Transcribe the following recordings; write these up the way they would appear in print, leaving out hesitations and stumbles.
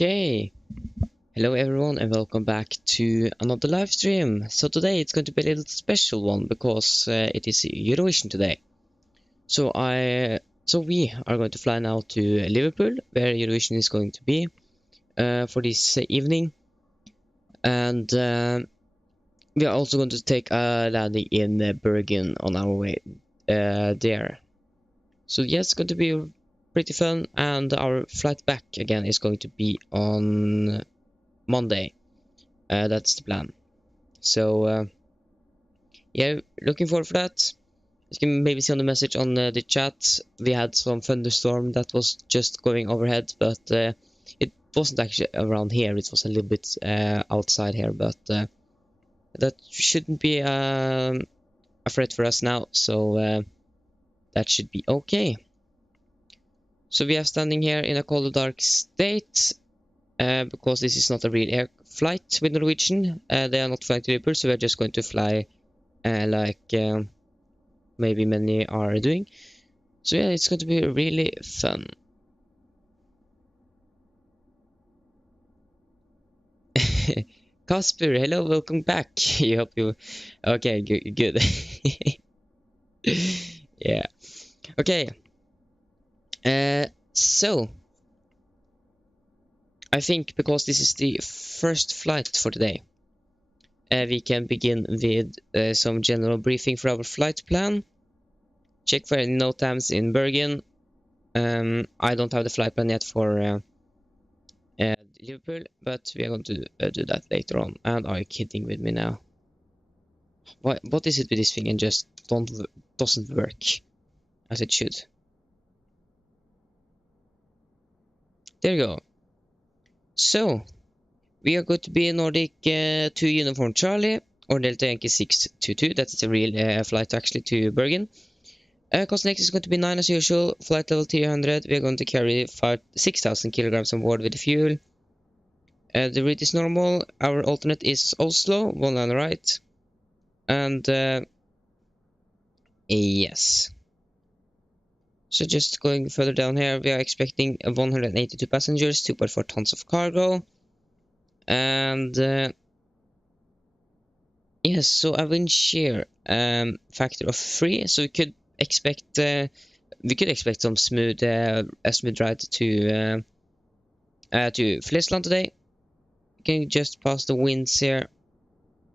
Okay, hello everyone and welcome back to another live stream. So today it's going to be a little special one because it is Eurovision today. So we are going to fly now to Liverpool, where Eurovision is going to be for this evening, and we are also going to take a landing in Bergen on our way there. So yes, it's going to be pretty fun, and our flight back again is going to be on Monday. That's the plan. So yeah, looking forward for that. You can maybe see on the message on the chat, we had some thunderstorm that was just going overhead, but it wasn't actually around here. It was a little bit outside here, but that shouldn't be a threat for us now, so that should be okay. So we are standing here in a cold, dark state because this is not a real air flight with Norwegian. They are not flying to Liverpool, so we're just going to fly like maybe many are doing. So yeah, it's going to be really fun. Casper, hello, welcome back. You hope you okay, good. Yeah, okay. So I think because this is the first flight for today, we can begin with some general briefing for our flight plan. Check for any note times in Bergen. I don't have the flight plan yet for Liverpool, but we are going to do that later on. And are you kidding with me now? What is it with this thing and just doesn't work as it should? There you go. So we are going to be in Nordic 2 Uniform Charlie or Delta Yankee 622. That's a real flight actually to Bergen. Cost next is going to be 9 as usual. Flight level 300. We are going to carry 6,000 kilograms on board with the fuel. The route is normal. Our alternate is Oslo, one on the right. And yes. So just going further down here, we are expecting 182 passengers, 2.4 tons of cargo. And yes, so a wind shear factor of 3. So we could expect some smooth ride to Flesland today. We can just pass the winds here,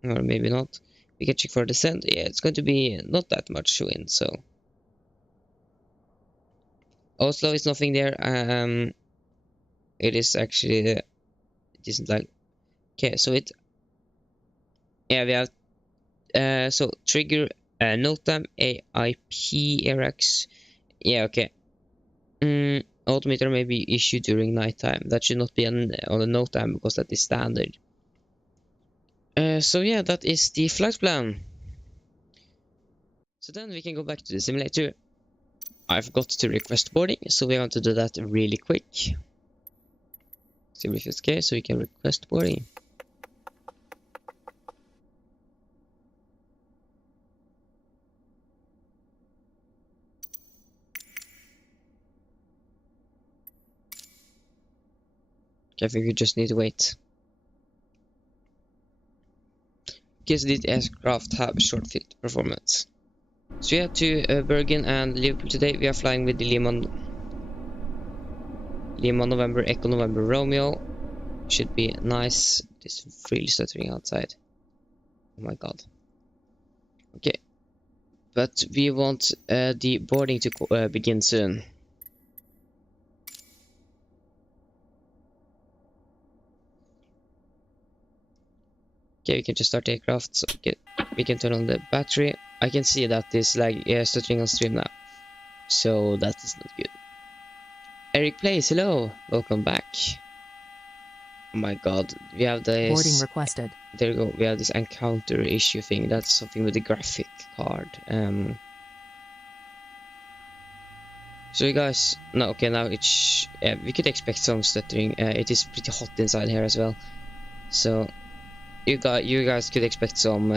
or maybe not. We can check for descent. Yeah, it's going to be not that much wind, so Oslo is nothing there. It is actually it isn't like okay. So it we have so trigger note time AIP AirX. Yeah, okay. Altimeter may be issued during nighttime. That should not be on the note time because that is standard. So yeah, that is the flight plan. So then we can go back to the simulator. I forgot to request boarding, so we want to do that really quick. See if it's okay, so we can request boarding. Okay, I think we just need to wait. Because these aircraft have short field performance. So yeah, to Bergen and Liverpool today, we are flying with the Lima November Echo November Romeo. Should be nice. It's really stuttering outside. Oh my god. Okay, but we want the boarding to begin soon. Okay, we can just start the aircraft. So we can turn on the battery. I can see that this stuttering on stream now, so that is not good. Eric Plays, hello, welcome back. Oh my god, we have this boarding requested. There you go. We have this encounter issue thing. That's something with the graphic card. So you guys, no, okay, now it's we could expect some stuttering. It is pretty hot inside here as well, so you guys could expect some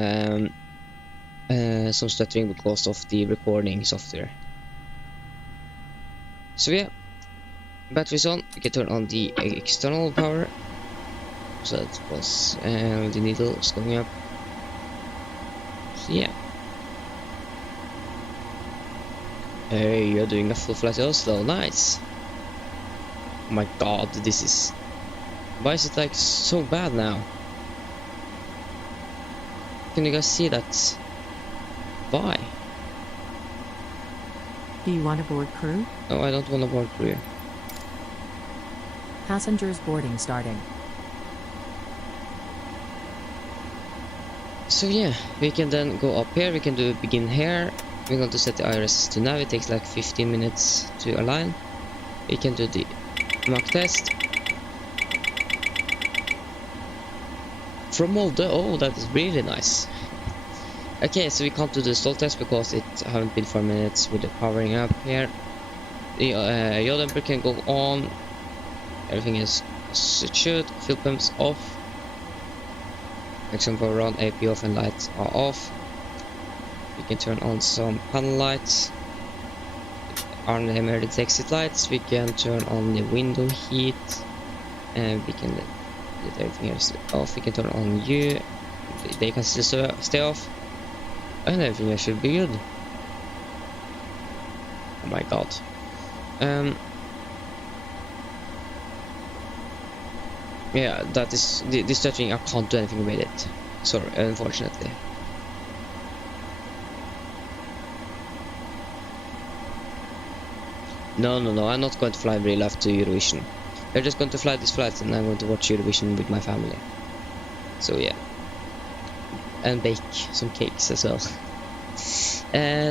stuttering because of the recording software. So yeah, Batteries on. We can turn on the external power. So that was the needles going up. So yeah. Hey, you're doing a full flight to Oslo. Nice. Oh my god, this is... Why is it like so bad now? Can you guys see that? Why? Do you want to board crew? No, I don't want to board crew. Passengers boarding starting. So yeah, we can then go up here. We can do begin here. We're going to set the IRS to nav. It takes like 15 minutes to align. We can do the Mach test. From Molde. Oh, that is really nice. Okay, so we can't do the stall test because it haven't been 4 minutes with the powering up here. The yaw damper can go on. Everything is as it should. Fuel pumps off. Action power on, AP off, and lights are off. We can turn on some panel lights. On the emergency exit lights, we can turn on the window heat, and we can let everything else off. We can turn on U. They can still stay off, and everything else should be good. Oh my god. Yeah, that is this touching. I can't do anything with it. Sorry, unfortunately. No, I'm not going to fly real life to Eurovision. We're just going to fly this flight, and I'm going to watch Eurovision with my family. So yeah, and bake some cakes as well.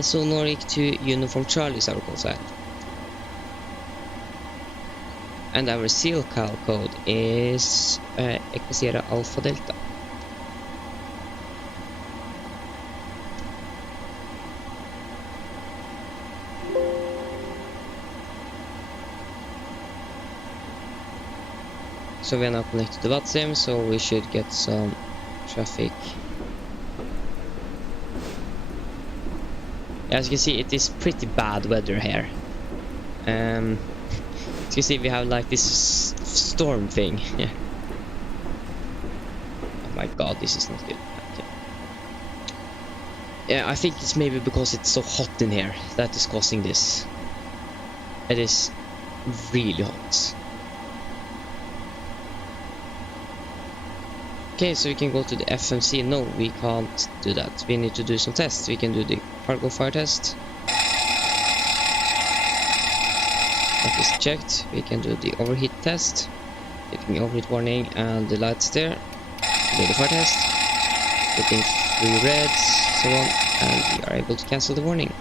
So Nordic to Uniform Charlie is our call sign. And our seal cal code is Equasera Alpha Delta. So we are now connected to VATSIM, so we should get some traffic. As you can see, it is pretty bad weather here. As you see, we have like this storm thing. Yeah. Oh my god, this is not good. Okay. Yeah, I think it's maybe because it's so hot in here that is causing this. It is really hot. Okay, so we can go to the FMC. No, we can't do that. We need to do some tests. We can do the cargo fire test. That is checked. We can do the overheat test. Getting overheat warning and the lights there. Do the fire test. Getting 3 reds, so on, and we are able to cancel the warning.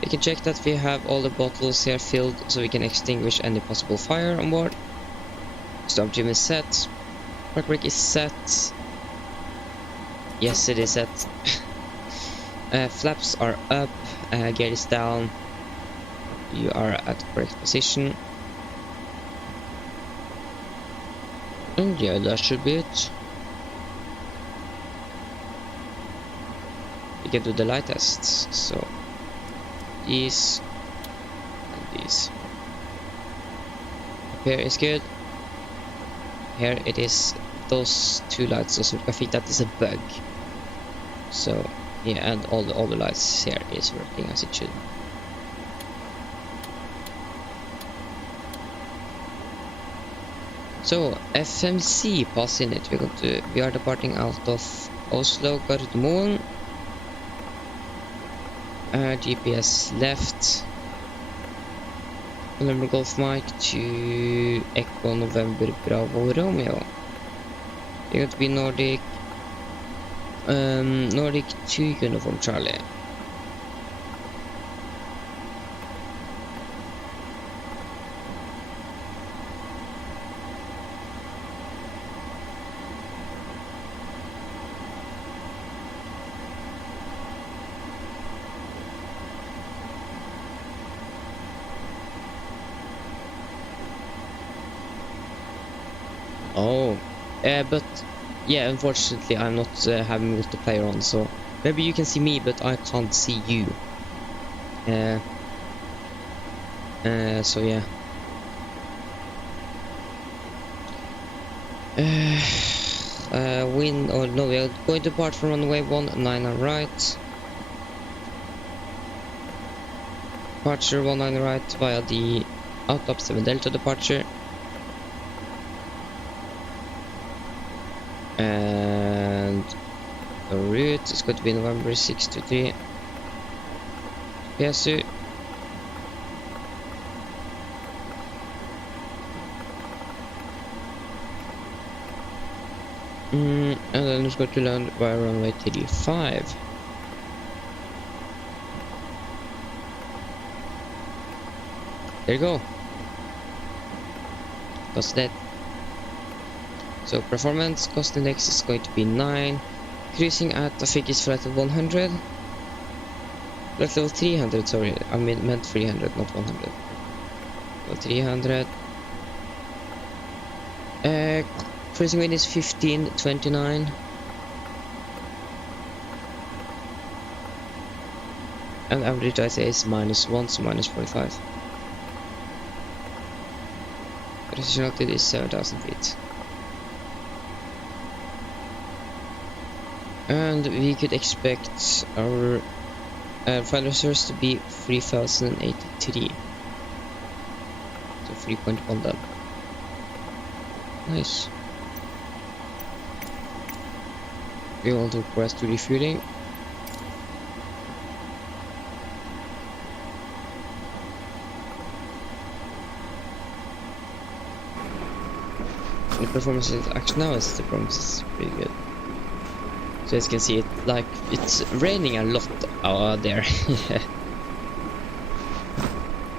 We can check that we have all the bottles here filled so we can extinguish any possible fire on board. Storm trim is set. Park brake is set. Yes, it is set. Flaps are up. Gear is down. You are at the correct position. And yeah, that should be it. We can do the light tests. So these and these. Up here is good. Here it is. Those 2 lights also. I think that is a bug. So yeah, and all the lights here is working as it should. So FMC pass in it. We are departing out of Oslo-Bergen-Liverpool. GPS left. November Golf Mike to Echo November Bravo Romeo. You're going to be Nordic. Nordic to Uniform Charlie. Oh, but yeah, unfortunately I'm not having multiplayer on, so maybe you can see me, but I can't see you. So yeah. Wind or no, we are going to depart from runway 19 right. Departure 19 right via the Outlook 7 Delta departure. And the route is going to be November 623 PSU. And then it's going to land via runway 35. There you go. That's that. So performance cost index is going to be 9. Cruising at, I think it's flight level 100. Flight level 300, sorry. I meant 300, not 100. Level 300. Cruising wind is 1529. And average I say is -1, so -45. Precision altitude is 7,000 feet. And we could expect our flight resource to be 3083. So 3.1 then. Nice. We want to request to refueling. The performance is actually now is the performance is pretty good. So as you can see, it's raining a lot out there.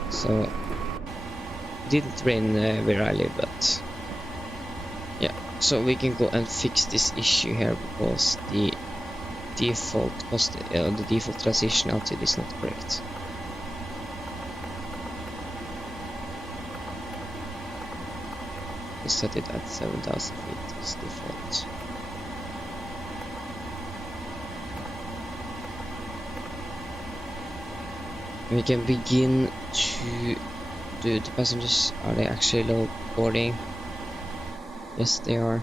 So it didn't rain very early, but yeah. So we can go and fix this issue here because the default the default transition altitude is not correct. We set it at 7,000 feet as default. We can begin to do the passengers. Are they actually low boarding? Yes, they are.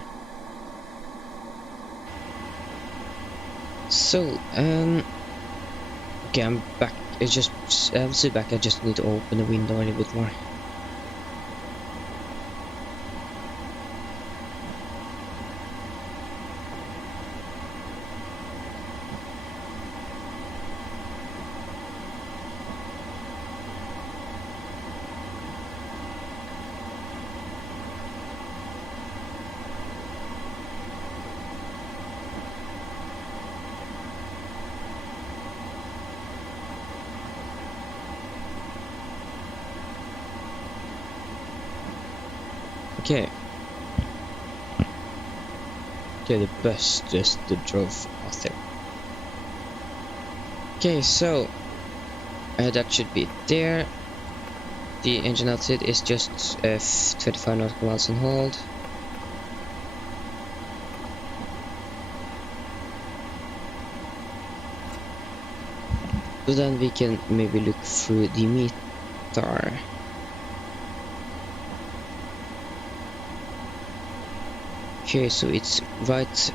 So, okay, I'm back. I'm still back. I just need to open the window a little bit more. Okay. Okay, the bus just drove past there. Okay, so that should be there. The engine outfit is just 25 nautical miles on hold. So then we can maybe look through the meter. Okay, so it's right,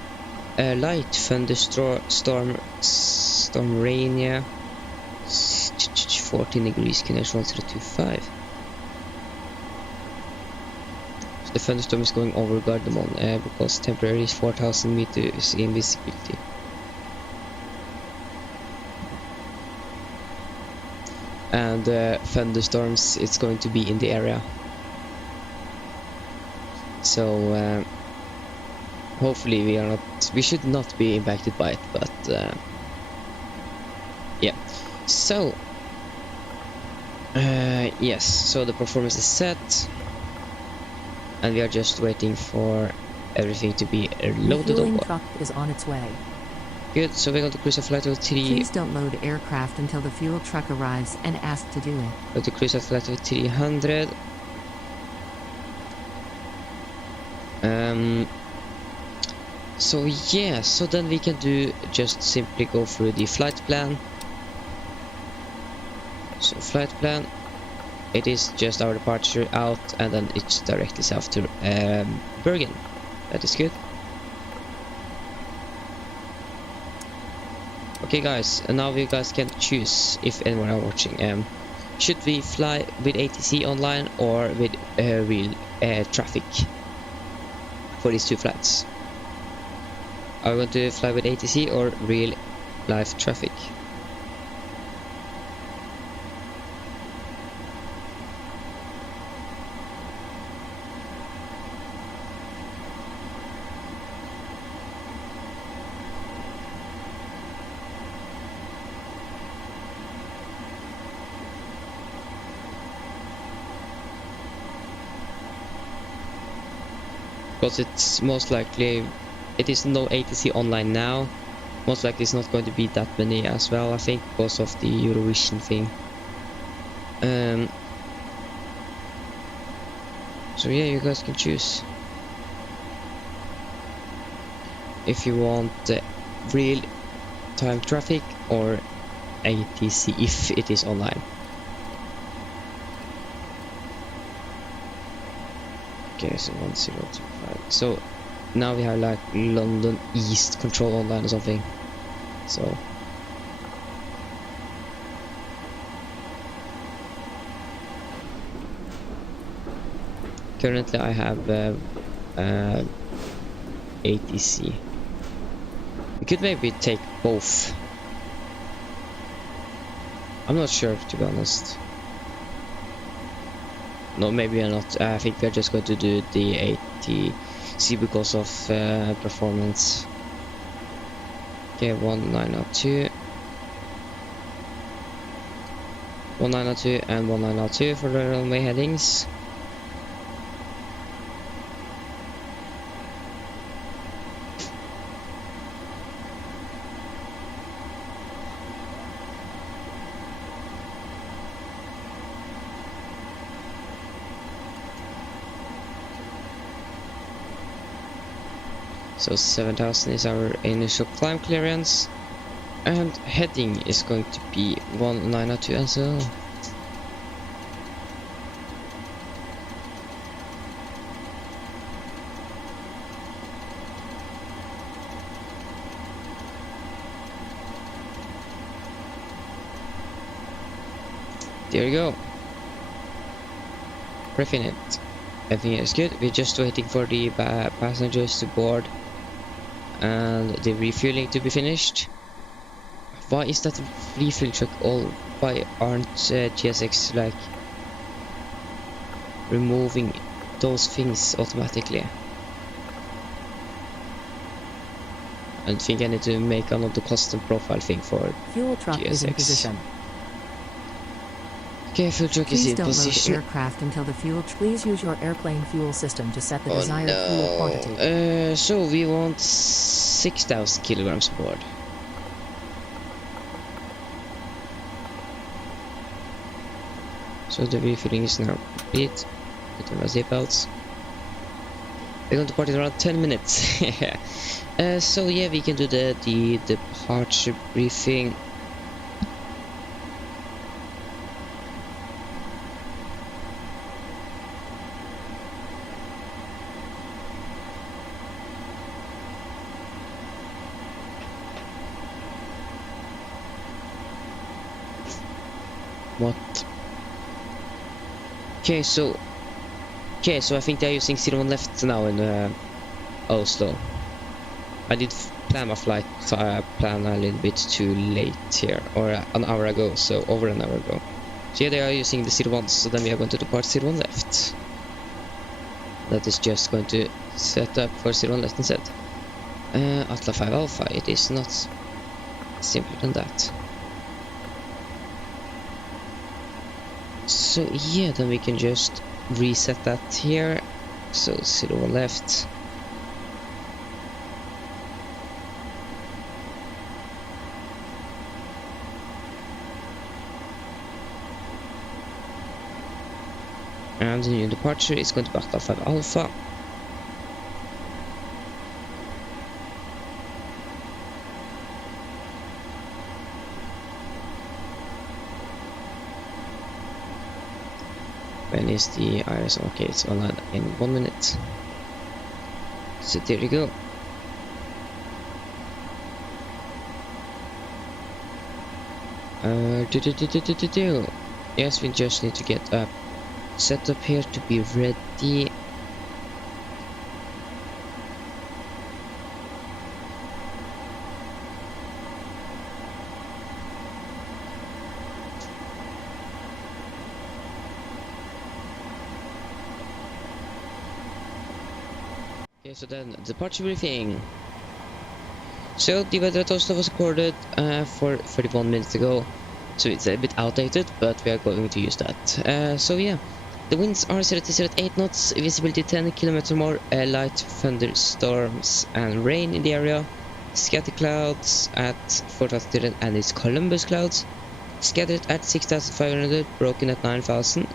light thunderstorm rain, yeah. 14 degrees, connection 1025. So the thunderstorm is going over Gardermoen because temporary is 4,000 meters in visibility. And thunderstorms, it's going to be in the area. So hopefully we should not be impacted by it, but yeah. So yes, so the performance is set and we are just waiting for everything to be loaded The fueling over. truck is on its way. Good, so we're going to cruise at flight level 3. Please don't load aircraft until the fuel truck arrives and ask to do it. Going to cruise at flight level 300. So yeah, so then we can just simply go through the flight plan. So flight plan, it is just our departure out and then it's directly south to Bergen. That is good. Okay guys, and now you guys can choose if anyone are watching. Should we fly with ATC online or with real traffic for these two flights? Are we going to fly with ATC or real live traffic? Because it's most likely, it is no ATC online now. Most likely it's not going to be that many as well, I think, because of the Eurovision thing. So yeah, you guys can choose if you want real time traffic or ATC if it is online. Okay, so 1025. So now we have like London East control online or something. So currently I have ATC. We could maybe take both. I'm not sure, to be honest. No, maybe I'm not. I think we're just going to do the ATC because of performance. Okay, 1902. 1902 and 1902 for the runway headings. So 7000 is our initial climb clearance, and heading is going to be 1902 as well. There you go. Prefinite. Everything is good. We're just waiting for the passengers to board and the refueling to be finished. Why is that refuel truck all? Why aren't GSX like removing those things automatically? I think I need to make another custom profile thing for Fuel truck is in GSX. position. Okay, fuel truck is Please in don't load position. aircraft until the fuel. Please use your airplane fuel system to set the desired fuel quantity. So we want 6,000 kilograms aboard. So the refueling is now complete. Put on our seatbelts. We're going to party around 10 minutes. So yeah, we can do the departure briefing. What? Okay, so I think they're using 01 left now in Oslo. I did plan my flight, plan a little bit too late here, or an hour ago, so over an hour ago. So yeah, they are using the 01, so then we are going to depart 01 left. That is just going to set up for 01 left instead. Atla 5 Alpha, it is not simpler than that. So yeah, then we can just reset that here. So 01 left. And the new departure is going to be Atla 5 Alpha. When is the IRS? Okay, it's online in 1 minute. So there you go. Yes, we just need to get up, set up here to be ready. Okay, so then departure briefing. So the weather at Oslo was recorded for 31 minutes ago, so it's a bit outdated, but we are going to use that. So yeah, the winds are set at 8 knots, visibility 10 km more, light thunderstorms and rain in the area, scattered clouds at 4,000 and it's Columbus clouds, scattered at 6,500, broken at 9,000,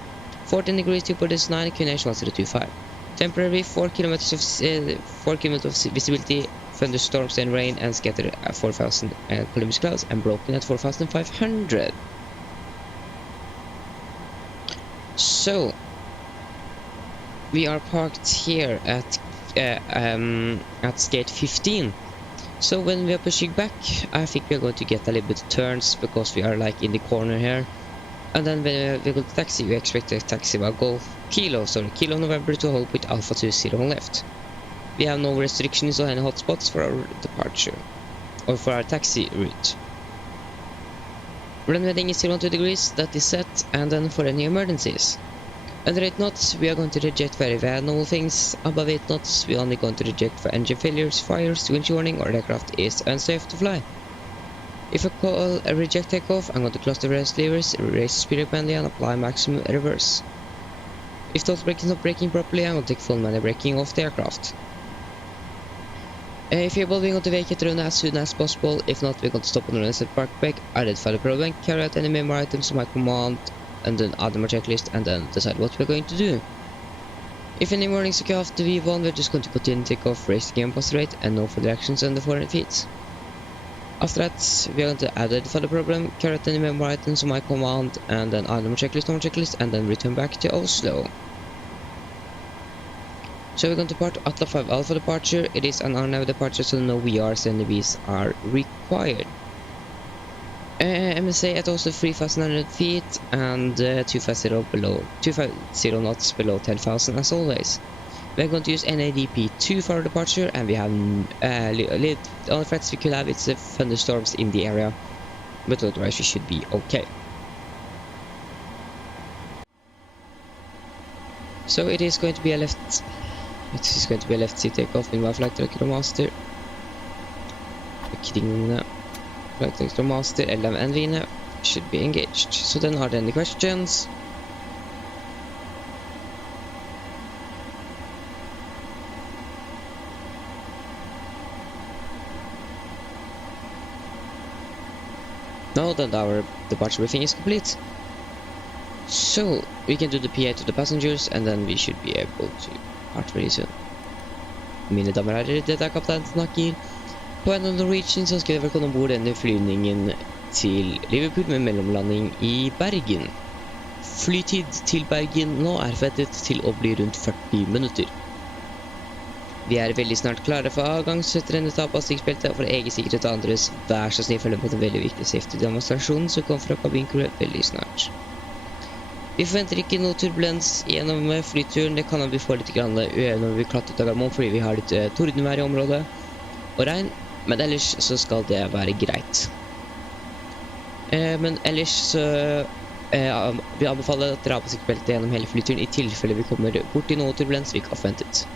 14 degrees 2.9, inclination 1.25. Temporary 4 kilometers of visibility, thunderstorms and rain, and scattered at 4,000 Columbus clouds, and broken at 4,500. So we are parked here at gate 15. So when we are pushing back, I think we are going to get a little bit of turns because we are like in the corner here. And then when we go to taxi, we expect a taxi will go Kilo November to hold with Alpha 20 on left. We have no restrictions or any hotspots for our departure, or for our taxi route. Runway heading is 2 degrees, that is set, and then for any emergencies. Under 8 knots, we are going to reject very normal things. Above 8 knots, we are only going to reject for engine failures, fires, winch warning, or aircraft is unsafe to fly. If I call a reject takeoff, I'm going to close the rest levers, raise the speed manually, and apply maximum reverse. If throttle brake is not braking properly, I'm going to take full manual braking off the aircraft. If you're able, we're going to vacate the runway as soon as possible. If not, we're going to stop on the runway, set park brake, identify the problem, carry out any member items on my command, and then add them a checklist, and then decide what we're going to do. If any warnings occur after V1, we're just going to continue takeoff, raise the game pass rate, and no further actions under 400 feet. After that, we are going to identify the problem, carry out any member items on my command, and then add them a checklist, and then return back to Oslo. So we're going to depart Atla 5 Alpha departure. It is an RNAV departure, so no VRs and NVs are required. MSA at Oslo 3,900 feet and 250 knots below 10,000 as always. We're going to use NADP2 for our departure, and we have all the threats we could have, it's the thunderstorms in the area, but otherwise we should be okay. So it is going to be a left. It is going to be a left seat takeoff in my flight director master. Flight director master LM and Vina should be engaged. So then, are there any questions? No, then our departure briefing is complete. So we can do the PA to the passengers, and then we should be able to depart very soon. Mine damer og herrer, dette kaptein snakker. På en Norwegian så ønsker jeg velkommen ombord denne flyvningen til Liverpool med mellomlanding i Bergen. Flytid til Bergen nå er forventet til å bli rundt 40 minutter. Vi er veldig snart klare for avgang, så etter en etapp av stikspeltet for egen sikkerhet og andres, vær så snill følge på den veldig viktige safety-demonstrasjonen som kom fra kabinkrew veldig snart. Vi forventer ikke noe turbulens gjennom flyturen. Det kan vi få litt når vi klatrer ut av Gardermoen, fordi vi har litt tordenvær i området og regn, men ellers så skal det være greit. Men ellers så vi anbefaler at dere har på sikkerhetsbeltet gjennom hele flyturen i tilfelle vi kommer bort i noe turbulens vi ikke har forventet.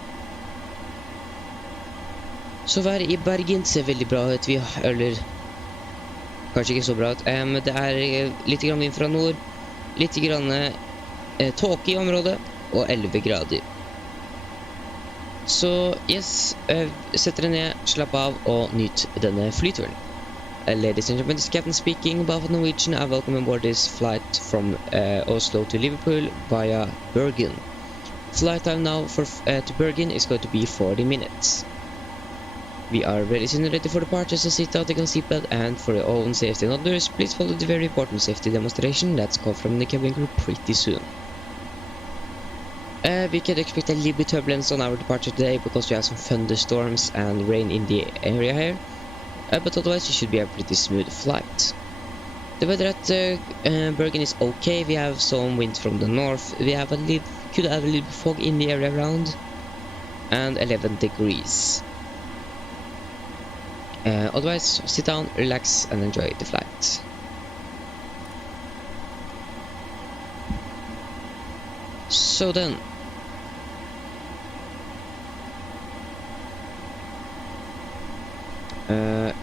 Så været i Bergen ser veldig bra ut. Eller kanskje ikke så bra ut. Det er litt grann vind fra nord, litt grann tåke i området og 11 grader. Så yes, sett dere ned, slapp av og nyt denne flyturen. Ladies and gentlemen, this is Captain speaking about Norwegian. I welcome aboard this flight from Oslo to Liverpool via Bergen. Flight time now to Bergen is going to be 40 minutes. We are very soon ready for departure, so sit out, take a seatbelt, and for your own safety and others, please follow the very important safety demonstration that's come from the cabin crew pretty soon. We can expect a little bit turbulence on our departure today because we have some thunderstorms and rain in the area here. But otherwise it should be a pretty smooth flight. The weather at Bergen is okay. We have some wind from the north. We have could have a little fog in the area around, and 11 degrees. Otherwise, sit down, relax, and enjoy the flight. So then,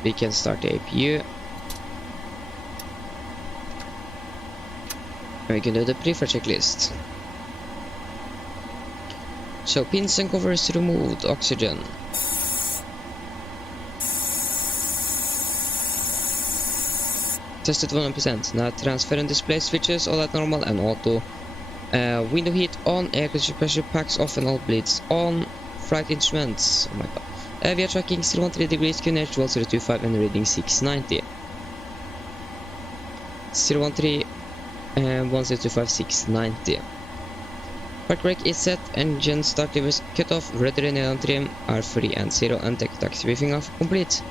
we can start the APU. And we can do the pre-flight checklist. So, pins and covers removed, oxygen. Tested 100%. Now transfer and display switches, all at normal and auto. Window heat on, air pressure packs off and all bleeds on. Flight instruments, oh my god. We are tracking 013 degrees, QNH 1025 and reading 690. 013 1025 690. Park brake is set, engine start levers cut off, rudder and on trim are free and 0 and tech taxi briefing off complete.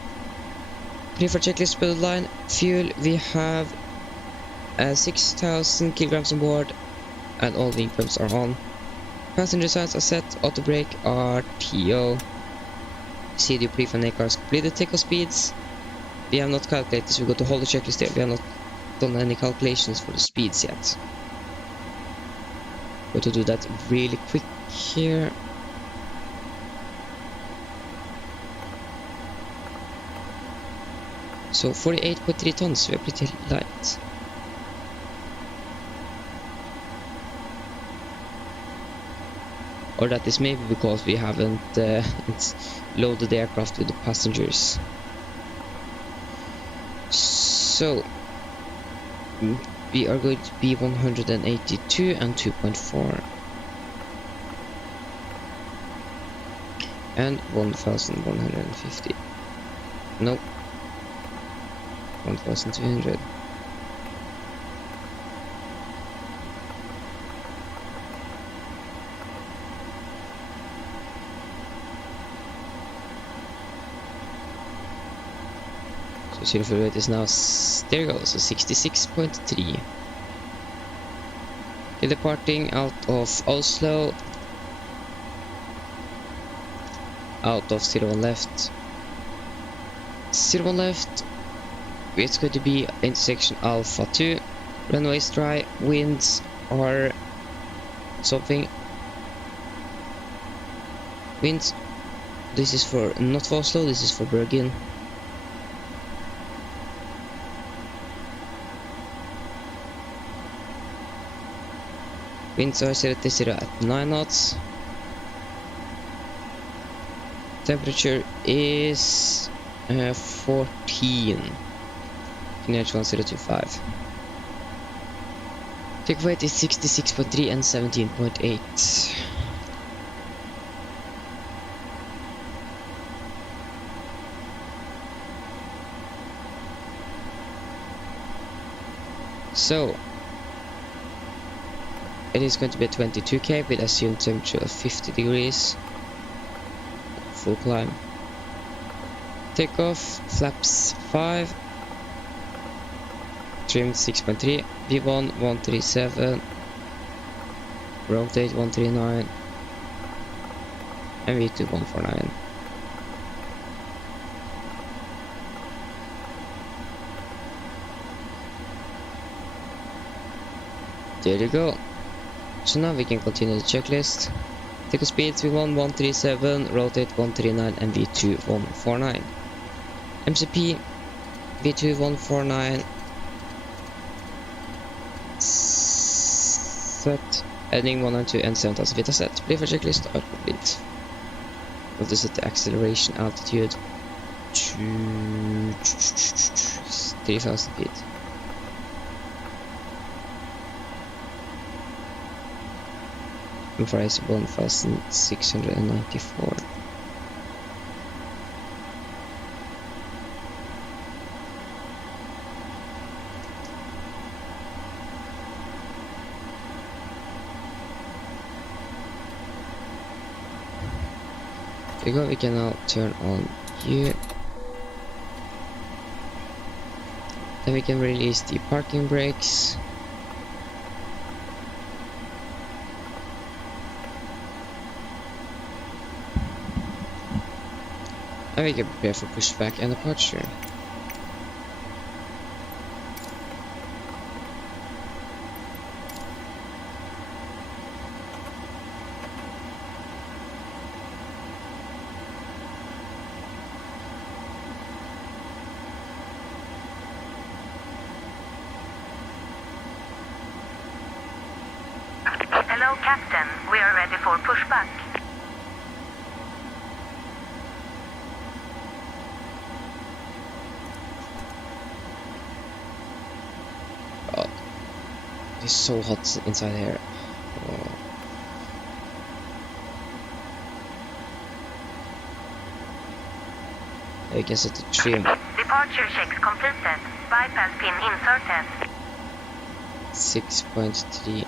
Pre-flight checklist build line, fuel, we have 6,000 kilograms on board and all wing pumps are on. Passenger sides are set, auto brake, RTO. CDU pre-flight and cars completed, takeoff speeds. We have not calculated, so we go to hold the checklist there. We have not done any calculations for the speeds yet. Going to do that really quick here. So 48.3 tons, we're pretty light. Or that is maybe because we haven't loaded the aircraft with the passengers. So we are going to be 182 and 2.4 and 1,150. Nope, 1,200. So zero fuel weight is now, there you go, so 66.3. Okay, departing out of Oslo, out of 01 left, 01 left, it's going to be intersection Alpha 2, runways dry, winds are something, winds, this is for, not for Oslo, this is for Bergen. Winds are 0 to 0 at 9 knots. Temperature is 14. QNH 1025. Take weight is 66.3 and 17.8. So it is going to be a 22k with assumed temperature of 50 degrees. Full climb. Takeoff, flaps 5. Trim 6.3. V1 137. Rotate 139. And V2 149. There you go. So now we can continue the checklist. Takeoff speed V1 137, rotate 139 and V2 149. MCP V2 149. Set. Heading 192 and 7,000 feet are set. Pre-flight checklist are complete. We'll just set the acceleration altitude to 3,000 feet. For is 1,694. we go. We can now turn on you. Then we can release the parking brakes. And we can prepare for pushback and departure. Hello, Captain. We are ready for pushback. Oh, it's so hot inside here. Oh. I can set the trim. Departure checks completed. Bypass pin inserted. 6.3.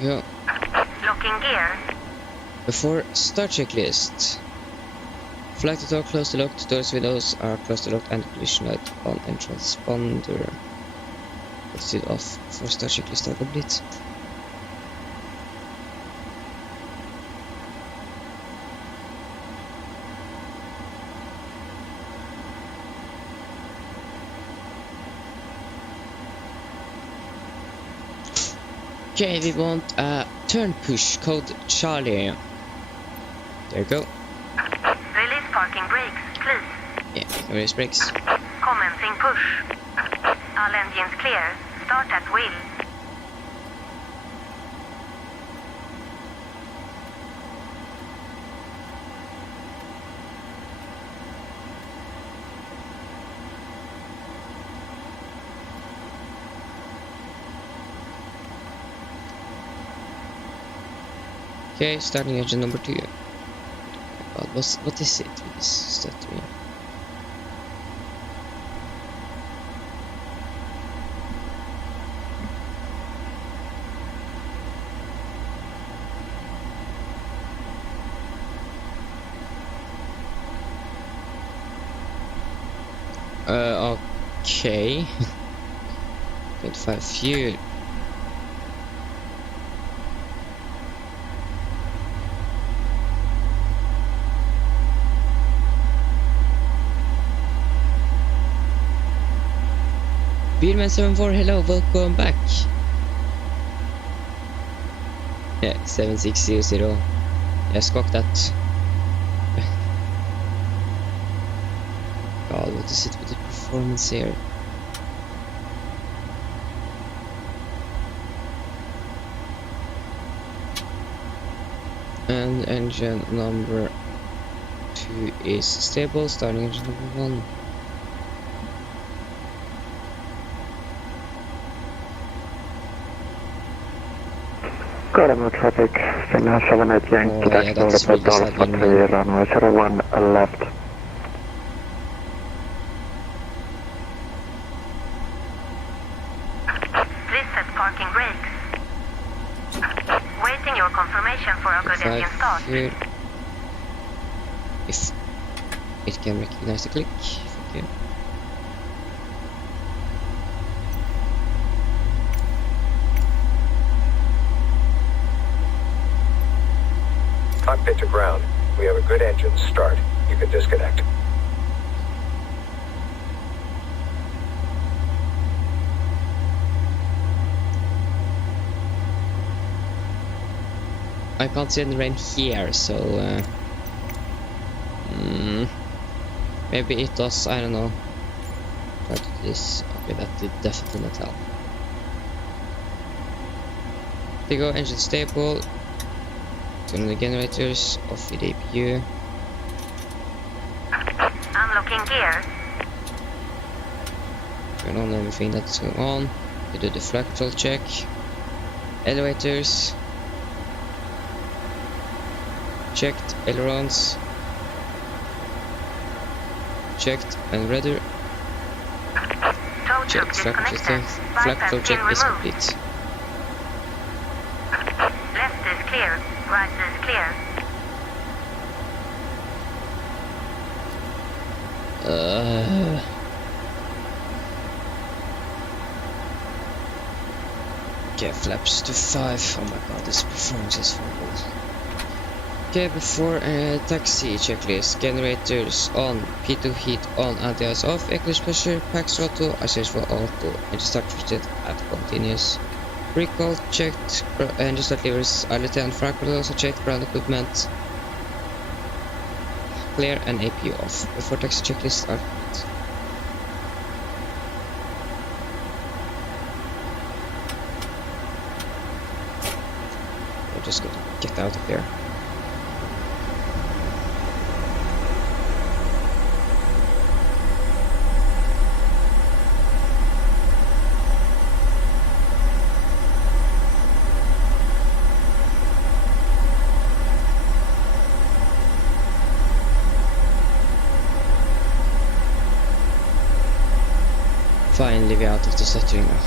Yeah. Locking gear. Before start checklist. Flight to door close to locked, doors windows are closed to locked and collision light on and transponder. Let's it off for start checklist are complete. Okay, we want a turn push code Charlie. There you go. Release parking brakes, please. Yeah, we can release brakes. Commencing push. All engines clear. Start at will. Okay, starting engine number 2. God, what is it with this stuttering? Okay. 25 fuel. Beerman74, hello, welcome back. Yeah, 7600. Jag skaktat. God, what is it with the performance here? And engine number 2 is stable, starting engine number 1. Carnival traffic, signal 78 Yankee, that's really sad, runway 01 left. Please set parking brakes. Waiting your confirmation for a good engine start. Here. If it can recognize the click. Okay. Cockpit to ground. We have a good engine start. You can disconnect. I can't see any rain here, so maybe it does, I don't know. Try to do this. Okay, that did definitely not help. There you go, engine stable. Turn on the generators, off with APU. Unlocking gear. Turn on everything that's going on. We do the flight control check. Elevators. checked. Ailerons checked and rudder Tow truck checked. Structure disconnected. check. Flag flow Bypass check pin is removed. complete. Left is clear. Right is clear. Okay, flaps to 5. Oh my god, this performance is horrible. Okay, before taxi checklist, generators on, P2 heat on, anti-ice off, eclipse pressure, packs auto, assist for auto, engine start treated at continuous. Recall checked, engine start levers, ILT and frag also checked, ground equipment clear and AP off. Before taxi checklist are complete. We're just gonna get out of here. Finally, we're out of the stuttering now.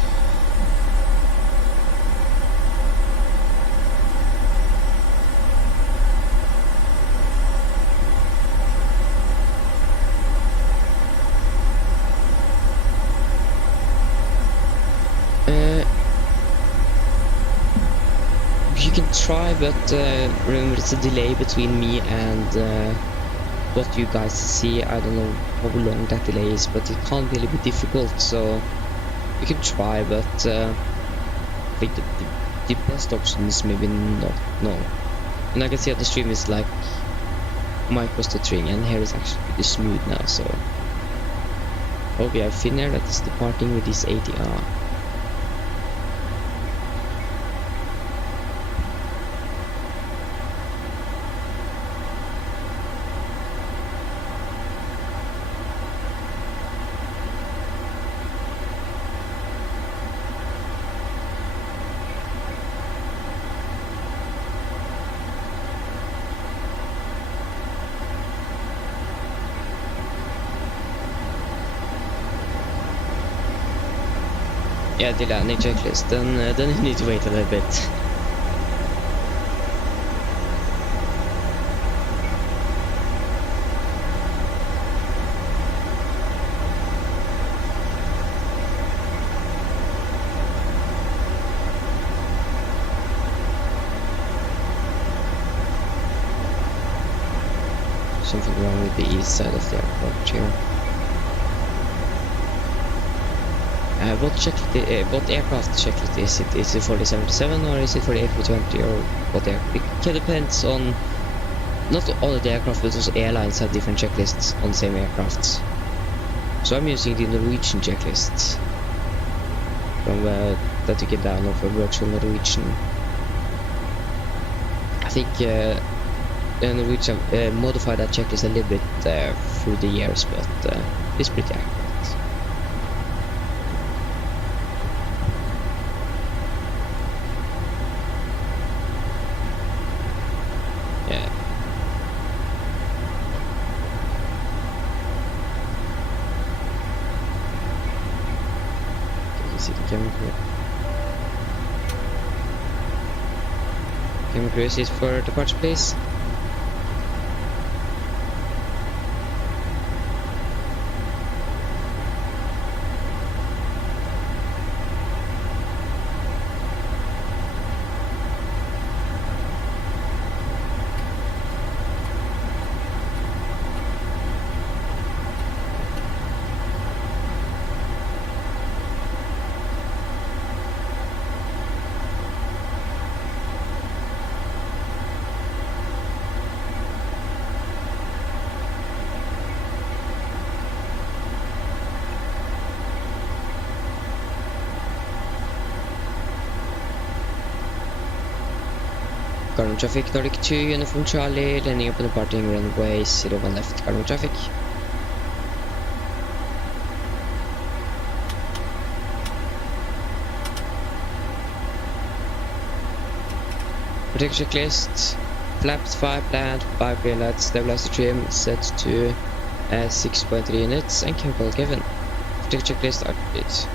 You can try, but remember it's a delay between me and what you guys see. I don't know how long that delay is, but it can't really be difficult, so you can try, but I think the best option is maybe not. No. And I can see that the stream is like micro stuttering, and here is actually pretty smooth now, so oh, we have Finnair that is departing with this ATR. Yeah, the landing checklist, then you need to wait a little bit. Something wrong with the east side of the airport here. What aircraft checklist is it? Is it for the 77 or is it for the A320 or what aircraft? It depends on not all the aircraft, but also airlines have different checklists on the same aircrafts. So I'm using the Norwegian checklist from that you can download from virtual Norwegian. I think Norwegian modified that checklist a little bit through the years, but it's pretty accurate. Camera crew is for departure, please. Current traffic, Nordic 2, Uniform Charlie, landing up on departing runway 01 left, current traffic. Protect checklist, Flaps 5 planned, 5 green lights, stabilizer trim set to 6.3 units, and chemical given. Take checklist updates.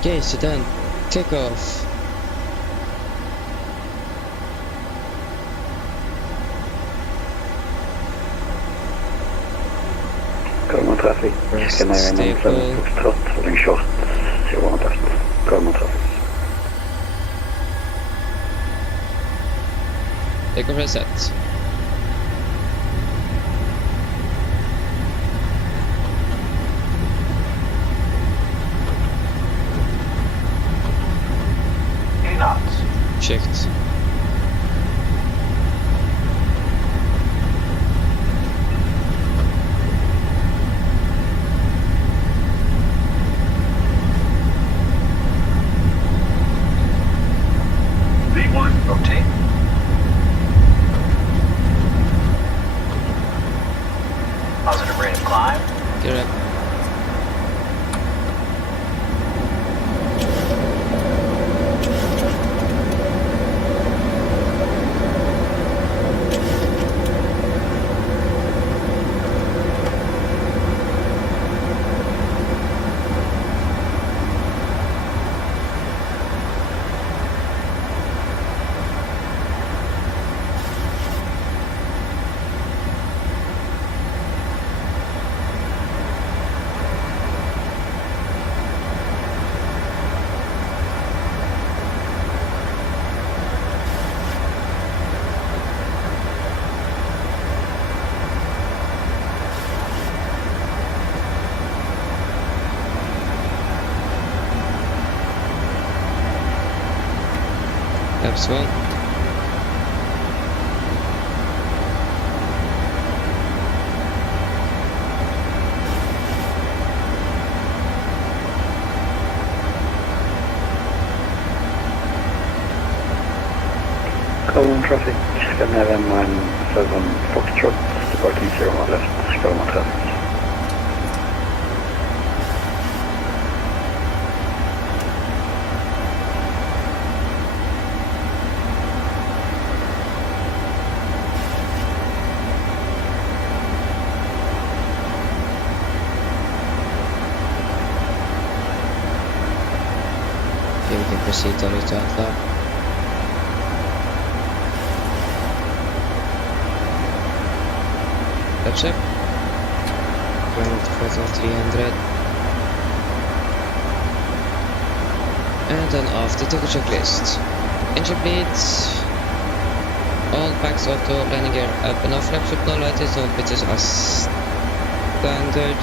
Okay, so then, take off. Common traffic. Rest Canadian stable. 97 Foxtrot, holding short. 01 left. Common traffic. Take off reset. Checked. V1, rotate. Positive rate of climb. Gear up. Laps 1. Common traffic. Canadian 97 Foxtrot, departing 01 left. Common traffic. Okay, we can proceed to return lap. Lap check. Going to 4,300. And then after take a checklist. Engine bleeds. All packs auto, landing gear up and off, flap shift, no lighters, all pitches are standard.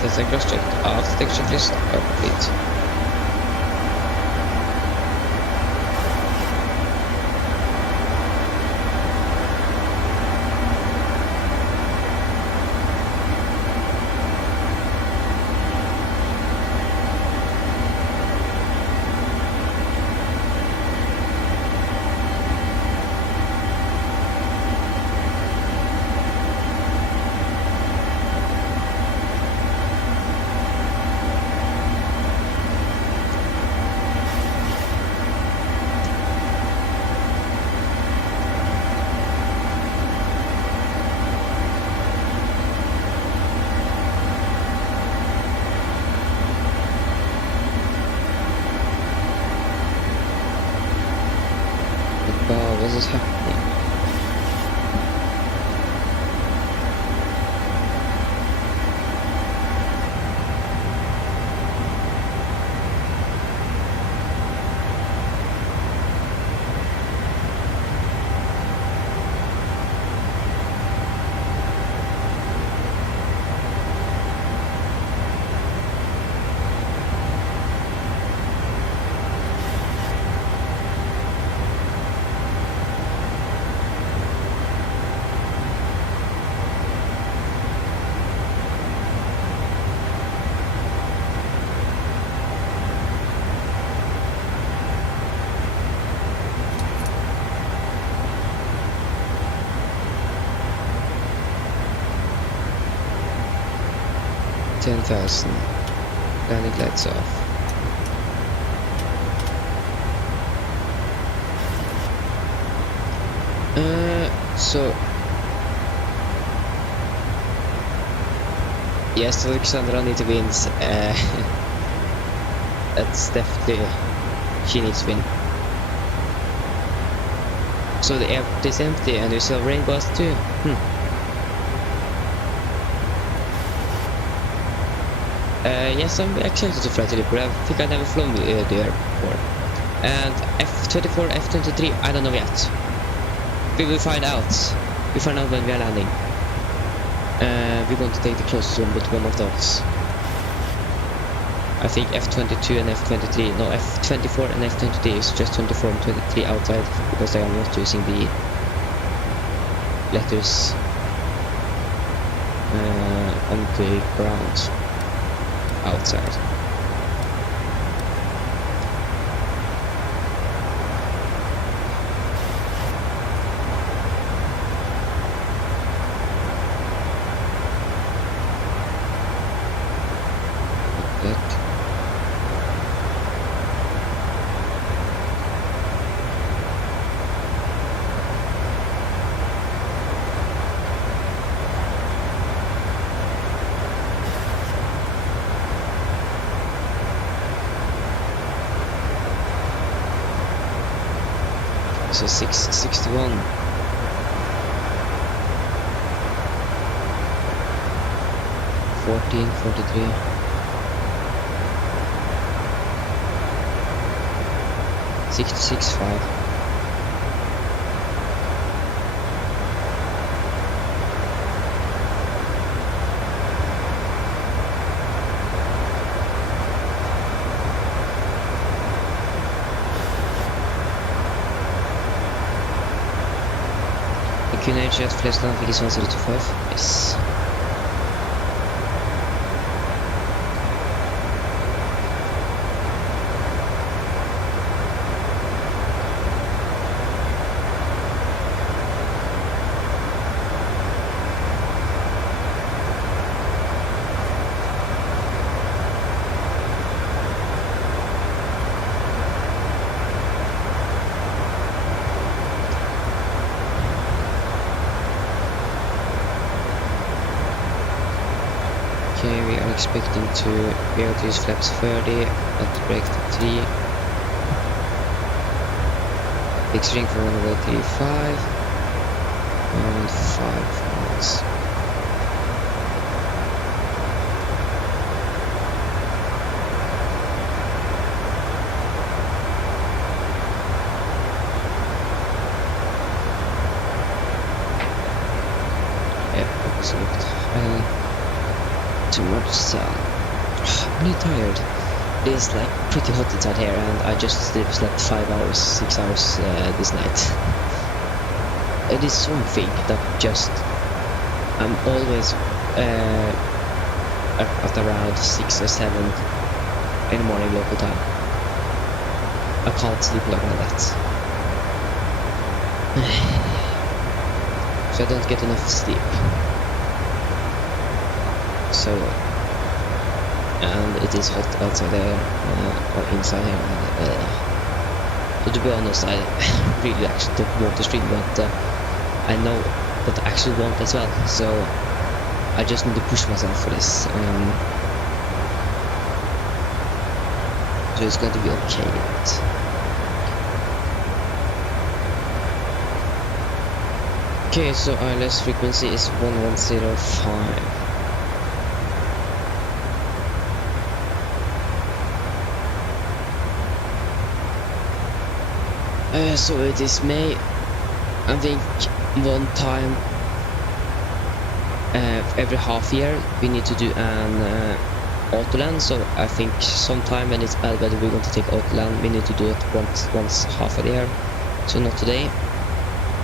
That's a cross check. After take checklist, complete. Wow, what is happening? 10,000. Landing lights off. So yes, Alexandra need to win. That's definitely she needs to win. So the airport is empty and we saw rainbows too. Yes, I'm excited to fly to Liverpool. I think I never flown there before. And F-24, F-23, I don't know yet. We will find out. We find out when we are landing. We're going to take the closest one, but one of those. I think F-22 and F-23, no, F-24 and F-23 is just 24 and 23 outside, because I am not using the letters on the ground outside. So 661. $14.43. 66.5. QNH flashdown is 1025. Yes. Okay, we are expecting to be able to use flaps 30 at break 3. Fixed ring for runway 35 and 5 miles. Yeah, absolutely. Too much sun. I'm really tired. It's like pretty hot inside here, and I just slept 5 hours, 6 hours this night. It is something that just I'm always up at around 6 or 7 in the morning local time. I can't sleep longer than that. So I don't get enough sleep. So, and it is hot outside there, or inside here. So to be honest, I really actually don't want to stream, but I know that I actually want as well. So I just need to push myself for this. So it's going to be okay. Okay, so ILS frequency is 1105. So it is May. I think one time every half year we need to do an autoland. So I think sometime when it's bad weather we're going to take autoland. We need to do it once half a year. So not today.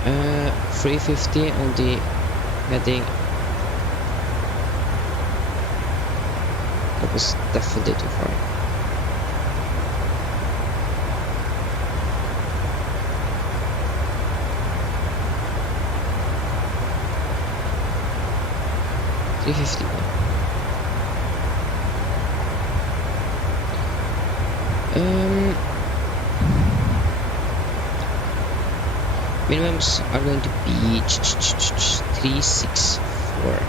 350 on the heading. That was definitely too far. $351. Minimums are going to be 364.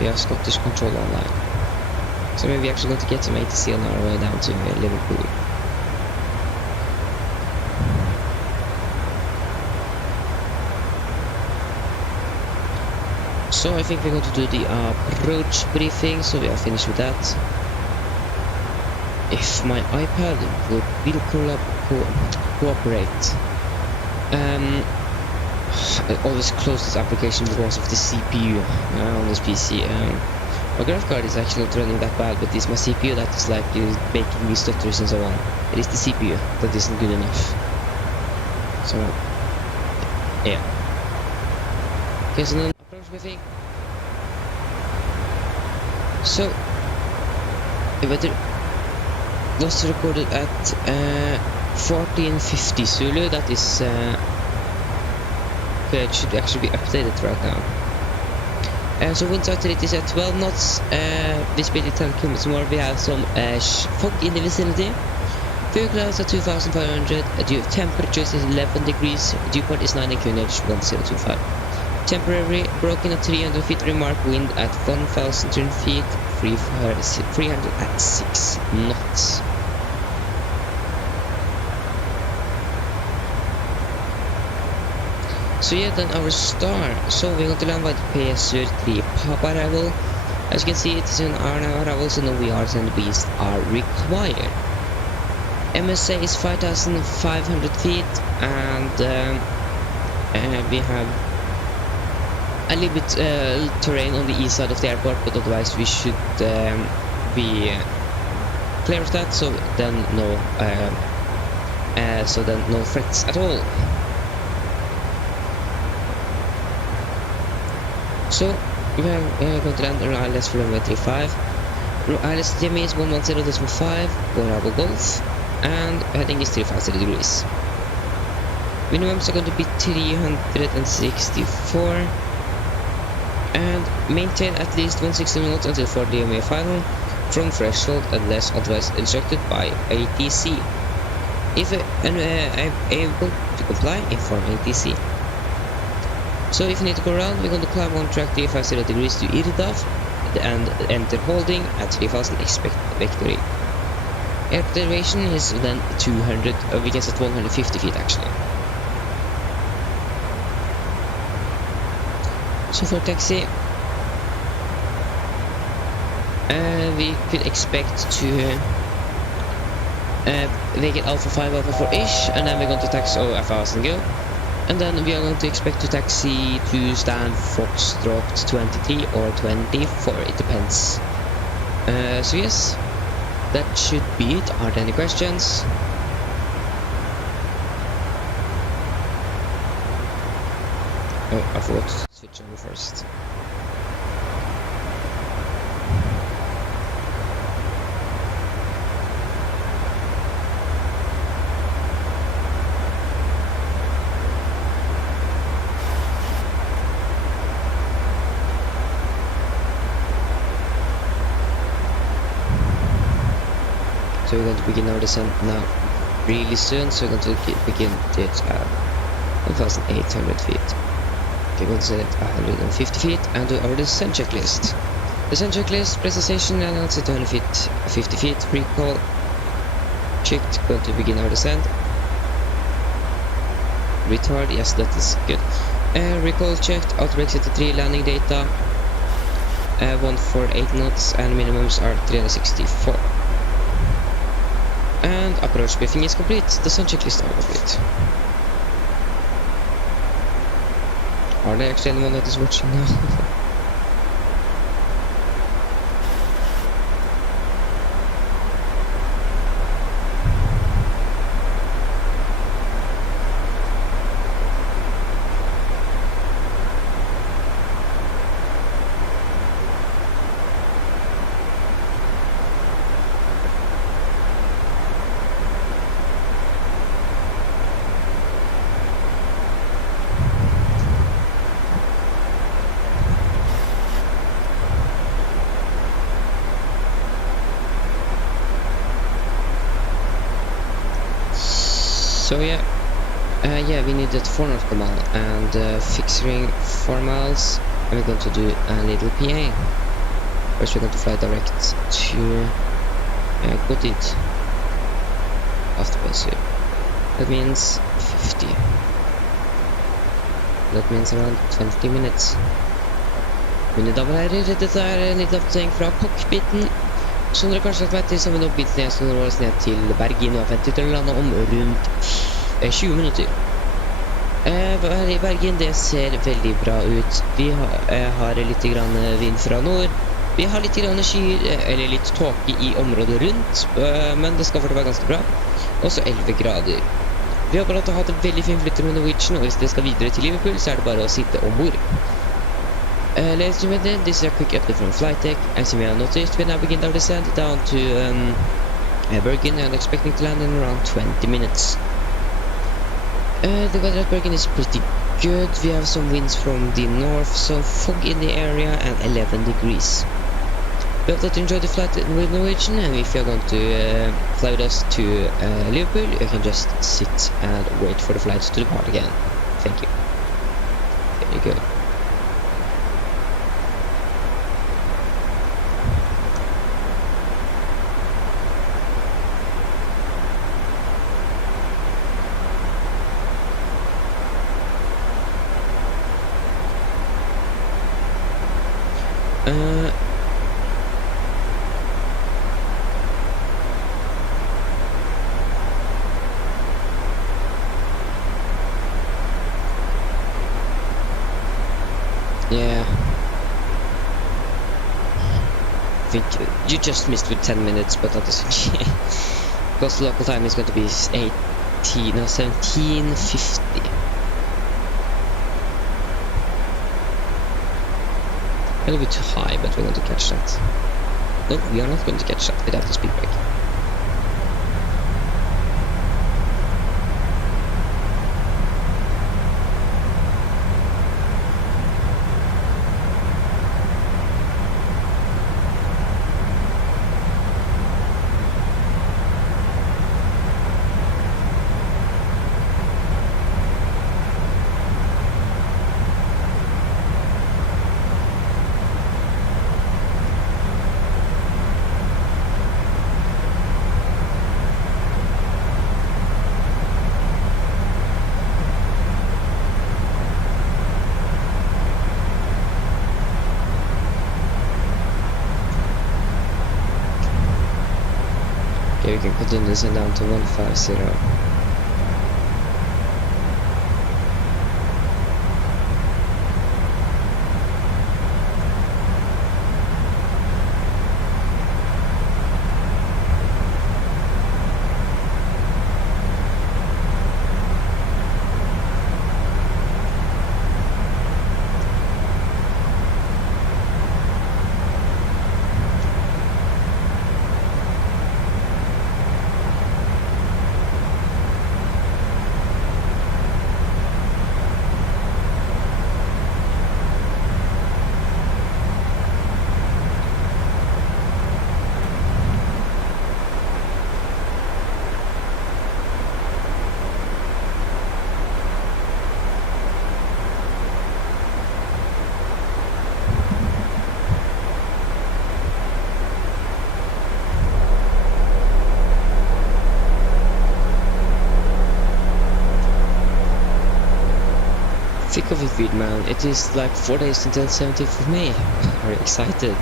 We have Scottish control online. So maybe we're actually going to get some ATC on our way down to Liverpool. So I think we're going to do the approach briefing, so we are finished with that. If my iPad will cooperate. I always close this application because of the CPU on this PC. My graphics card is actually not running that bad, but it's my CPU that is like making me stutters and so on. It is the CPU that isn't good enough. So, yeah. Okay, so then approach briefing. So, it was recorded at 1450 Zulu. That is. It should actually be updated right now. So wind activity is at 12 knots, visibility 10 kilometers more. We have some fog in the vicinity. Fuel clouds at 2500, temperatures is 11 degrees, dew point is 9 and QNH 1025. Temporary broken at 300 feet, remark wind at 1000 feet, 300 at 6 knots. So yeah, then our star. So we're going to land by the PSU 3 Papa arrival. As you can see, it is an hour now arrival, so no VRs and beasts are required. MSA is 5,500 feet, and we have a little bit terrain on the east side of the airport, but otherwise we should be clear of that. So then no threats at all. So we are going to land on ILS for runway 35. ILS GME is 110.5, Bravo Golf, and heading is 350 degrees. Minimums are going to be 364, and maintain at least 160 knots until 4 DMA final from threshold unless otherwise instructed by ATC. If able to comply, inform ATC. So if you need to go around, we're going to climb on track 350 degrees to Irdaf and enter holding at 3000, expect victory. Air elevation is then 200, we can set 150 feet actually. So for taxi, we could expect to make it Alpha 5, Alpha 4-ish, and then we're going to taxi 1000 go. And then we are going to expect to taxi to stand Foxtrot 23 or 24, it depends. So yes, that should be it. Are there any questions? Oh, I forgot to switch over first. So we're going to begin our descent now really soon, so we're going to begin it at 1,800 feet. Okay, we're going to set it at 150 feet and do our descent checklist. Descent checklist, presentation announced at 200 feet, 50 feet, recall checked, going to begin our descent. Retard, yes, that is good. Recall checked, outbreaks at 3, landing data 148 knots, and minimums are 364. And approach briefing is complete. The sun checklist are complete. Are there actually anyone that is watching now? So yeah, we need that 4 North mile and fixing 4 miles, and we're going to do a little PA. First we're going to fly direct to Godid after Basel. That means 50. That means around 20 minutes. Mine damer og herrer, dette en liten oppdatering fra cockpiten. Som dere kanskje har lagt til, så har vi nå begynt ned, så nå var det ned til Bergen, og ventet til å lande om rundt 20 minutter. Her i Bergen, det ser veldig bra ut. Vi har litt grann vind fra nord. Vi har litt grann sky, eller litt tåke i området rundt, men det skal fortsatt være ganske bra. Og så 11 grader. Vi har bare hatt en veldig fin flytter med Norwegian, og hvis dere skal videre til Liverpool, så er det bare å sitte ombord. Ladies and gentlemen, this is a quick update from flight deck. As you may have noticed, we now begin our descent down to Bergen and expecting to land in around 20 minutes. The weather at Bergen is pretty good. We have some winds from the north, some fog in the area, and 11 degrees. We hope that you enjoy the flight with Norwegian, and if you're going to fly with us to Liverpool, you can just sit and wait for the flights to depart again. Thank you. Very good. Yeah. I think you just missed with 10 minutes, but that is okay. Because the local time is going to be 17:50. A little bit too high, but we're going to catch that. No, we are not going to catch that without the speed brake. Okay, we can continue this and down to 150. Think of it, weird man. It is like 4 days until 17th of May. Are you excited?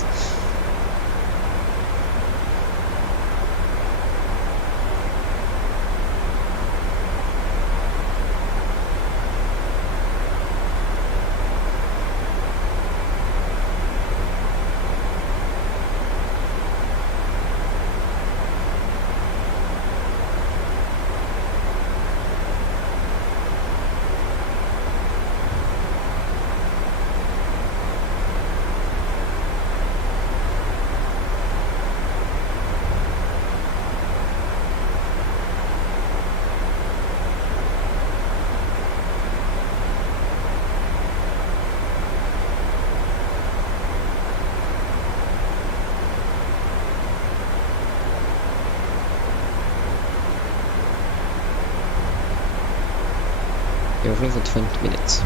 Jag har för 20 minutes.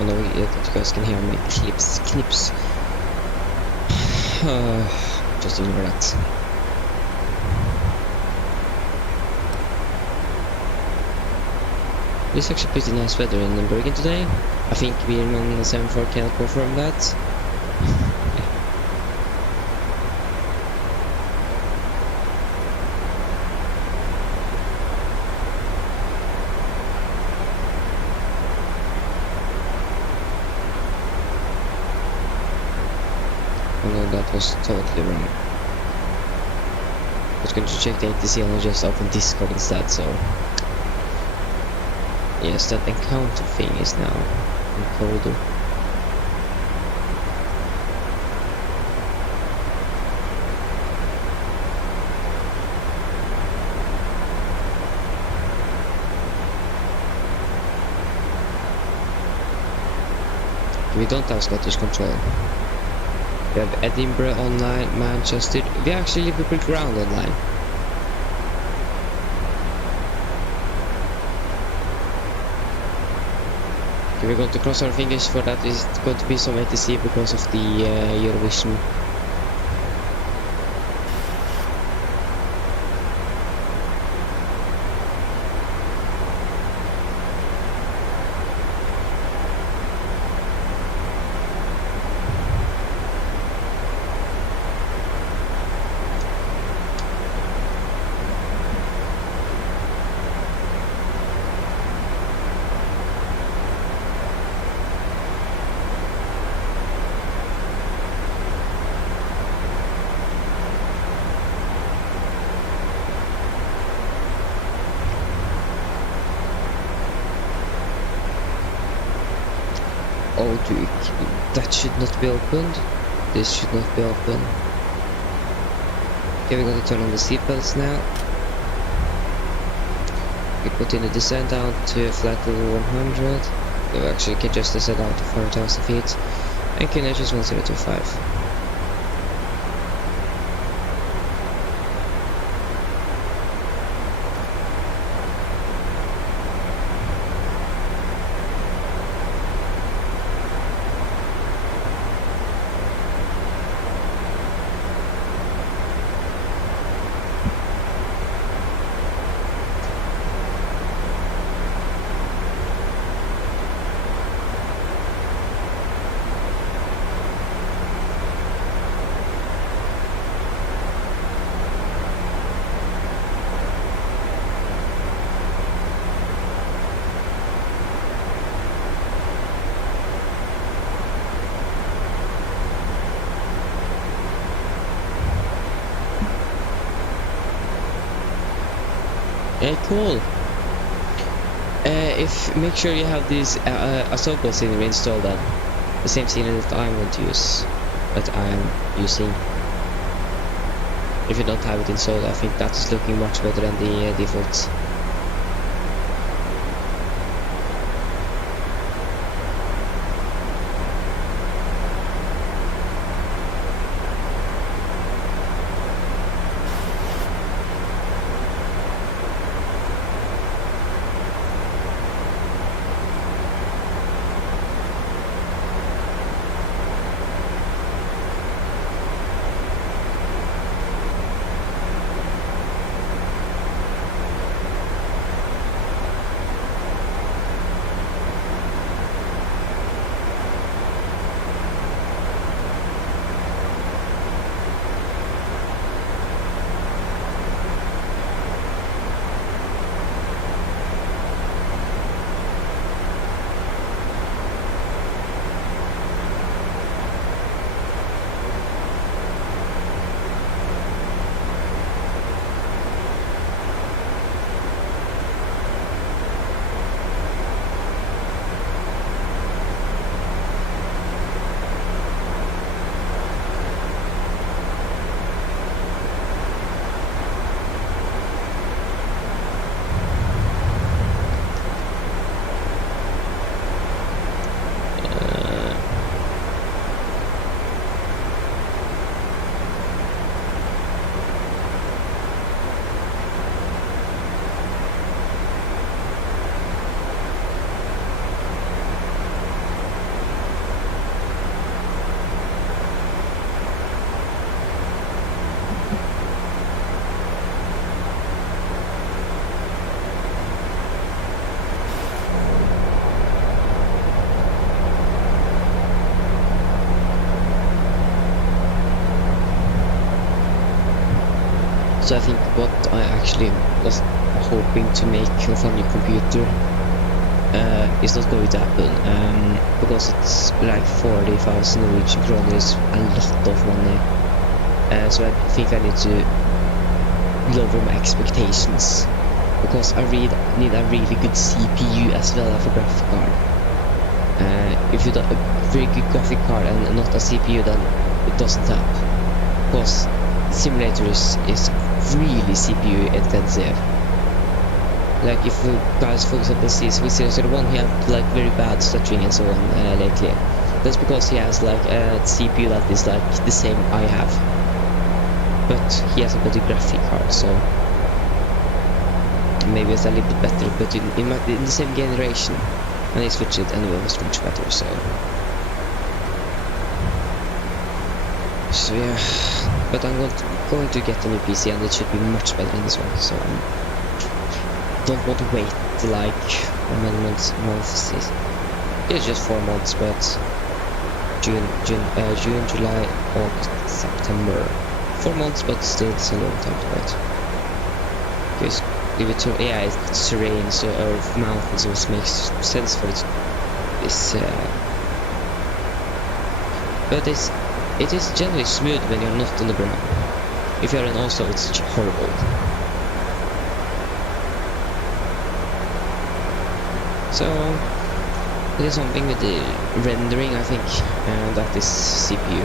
I know that you guys can hear my clips. Just ignore that. It's actually pretty nice weather in Bergen today. I think Beerman 74 can confirm that. Oh no, that was totally wrong. I was going to check the ATC and I just opened Discord instead, so... Yes, that encounter thing is now encoded. We don't have Scottish control. We have Edinburgh online, Manchester. We actually Liverpool ground online. Okay, we're going to cross our fingers for that. Is going to be some ATC because of the Eurovision. Oh, that should not be opened. This should not be open. Okay, we're going to turn on the seatbelts now. We put in the descent down to a flat level 100. We actually can just descend out to 4,000 feet. And QNH is 1025. Cool. Make sure you have this Oslo scenery installed then. The same scenery that I want to use, that I am using. If you don't have it installed, I think that is looking much better than the default. So I think what I actually was hoping to make with a new computer is not going to happen, because it's like 40,000 Norwegian kroner is a lot of money. So I think I need to lower my expectations, because I need a really good CPU as well as a graphic card. If you got a very good graphic card and not a CPU, then it doesn't help, because the simulator is really CPU intensive. Like if you guys, for example, see Swiss001, he had like very bad stuttering and so on lately. That's because he has like a CPU that is like the same I have, but he has a better graphic card, so maybe it's a little bit better. But in the same generation, when I switched it, anyway, it was much better. So yeah, but I'm going to get a new PC, and it should be much better than this one. So don't want to wait like how many months. It's just 4 months, but June, July, August, September. 4 months, but still it's a long time to wait. Because if it's terrain, so or mountains, so it makes sense for it. But it is generally smooth when you're not on the ground. If you're in Oslo, it's horrible. So it is something with the rendering, I think, and that is CPU.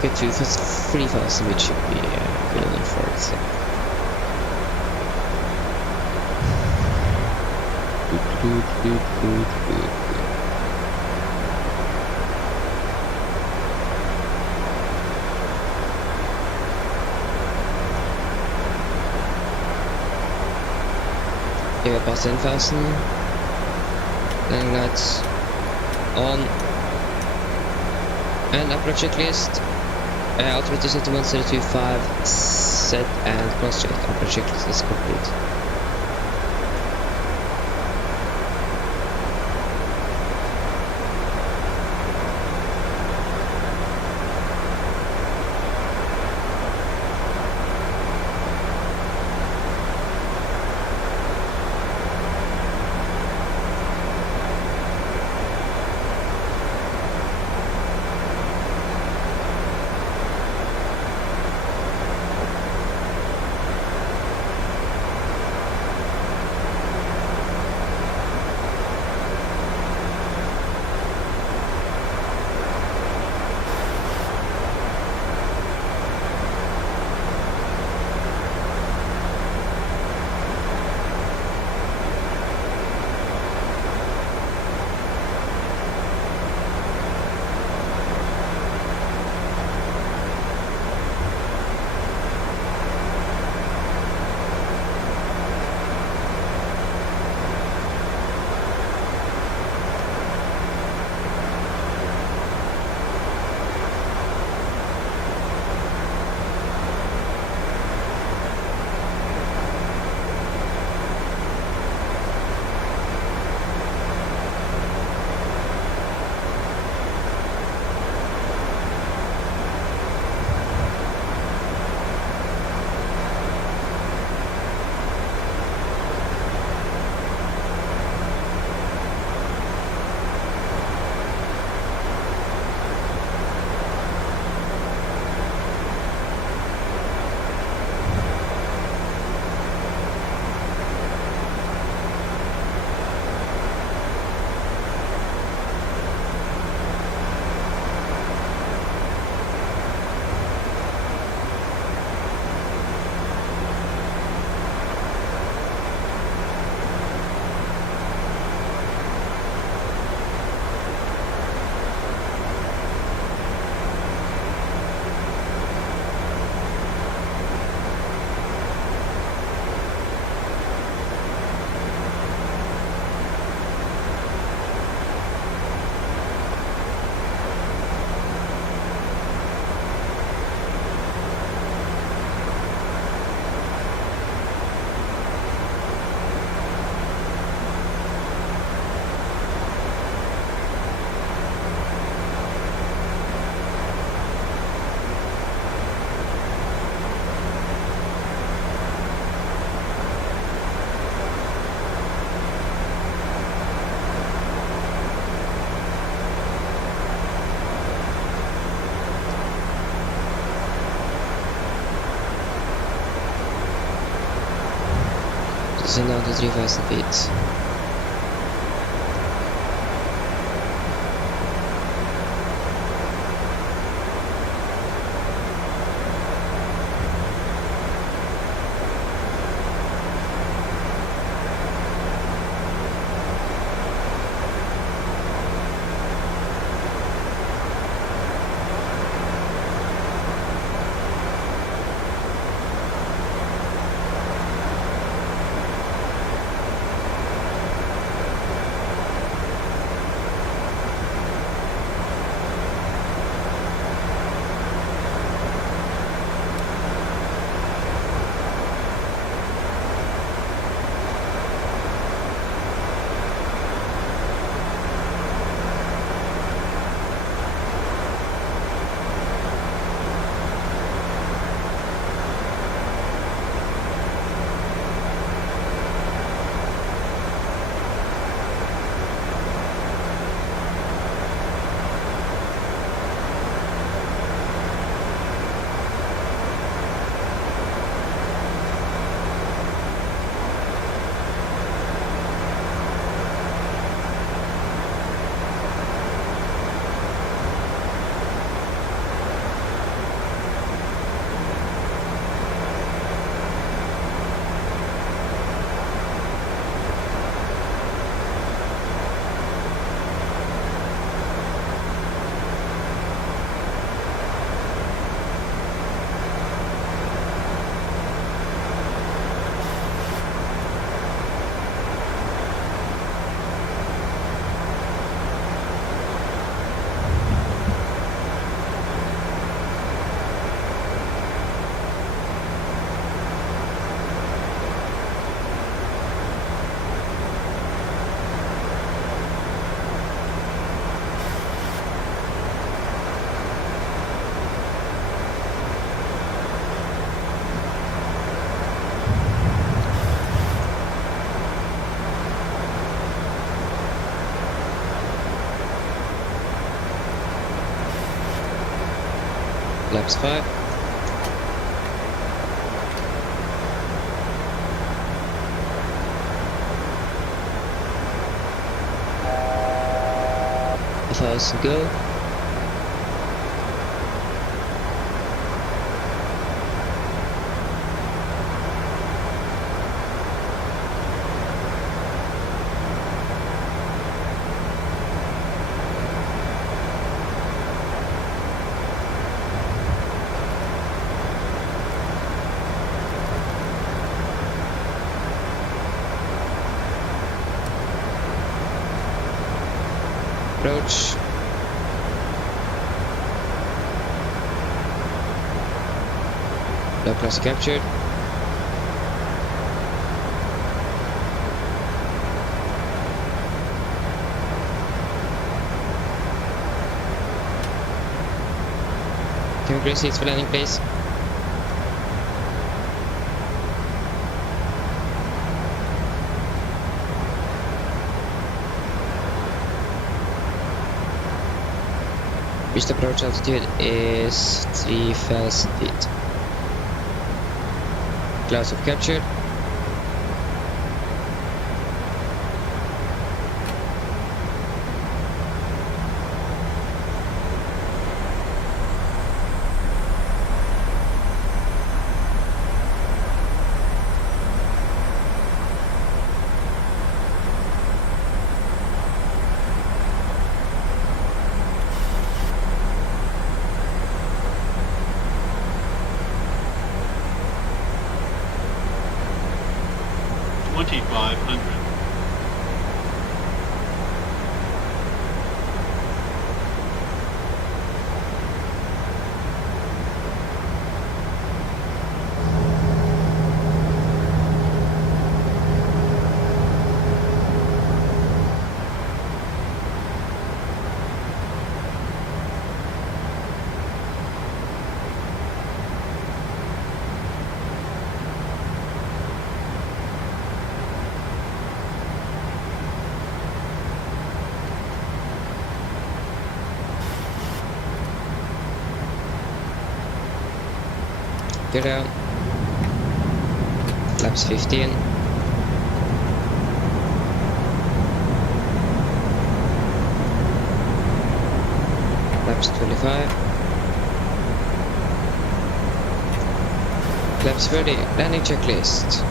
Get to 3,000, which should be good enough for it. So. Good. Give it past 10,000. Then that's on. And upload checklist. Automated set to 132.5 set and cross-check. Upload checklist is complete. Descend down to 3,000 feet. Laps 5. A 1,000 go. Approach. Low plus captured. Chemical seats for landing, please. Reached approach altitude is 3,000 feet. Clouds have captured. Get out. Laps 15. flaps 25. Flaps 30, landing checklist.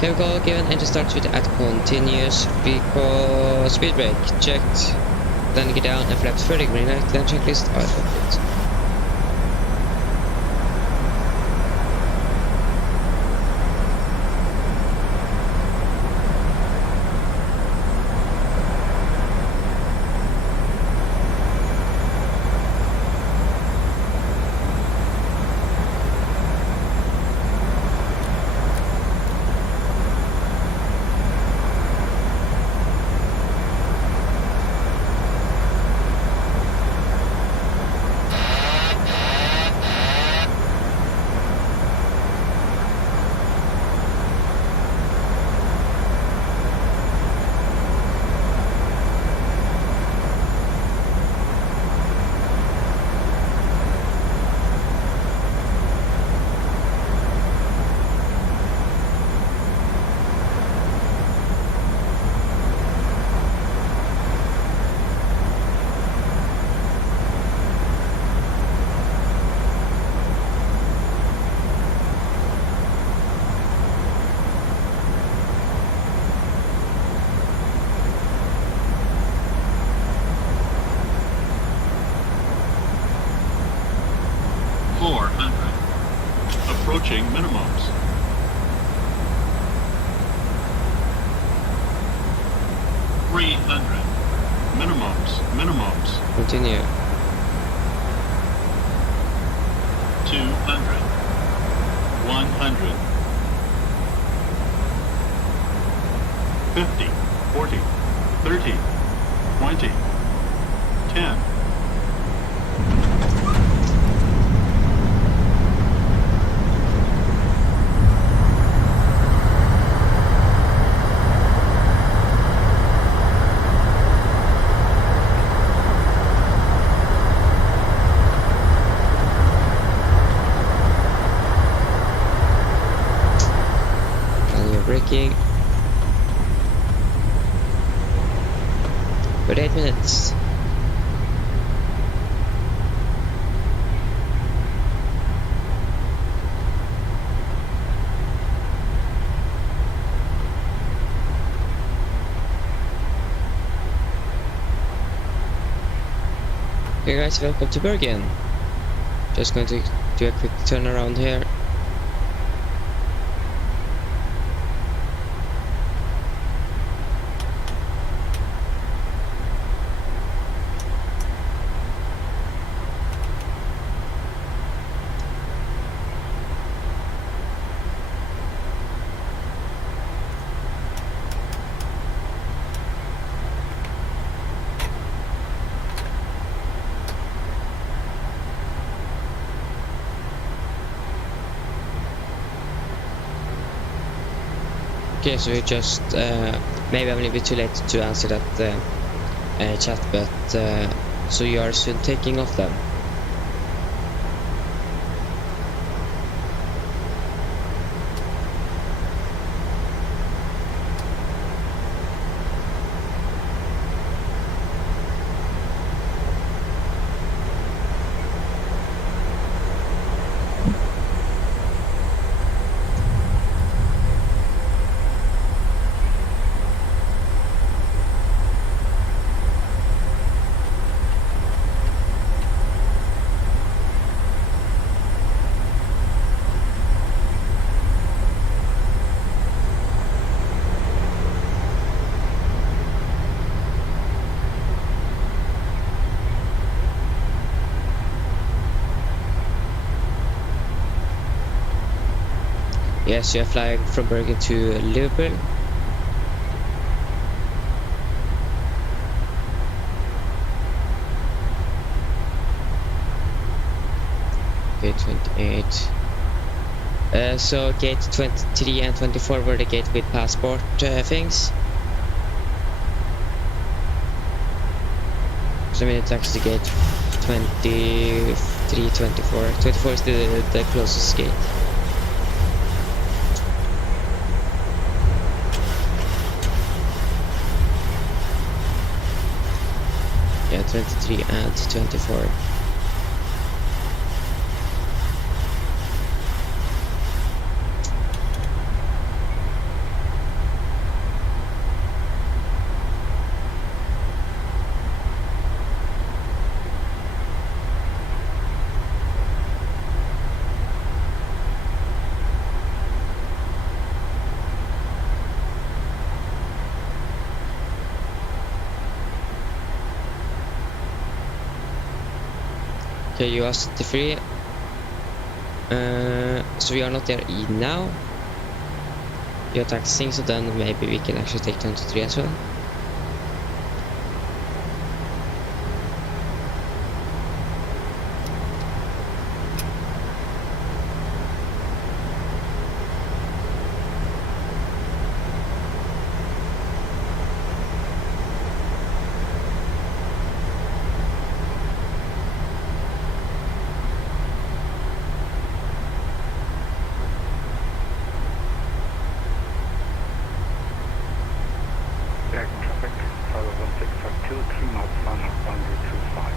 Chemical given engine start with at continuous vehicle speed brake checked. Landing it down and flaps 30, green light, landing checklist are complete. Approaching minimums. 300. Minimums. Continue. 200. 100. 50. 40. 30. 20. 10. Braking. 38 minutes. Okay guys, welcome to Bergen. Just going to do a quick turnaround here. Okay, so you just maybe I'm a little bit too late to answer that chat, but so you are soon taking off then? Yes, you are flying from Bergen to Liverpool. Gate 28. So gate 23 and 24 were the gate with passport things. So I mean it's actually gate 23, 24. 24 is the closest gate. Yeah, 23 and 24. Okay, you are 63. So we are not there now. You're taxing, so then maybe we can actually take down to 3 as well. Traffic, 1652, 3 knots, 125.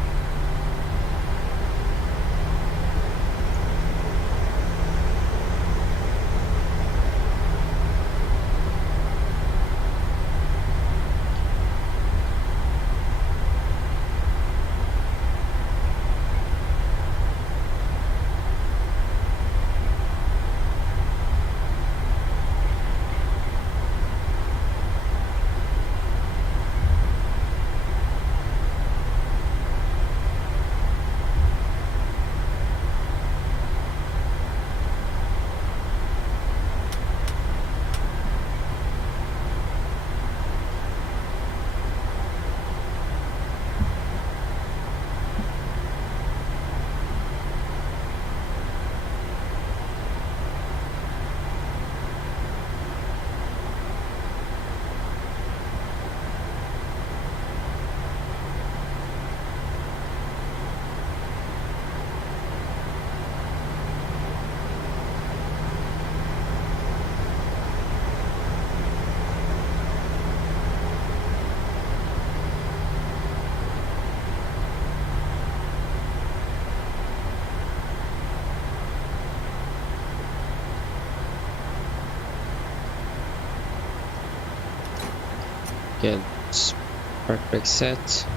Good. Spark brake set.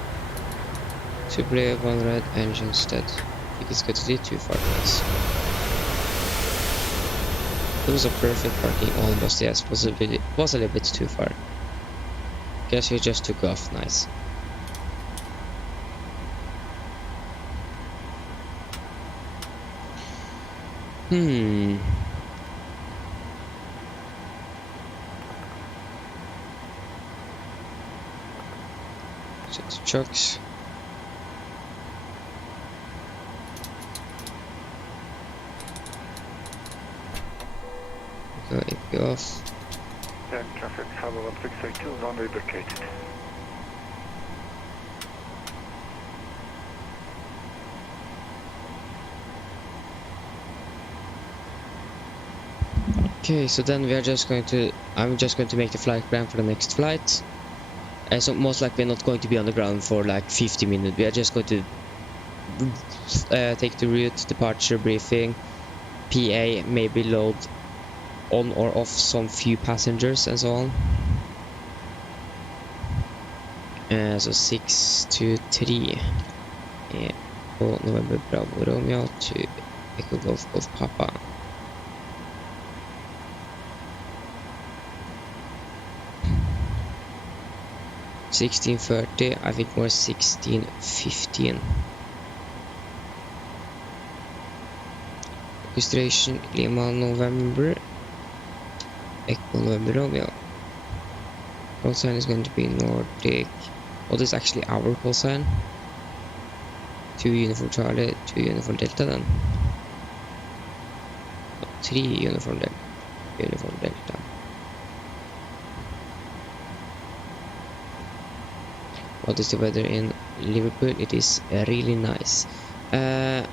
Tubular 100 engine stead. I think it's good to do too far, guys. It was a perfect parking almost, yes. Was a little bit too far. Guess you just took off, nice. Set the trucks. Go AP off. Traffic, 1632, non-lubricated. Okay, so then we are just going to, I'm just going to make the flight plan for the next flight. So most likely we're not going to be on the ground for like 50 minutes. We are just going to take the route, departure briefing, PA, maybe load on or off some few passengers and so on. So 623. Echo November Bravo Romeo to Echo Golf Golf Papa. $16.30, I think more $16.15. Registration Lima November Echo November Romeo. Call sign is going to be Nordic. Oh, this is actually our call sign. 2 Uniform Charlie, 2 Uniform Delta then. No, 3 Uniform Delta. What is the weather in Liverpool? It is really nice. Yeah.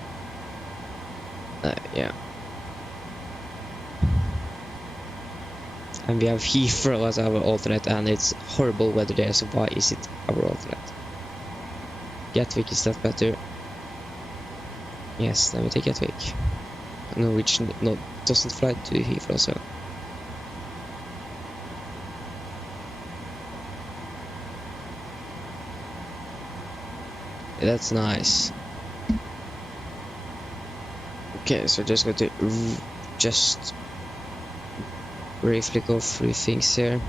And we have Heathrow as our alternate, and it's horrible weather there, so why is it our alternate? Gatwick, is that better? Yes, then we take Gatwick. Norwegian doesn't fly to Heathrow, so. Yeah, that's nice. Okay, so just going to just briefly go through things here.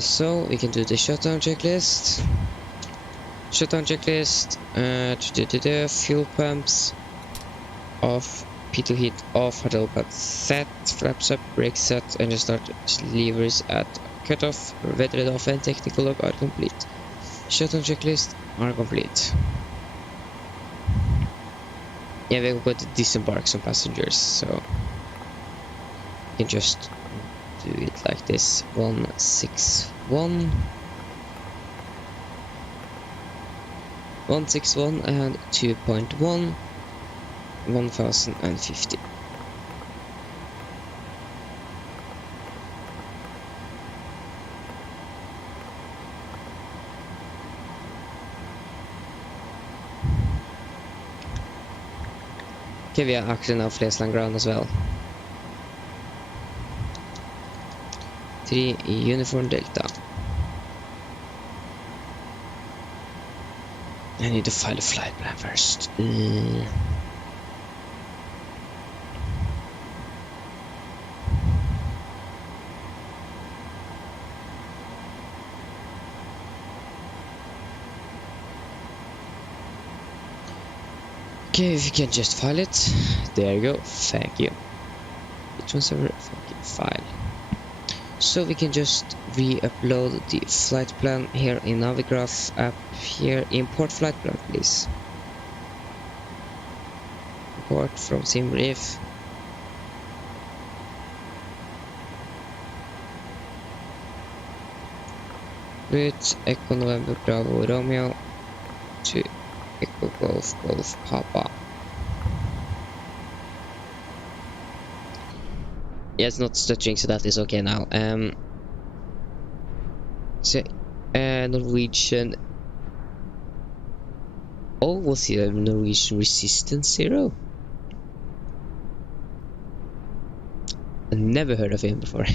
So we can do the shutdown checklist. Shutdown checklist. Fuel pumps off. P2 heat off. Hydraulic pad set. Flaps up. Brake set. Engine start. Levers at cutoff. Weathered off and technical log are complete. Shutdown checklist are complete. Yeah, we're going to disembark some passengers, so you can just do it like this. 161 and 2.1 1050. Okay, we are actually now Flesland ground as well. 3 Uniform Delta. I need to file a flight plan first. Okay, if you can just file it. There you go. Thank you. Which one's our fucking file? So we can just re-upload the flight plan here in Navigraph app. Here, import flight plan, please. Import from SimRiff. Route Echo November Bravo Romeo to Echo Golf Golf Papa. Yeah, it's not stuttering, so that is okay now. Norwegian. Oh, was he a Norwegian Resistance 0? I never heard of him before.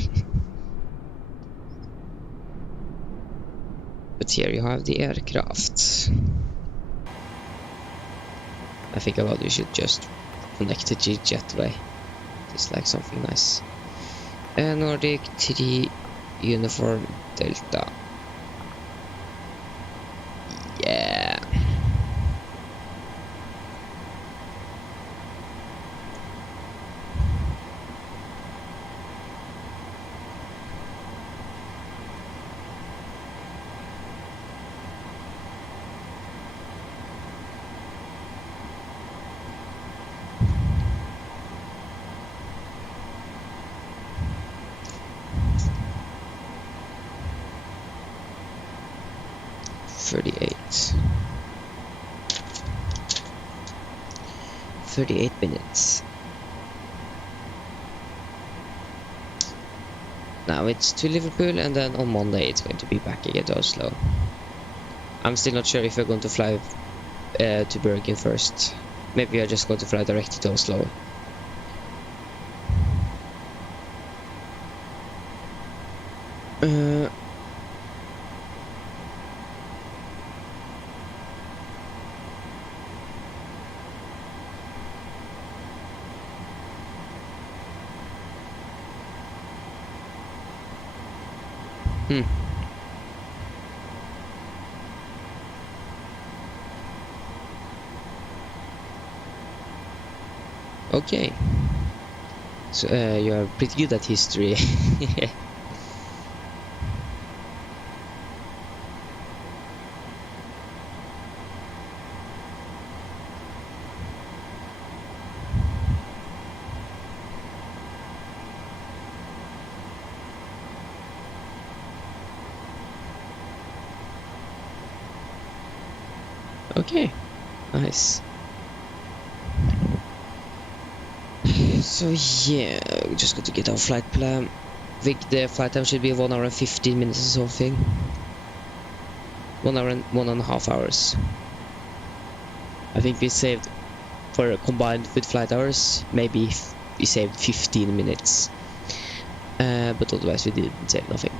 But here you have the aircraft. I think about we should just connect the jetway. It's like something nice. Nordic 3 Uniform Delta. Yeah. Thirty-eight minutes. Now it's to Liverpool, and then on Monday it's going to be back again to Oslo. I'm still not sure if we're going to fly to Bergen first. Maybe we are just going to fly directly to Oslo. Okay. So you are pretty good at history. Okay, nice. So yeah, we're just going to get our flight plan. I think the flight time should be 1 hour and 15 minutes or something. 1 hour and 1.5 hours. I think we saved, for combined with flight hours, maybe we saved 15 minutes. But otherwise we didn't save nothing.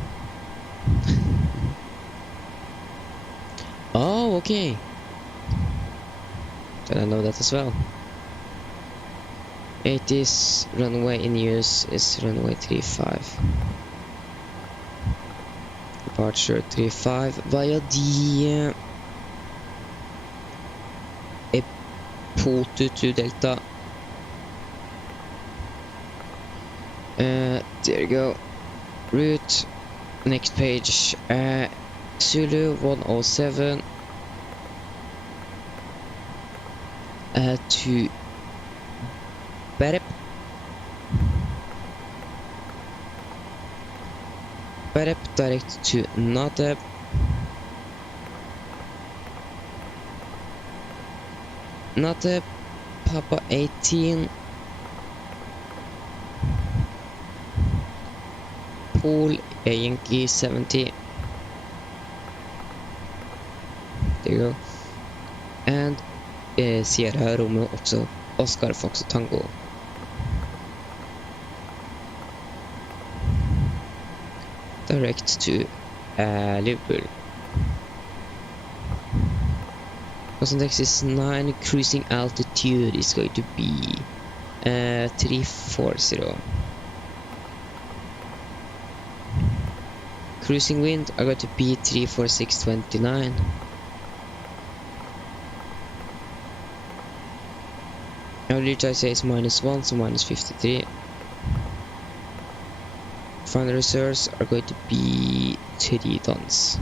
Oh, okay. Then I know that as well. It is runway in use is runway 35. Departure 35 via the Porto to Delta. There you go. Route. Next page. Zulu 107. To Berep. Berep direct to Nateb. Nateb, Papa 18. Paul, Yankee 70. There you go. And Sierra Romeo också. Oscar Fox Tango. Direct to Liverpool. Context is 9. Cruising altitude is going to be 340. Cruising wind are going to be 346.29. Average I say is -1, so -53. Final reserves are going to be 3 tons.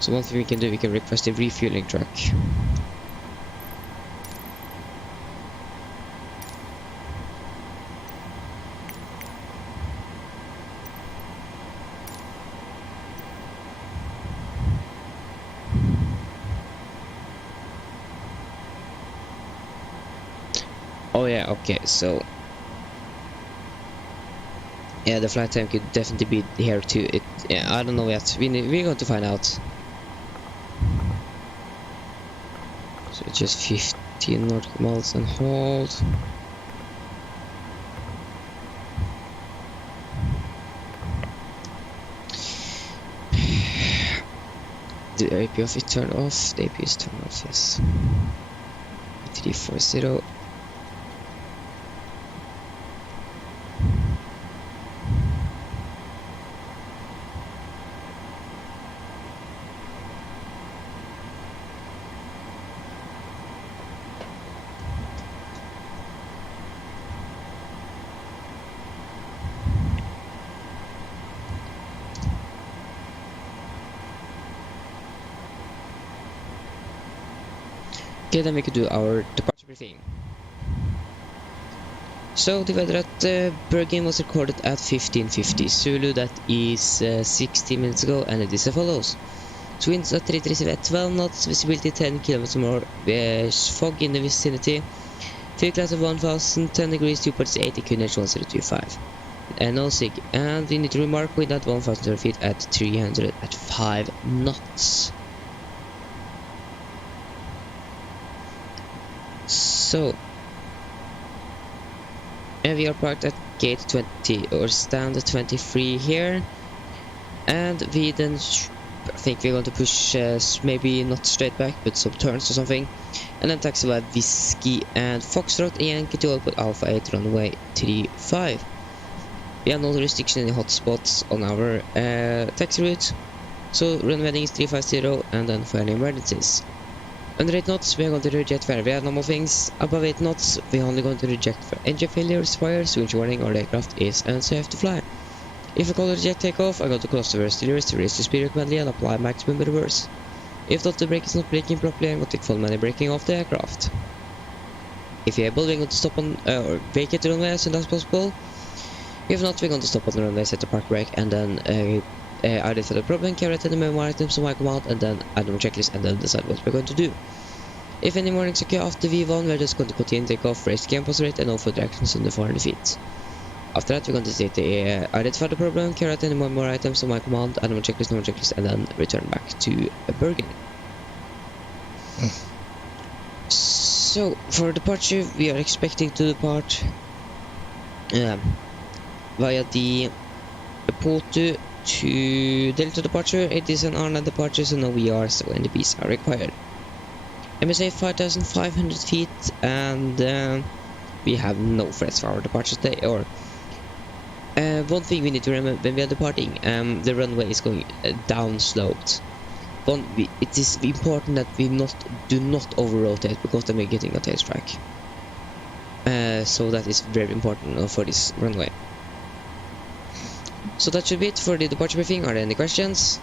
So one thing we can do, we can request a refueling truck. Oh yeah, okay, so yeah, the flight time could definitely be here too. Yeah, I don't know yet. We're going to find out. So it's just 15 nautical miles and hold. The AP off is turned off. The AP is turned off, yes. 340. Okay, then we could do our departure briefing. So the weather at Bergen was recorded at 1550 Zulu, that is 60 minutes ago, and it is as follows. Winds at 337 at 12 knots, visibility 10 kilometers more, fog in the vicinity, fuel class of 1000, 10 degrees, 2.80, QNH 1025. And no sig, and we need to remark wind at 1000 feet at 300 at 5 knots. So, and we are parked at gate 20 or stand 23 here, and we then I think we're going to push maybe not straight back but some turns or something, and then taxi by Whiskey and Foxtrot Yankee to Alpha Alpha 8 runway 35. We have no restriction in hotspots on our taxi route, so run heading is 350, and then for any emergencies. Under 8 knots, we are going to reject where we have normal things. Above 8 knots, we are only going to reject for engine failures, fires, winch warning, or the aircraft is unsafe to fly. If I call reject takeoff, I go to close the reverse to raise the speed recommended and apply maximum reverse. If not, the brake is not braking properly, I'm going to full manual braking off the aircraft. If you're able, we're going to stop on or vacate the runway as soon as possible. If not, we're going to stop on the runway, set the park brake, and then identify the problem, carry out any memo items on my command, and then add them checklist, and then decide what we're going to do. If any warnings occur after V1, we're just going to continue takeoff, raise the campus rate, and no further actions under 400 feet. After that, we're going to state the identify the problem, carry out any more items on my command, add them checklist, no checklist, and then return back to Bergen. So, for departure, we are expecting to depart via the Porto to Delta departure. It is an Arna departure, so no VR, so NDBs are required. MSA 5,500 feet, and we have no threats for our departure today. Or one thing we need to remember when we are departing, the runway is going down sloped. it is important that we do not over rotate, because then we're getting a tail strike. So that is very important for this runway. So that should be it for the departure briefing. Are there any questions?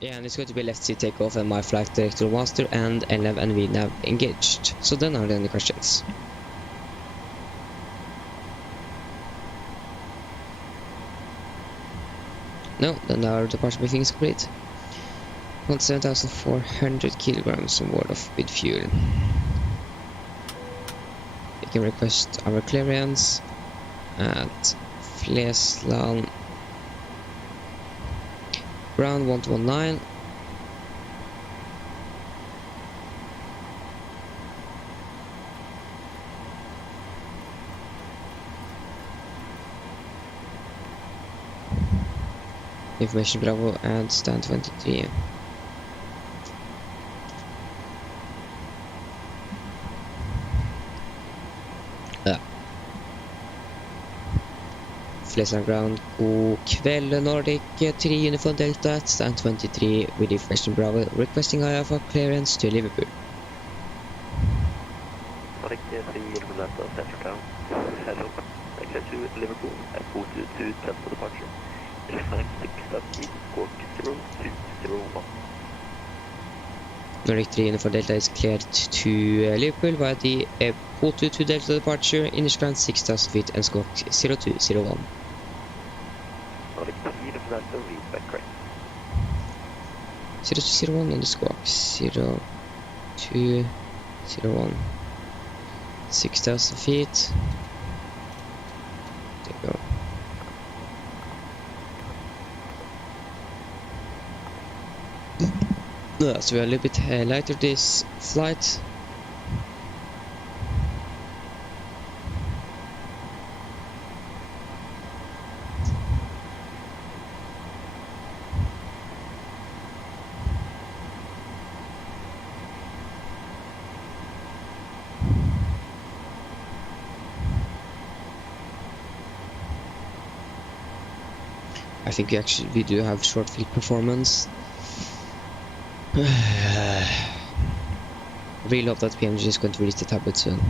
Yeah, and it's going to be left seat takeoff and my flight director master and LM and VNAV engaged. So then, are there any questions? No, then our departure briefing is complete. 7,400 kilograms on board of with fuel. We can request our clearance at Flesland ground 1219. Information Bravo and stand 23. Flesland ground, god kväll Nordic 3 Uniform Delta at stand 23 with information Bravo requesting IAFA clearance to Liverpool. Nordic 3 Uniform Delta Central Town. Hello. Access to Liverpool at 422 10 for departure. Climb 6 squawk 0201. Nordic 3 Uniform Delta is cleared to Liverpool via the 422 Delta departure, initial climb 6,000 feet and squawk 0201. Nordic 3 Uniform Delta, read back correct. 0201 on the squawk 0201. 6,000 feet. There we go. So we are a little bit lighter this flight. I think we do have short field performance. Really hope that PMDG is going to release the tablet soon.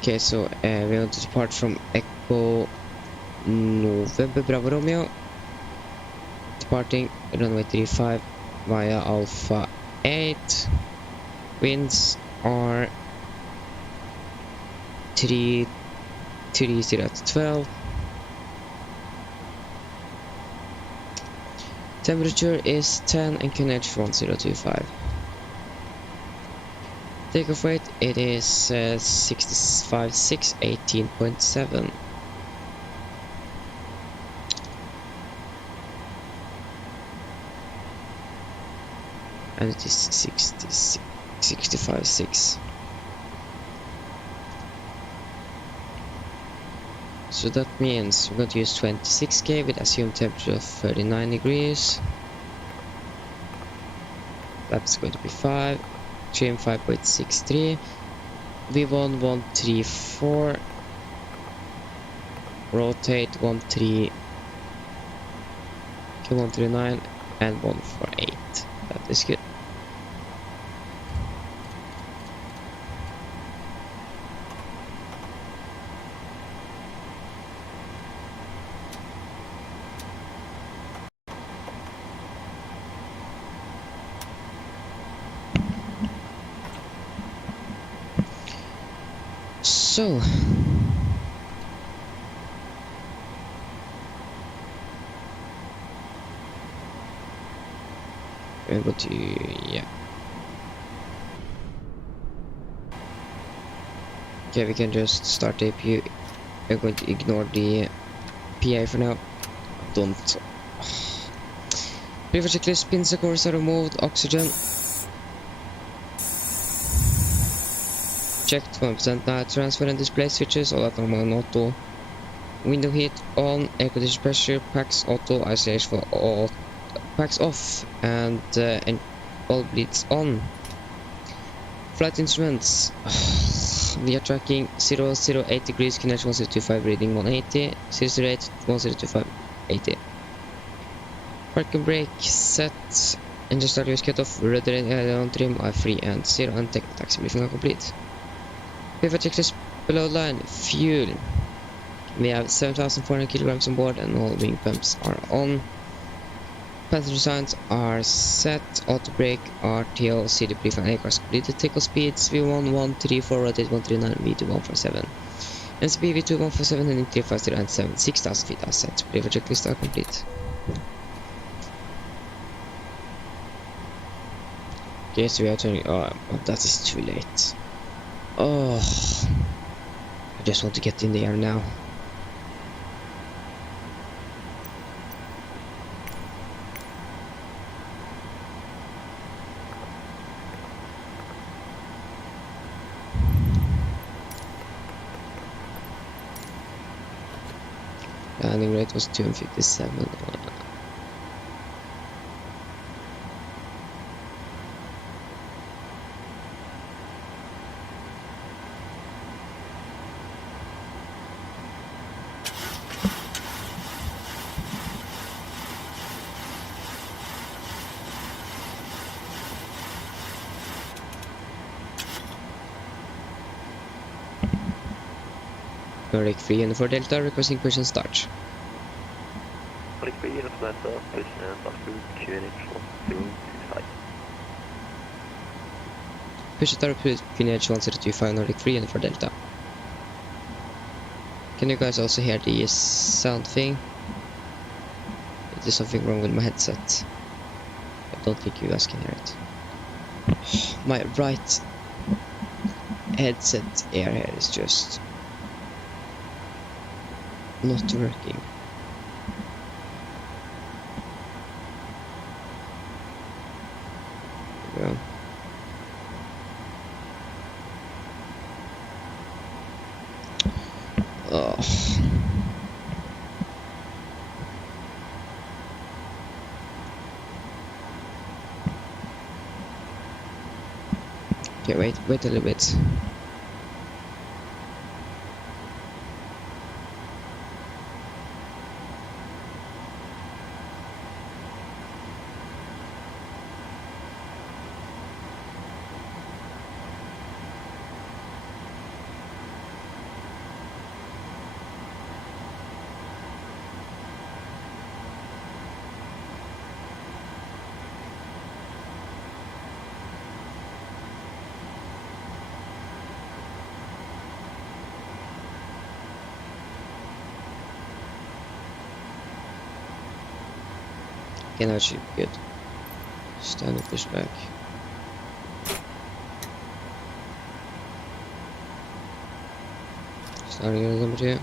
Okay, so we're going to depart from Echo November Bravo Romeo, departing runway 35 via Alpha 8. Winds are 330 at 12. Temperature is 10 and QNH 1025. Takeoff weight, it is 65.6, 18.7. And it is 65.6. So that means we're going to use 26K with assumed temperature of 39 degrees. That's going to be 5. Trim 5.63. V1 134. Rotate 13. K139 and 148. That is good. So we're able to, yeah. Okay, we can just start the APU. We're going to ignore the PA for now. Don't. Prefer checklist, pins and cores are removed, oxygen. Checked 1% night transfer and display switches, all at normal and auto. Window heat on, air condition pressure, packs auto, isolation for all, packs off, and all bleeds on. Flight instruments. We are tracking 008 degrees, QNH 1025, reading 180, 008, 1025. 80. Parking brake set. Engine starter is cut off. Rudder on trim are free and 0 and technical taxi briefing are complete. Paper checklist below line. Fuel. We have 7,400 kilograms on board and all wing pumps are on. Passenger signs are set. Auto brake, RTO, CD brief and A-cars completed. Takeoff speeds V1 134, rotate 139, V2 147. NCP V2 147 and 350 and 6,000 feet are set. Paper checklist are complete. Okay, so we are turning. Oh, that is too late. Oh, I just want to get in the air now. Landing rate was 257. Nordic 3 and 4 Delta requesting push and start. Nordic 3 and Delta, push and start route QNH 1025. Push and start route QNH 1025 Nordic 3 and 4 Delta. Can you guys also hear the sound thing? There's something wrong with my headset. I don't think you guys can hear it. My right headset ear here is just not working. There we go. Oh. Okay, wait a little bit. Okay, now it should be good. Stand and push back. Starting on number 2.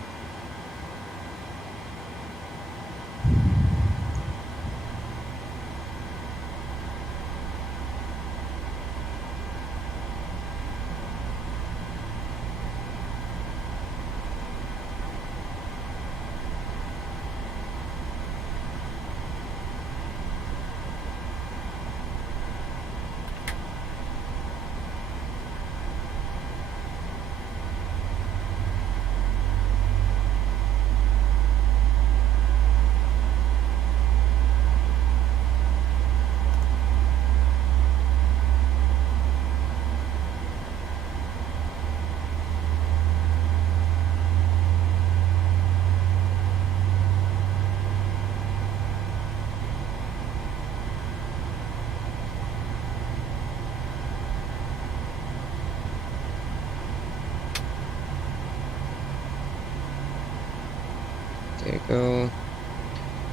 There you go.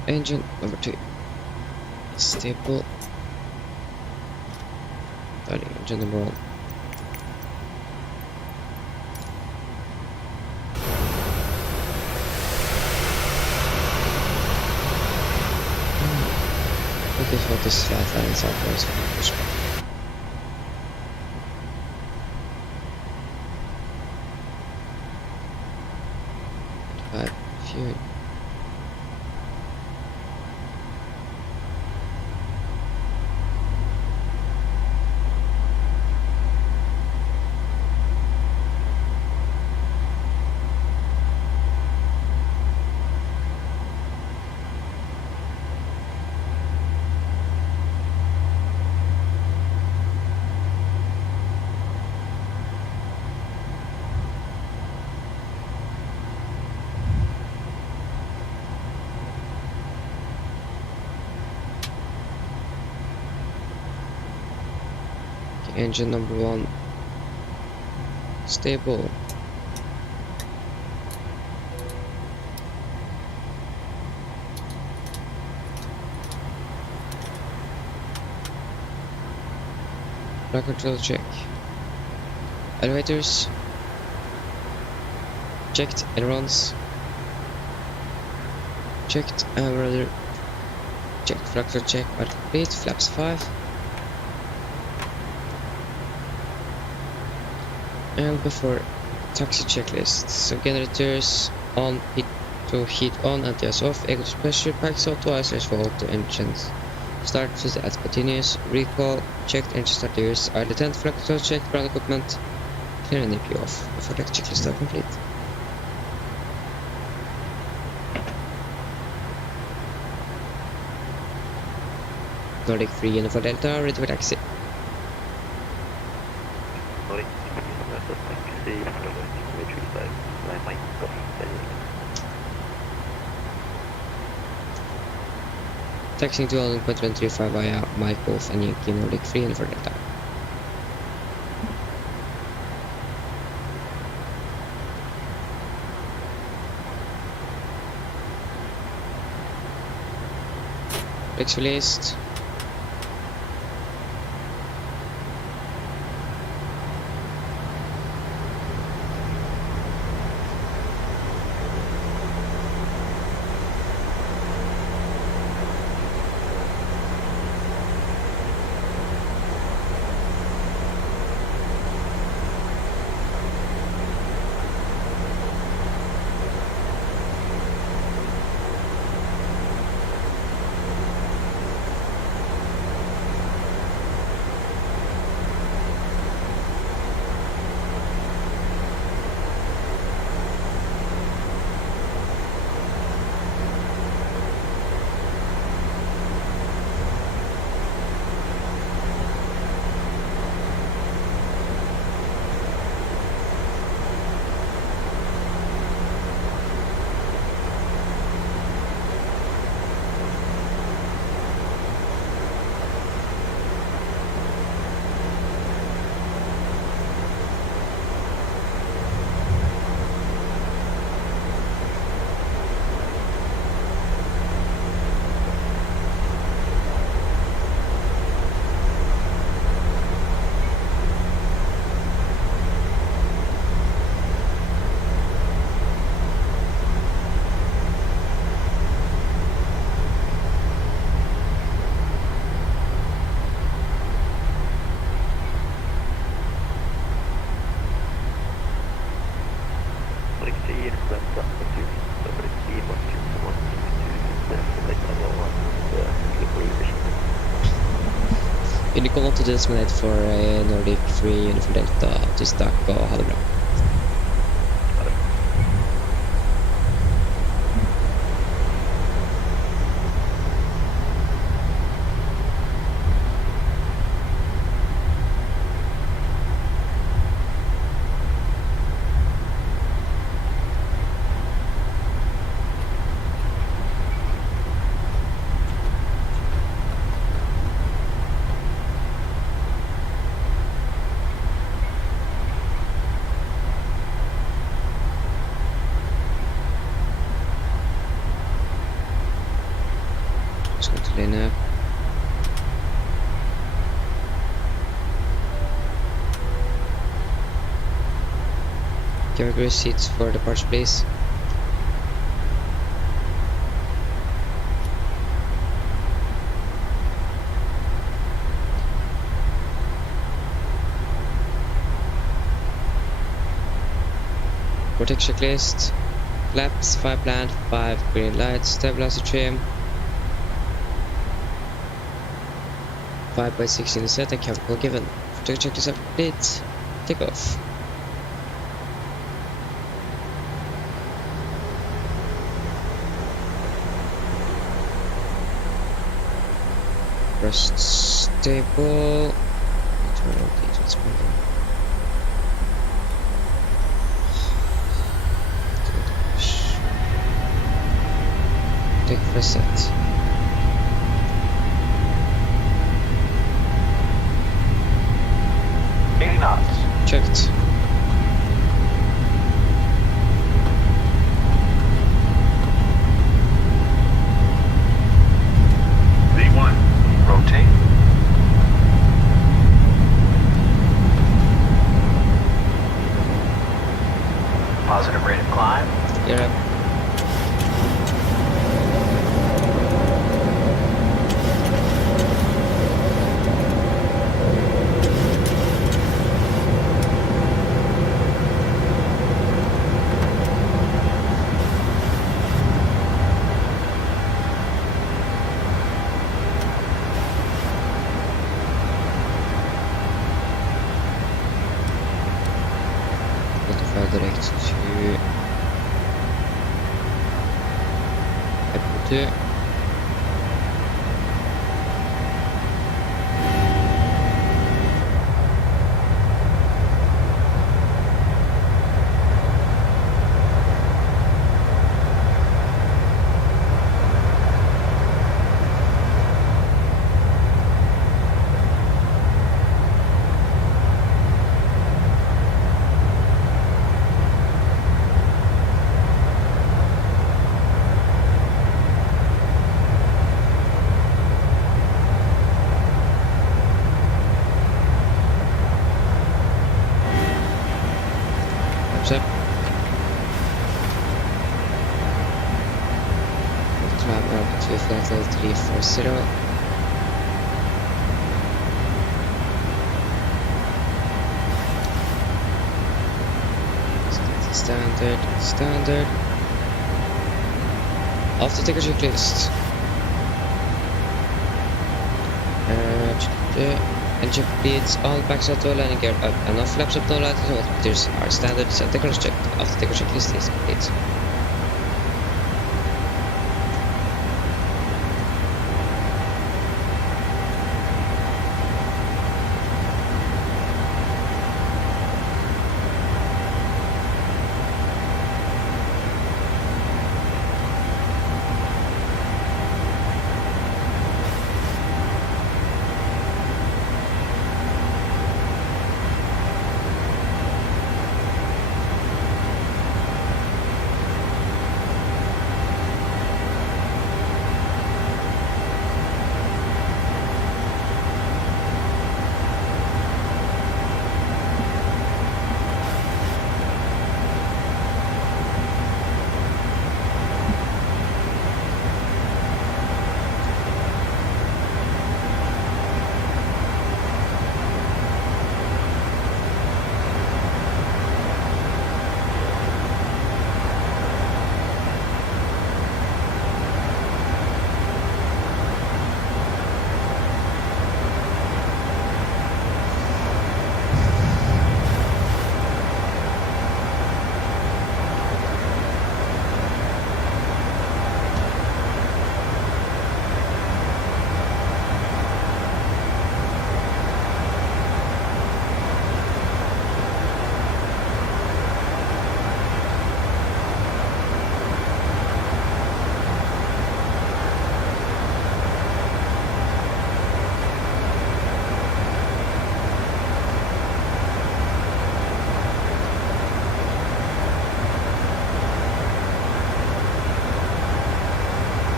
Engine number 2. Stable. Starting engine number 1. Look at what this flat line is out there. Fuel. engine number 1 stable. Flight control check. Elevators checked. Ailerons checked. Rudder checked. Flight control check are complete. Flaps 5. And before taxi checklist. So generators on, heat on, anti-ice off, exhaust pressure, packs auto, isolation for auto engines. Start to as continuous, recall, checked engine starters, idle tent, flight control check, ground equipment, clear and AP off. Before taxi checklist are complete. Nordic 3 Uniform Delta, ready for taxi. Nordic 3 Uniform taxi, runway 35, fly Mike, go, Taxiing to 1.135 via Mike Wolf and Yankee Nordic 3 Uniform Delta. Brakes released. Unicorn to destinate for Nordic 3 Uniform Delta till stack och ha det bra. Just going to line up. Can we seats for departure, please? Vortex checklist. Flaps, 5 land, 5 green lights, stabilizer trim. 5 by 16 set and chemical given. Vortex checklist complete. Take off. Rest stable. Internal details spinning. Take first set. Positive rate of climb. Clear up. Direkt to Airport 2. Up. Climb up to flight level 340. Standard. After take a checklist. And check leads all backs out to landing gear up. Enough flaps up, no lights, and meters are standard. And take a check. After take a checklist is complete.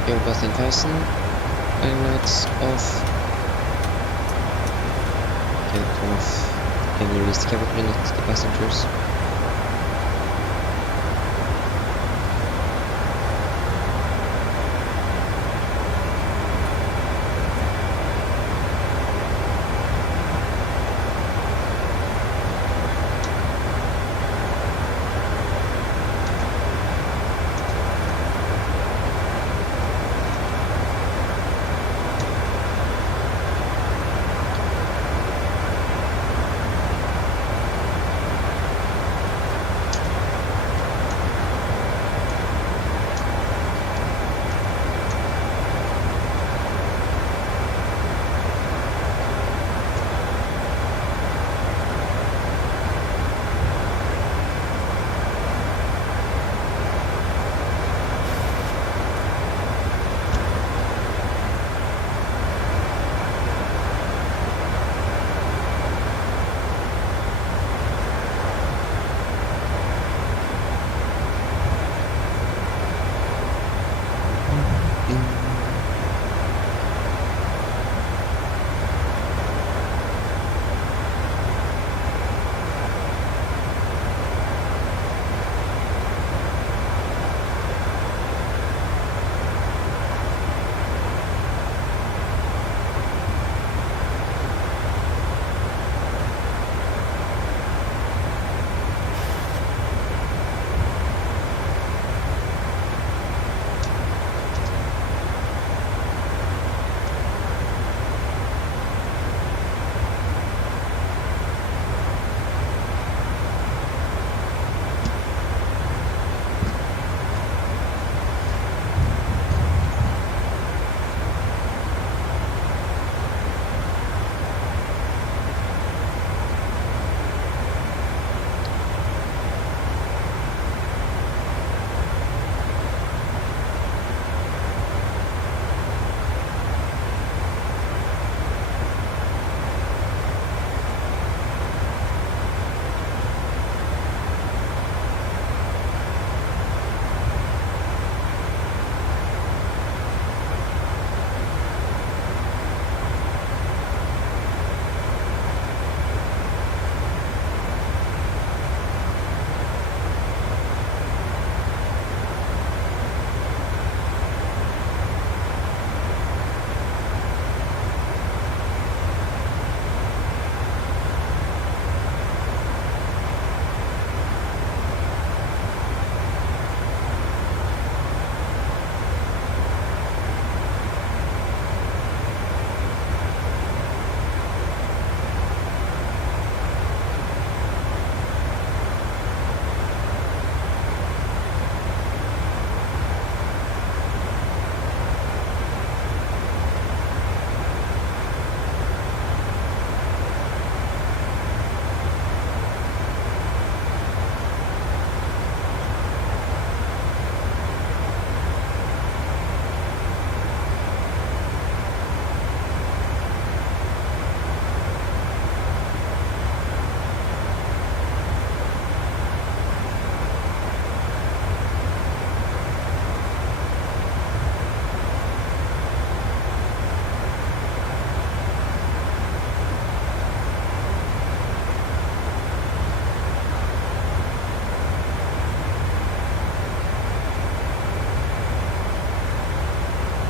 Over 10,000. Lights off. Okay, turn off. Can you release the cabin, not the passengers?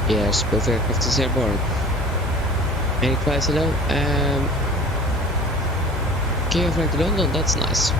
Yes, both aircraft is airborne. And it flies hello. Okay, you're flying to London, that's nice.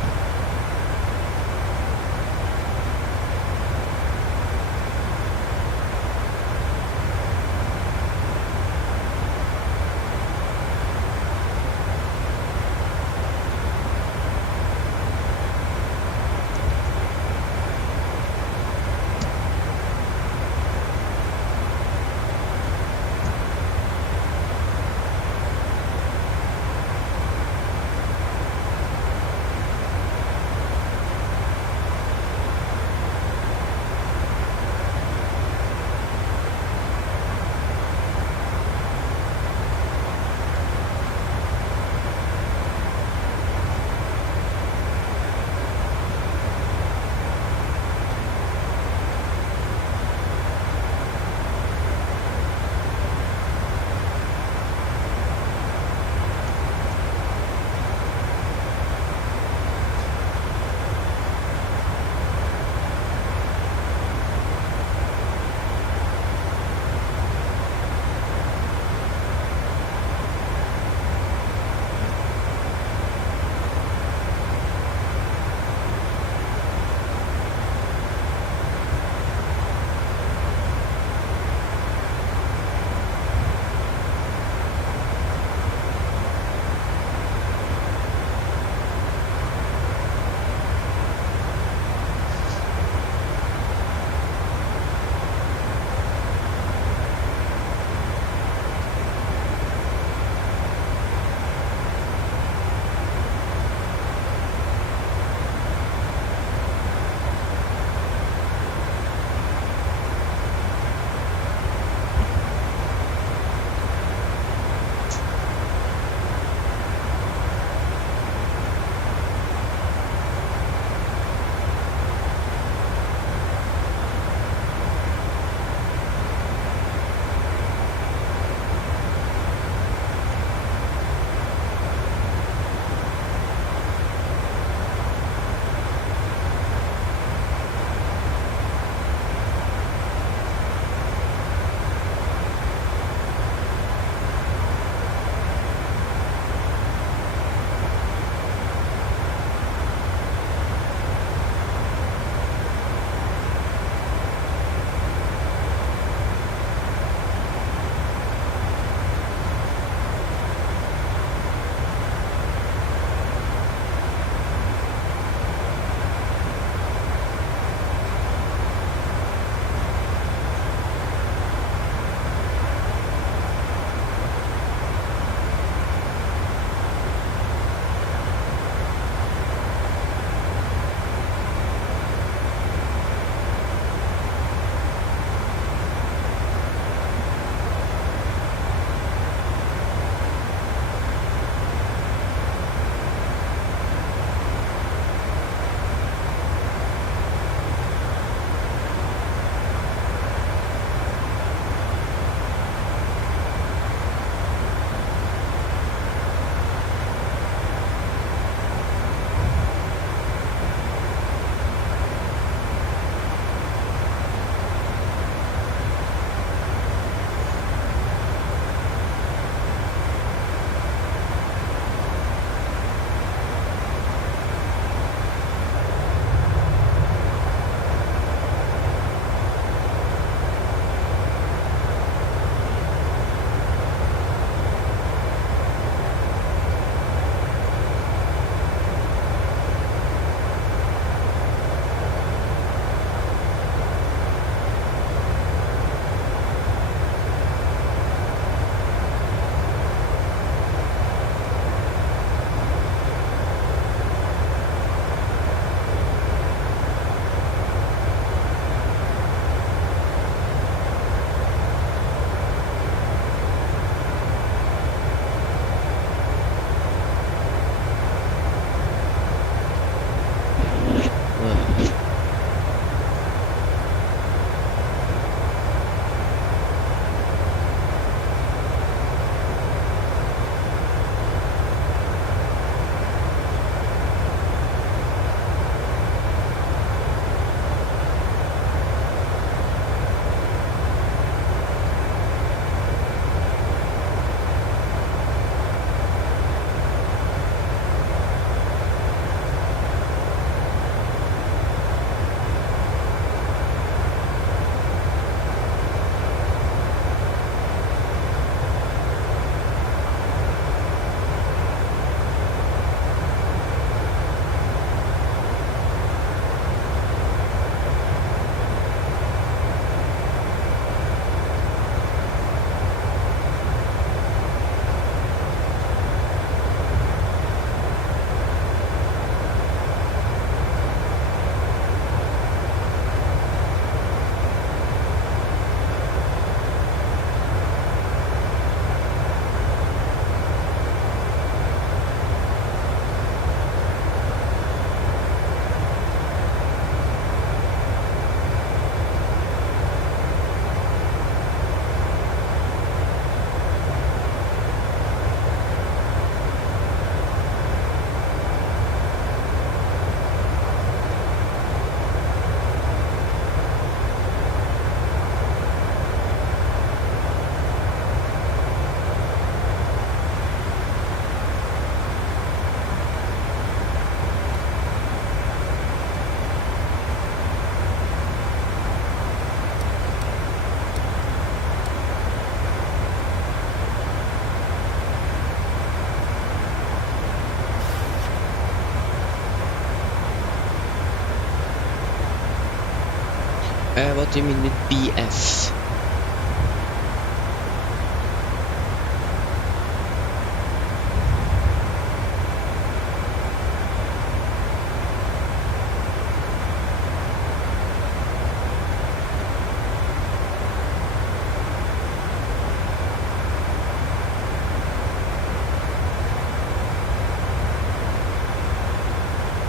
What do you mean with BF?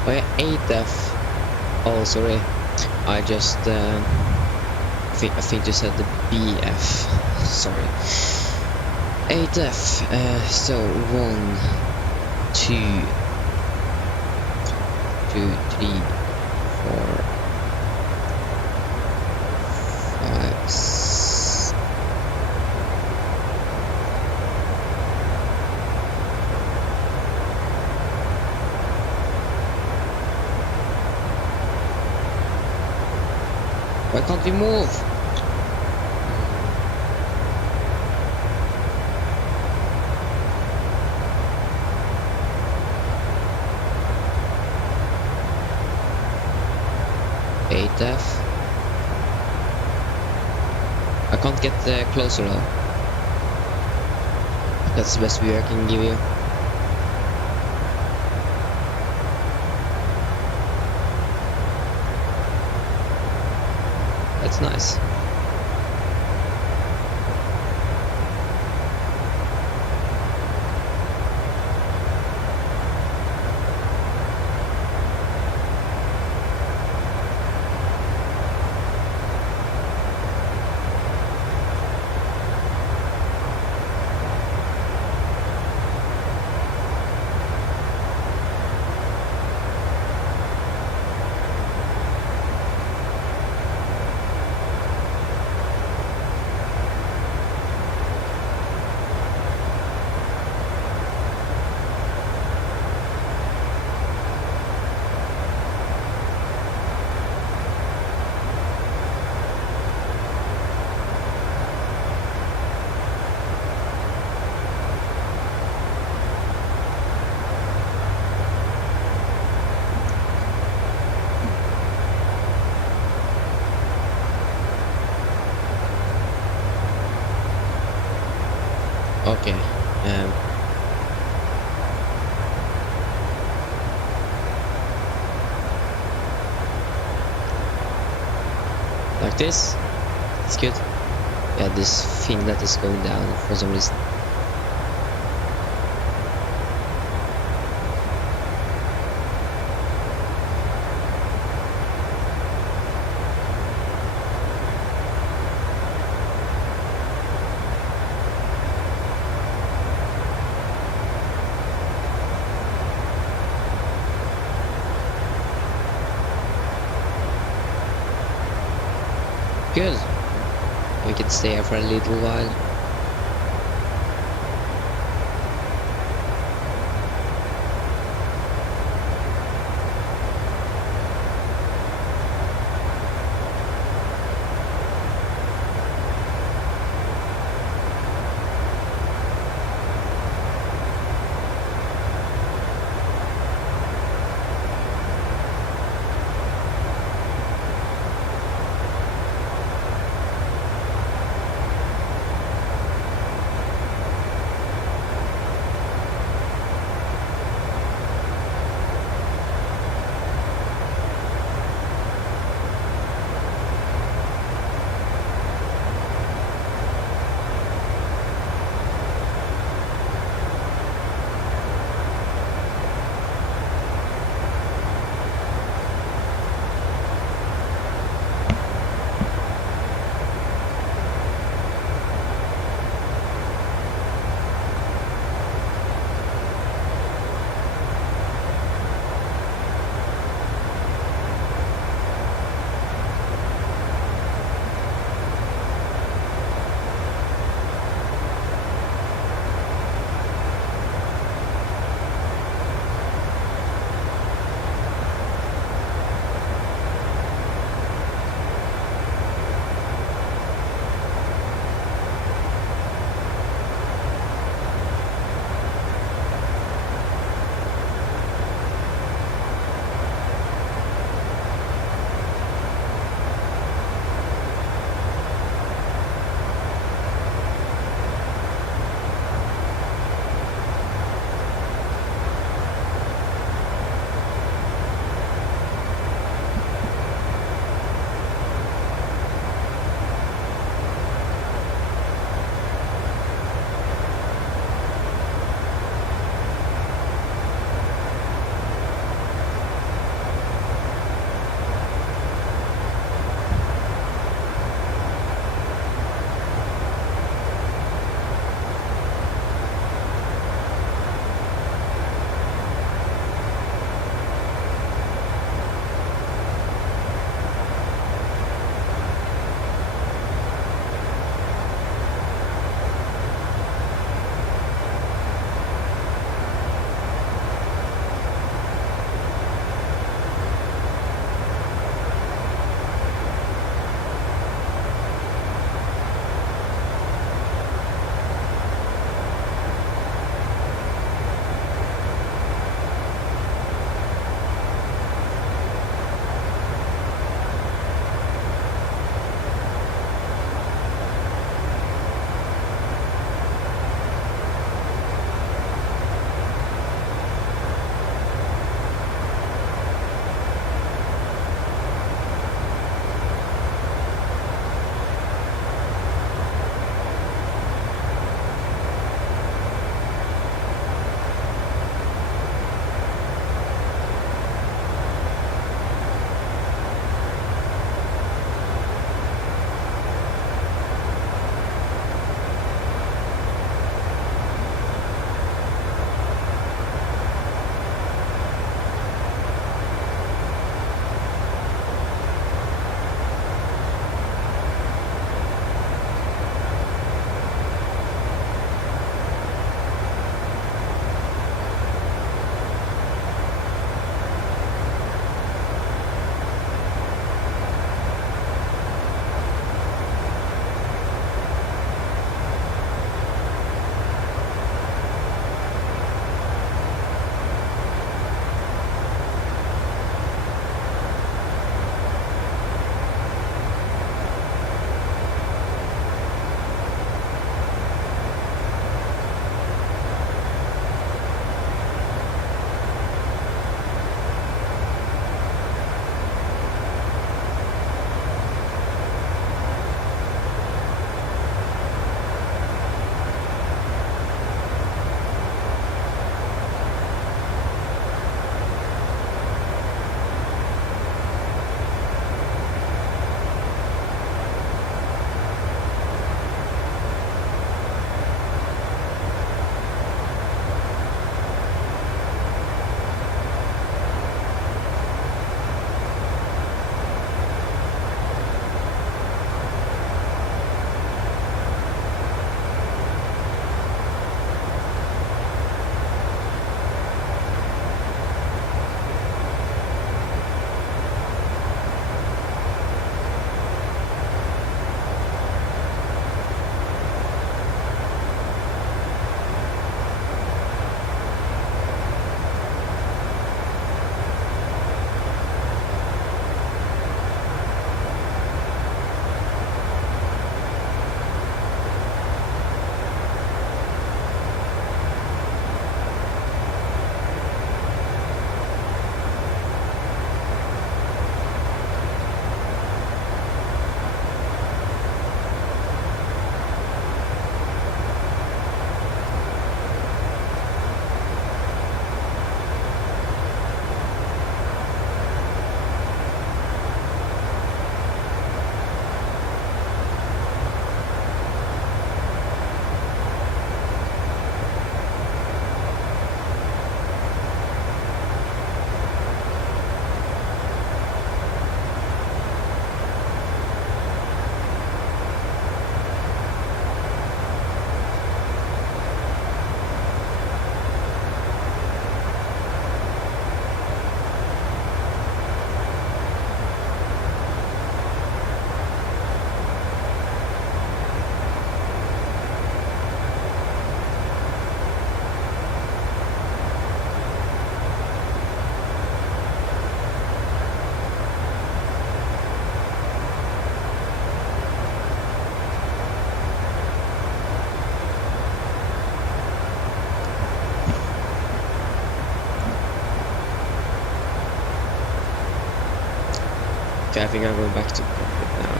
Oh yeah, 8F. Oh, sorry. I just I think you said the BF. Sorry. 8F. So 1, 2, 3, 4, 5, 6. Why can't we move? Eight F. I can't get closer though. That's the best view I can give you. That's nice. Okay. Like this. It's good. Yeah, this thing that is going down for some reason. Good. We can stay here for a little while. Okay, I think I'm going back to cockpit now.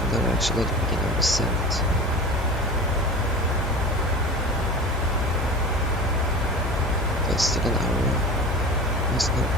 And then we're actually going to begin our descent. That's still an hour. It's not.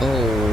Oh.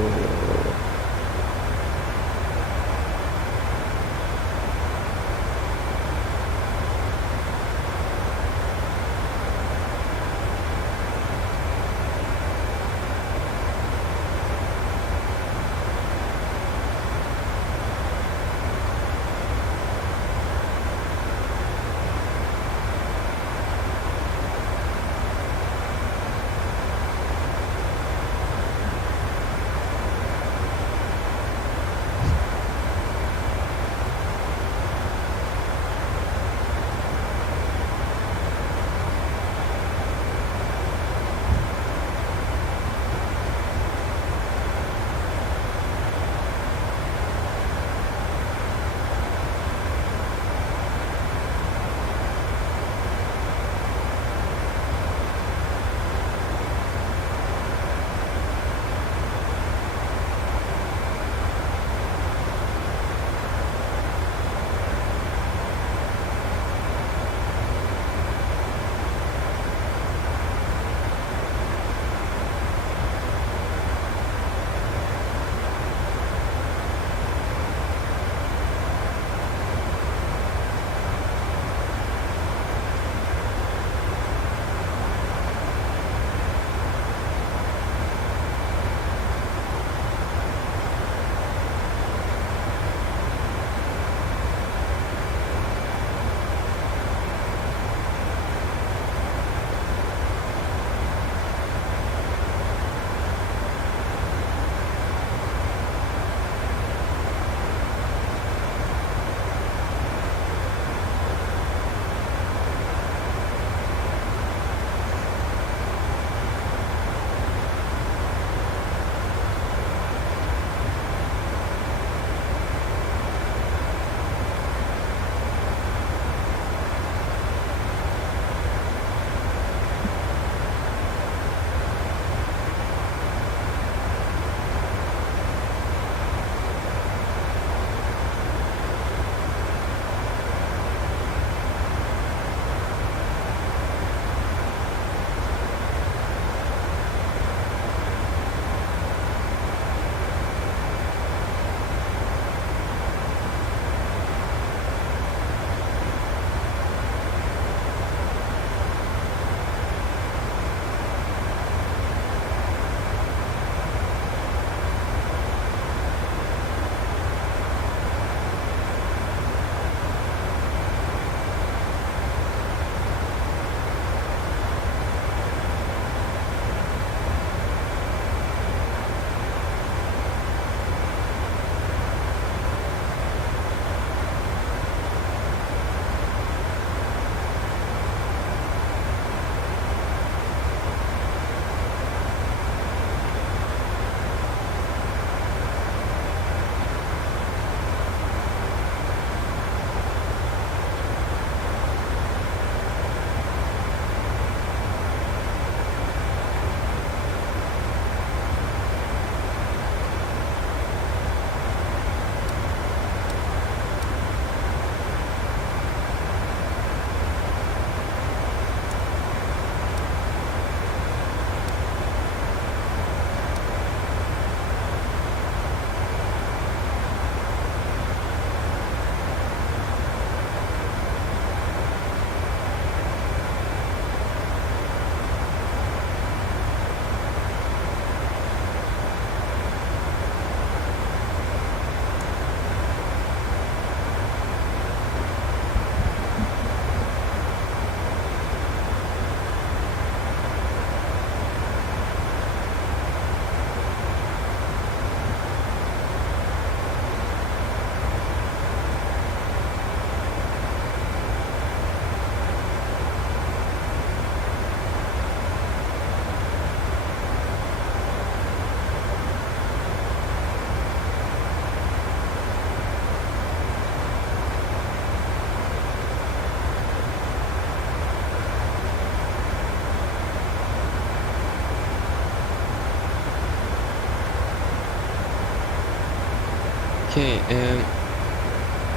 Okay,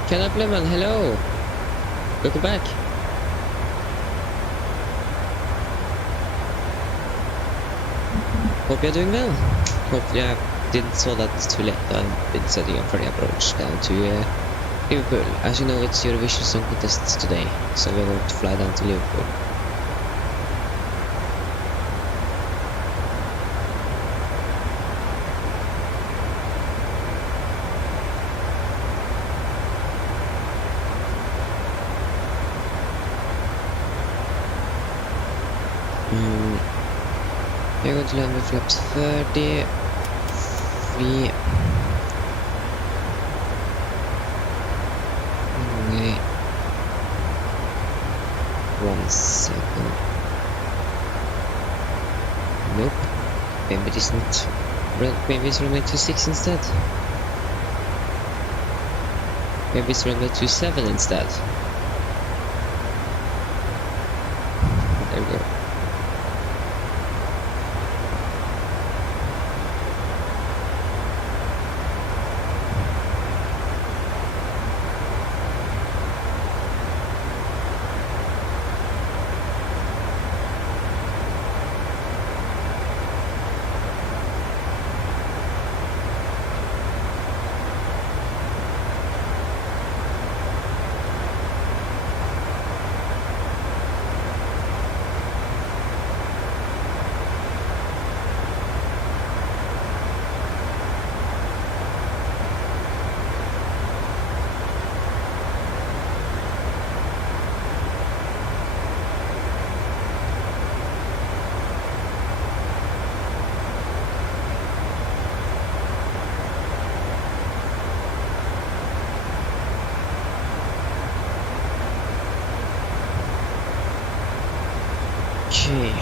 can I play, man? Hello. Welcome back. Hope you're doing well. hopefully I didn't saw that too late. I've been setting up for the approach down to Liverpool. As you know, it's Eurovision Song Contest today, so we're going to fly down to Liverpool. We're going to land with flaps 30, 3, wait, 1 second, nope, maybe it is not, maybe it's runway 26 instead, maybe it's runway 27 instead, there we go. Okay,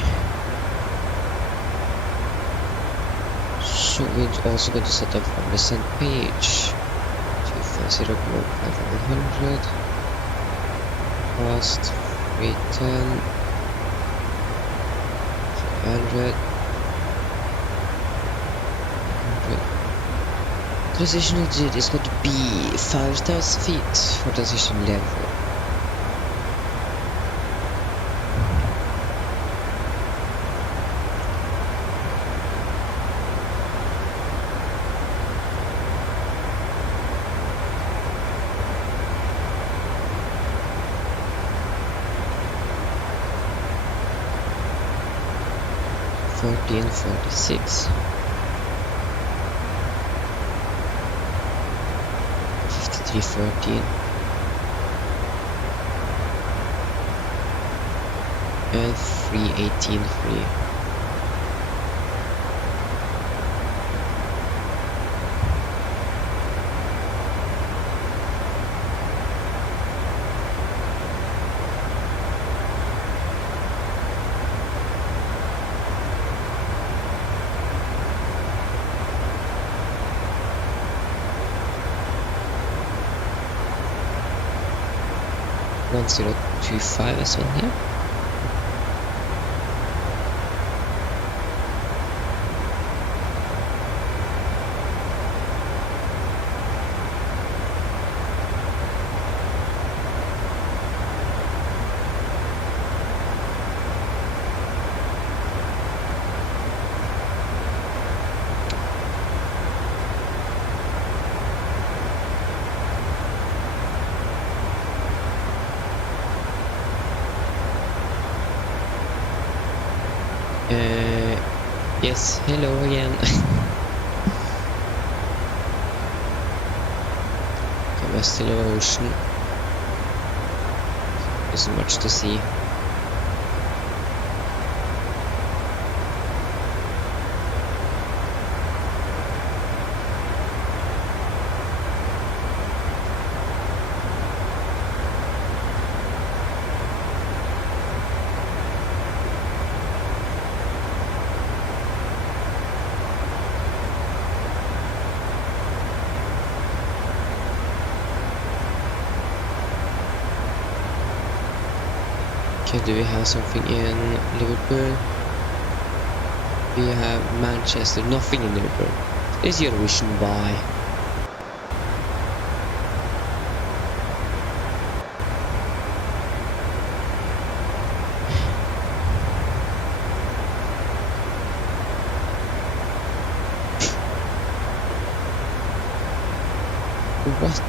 so we're also going to set up on the send page 250 below 500, fast 310, 300, 100. Transitional altitude is going to be 5,000 feet for transition level. And 46, 5313, and 318.3. One 025 as well here. Yes, hello again. Okay, we're still over ocean. Isn't much to see. Okay, do we have something in Liverpool? We have Manchester, nothing in Liverpool. Is Eurovision by? What?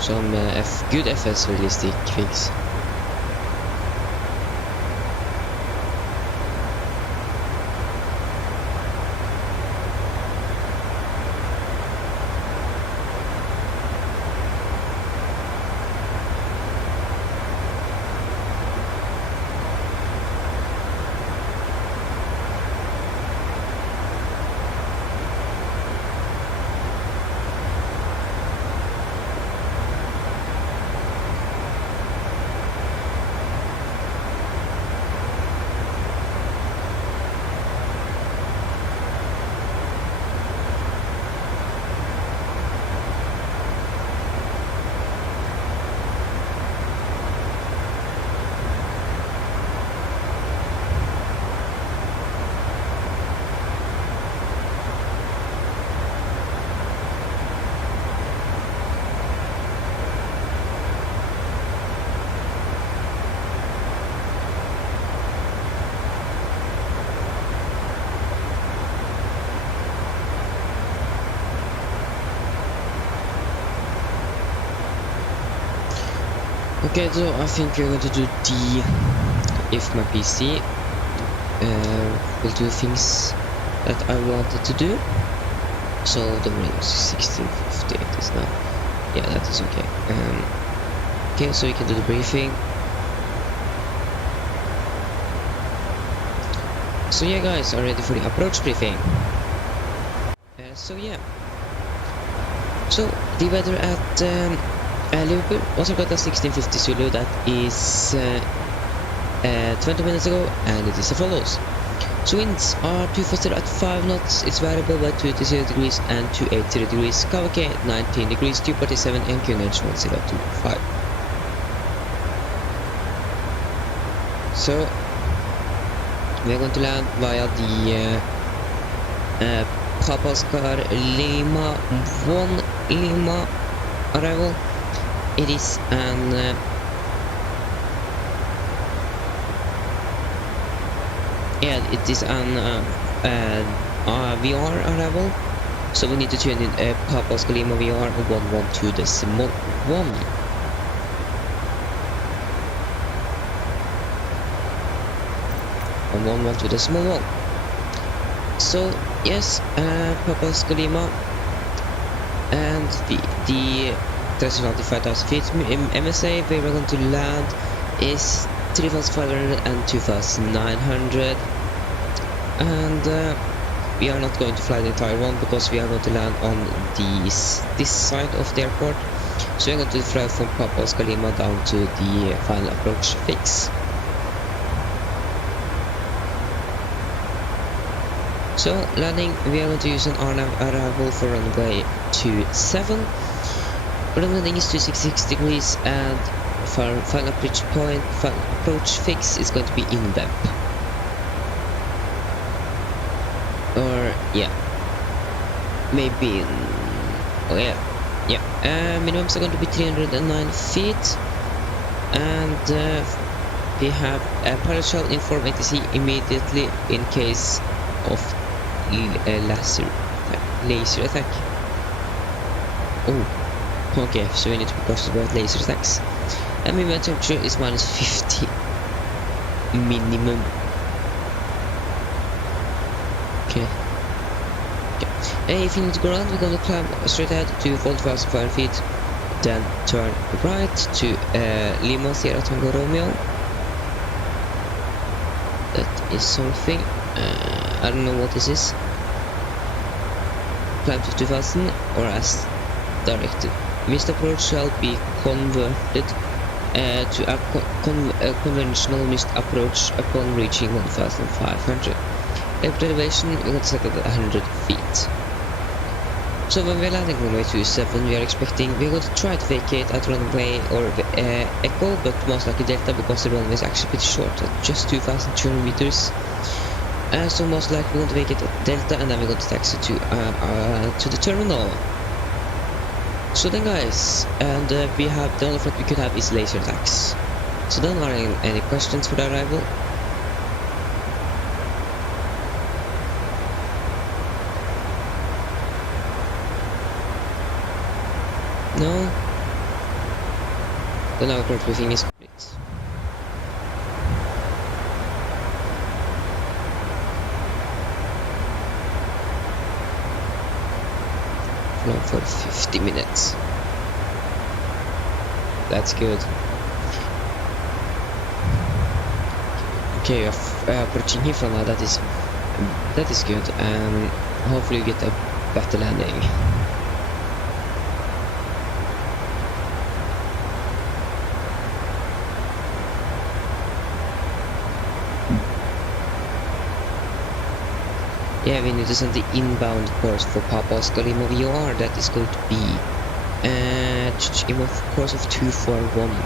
Some good FS realistic fix. Okay, so I think we're going to do D if my PC will do things that I wanted to do. So the range was 1658 is now. Yeah, that is okay. Okay, so we can do the briefing. So yeah guys, are ready for the approach briefing? So yeah. So the weather at Liverpool was recorded at 1650 Zulu, that is 20 minutes ago, and it is as follows. So winds are 240 at 5 knots, it's variable by 2 to 0 degrees and 280 degrees, Kawake 19 degrees, 247 and QNH 1025. So we are going to land via the Papa Oscar Lima 1 Lima arrival. It is an it is an VR arrival, so we need to tune in Papa Oscar Lima VR 112.1. On 112.1. So yes, Papa Oscar Lima and the 395,000 feet MSA where we're going to land is 3,500 and 2,900, and we are not going to fly the entire one because we are going to land on this side of the airport. So we're going to fly from Papa Oscar Lima down to the final approach fix. So landing, we are going to use an RNAV arrival for runway 27. Landing is 266 degrees, and for final approach point, final approach fix is going to be in them. Or yeah, maybe. Oh yeah. Minimums are going to be 309 feet, and we have a pilot shall inform ATC immediately in case of laser attack. Oh, okay, so we need to be cautious about laser attacks. And minimum temperature is minus 50 minimum. Okay. If you need to go around, we're going to climb straight ahead to 40,500 feet, then turn right to Lima Sierra Tango Romeo. That is something. I don't know what this is. Climb to 2000, or as directed. Missed approach shall be converted to a conventional missed approach upon reaching 1,500. Airport elevation, we're going to set it at 100 feet. So when we're landing runway 27, we're going to try to vacate at runway or Echo, but most likely Delta, because the runway is actually pretty short, at just 2,200 meters. So most likely we're going to vacate at Delta, and then we're going to taxi to the terminal. So then guys, and we have the only threat we could have is laser attacks. So then, are there any questions for the arrival? No? Then our approach briefing is complete. Flown for 50 minutes. That's good. Okay, approaching here from now, that is good. Hopefully you get a better landing. Yeah, we need to send the inbound course for Papa Oscar Lima VR. That is going to be course of 241.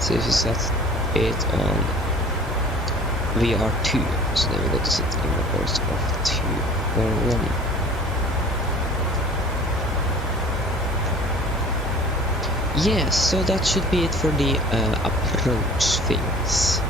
So if you set it on VR2, so then we go to set the inbound course of 241. Yes, so that should be it for the approach things.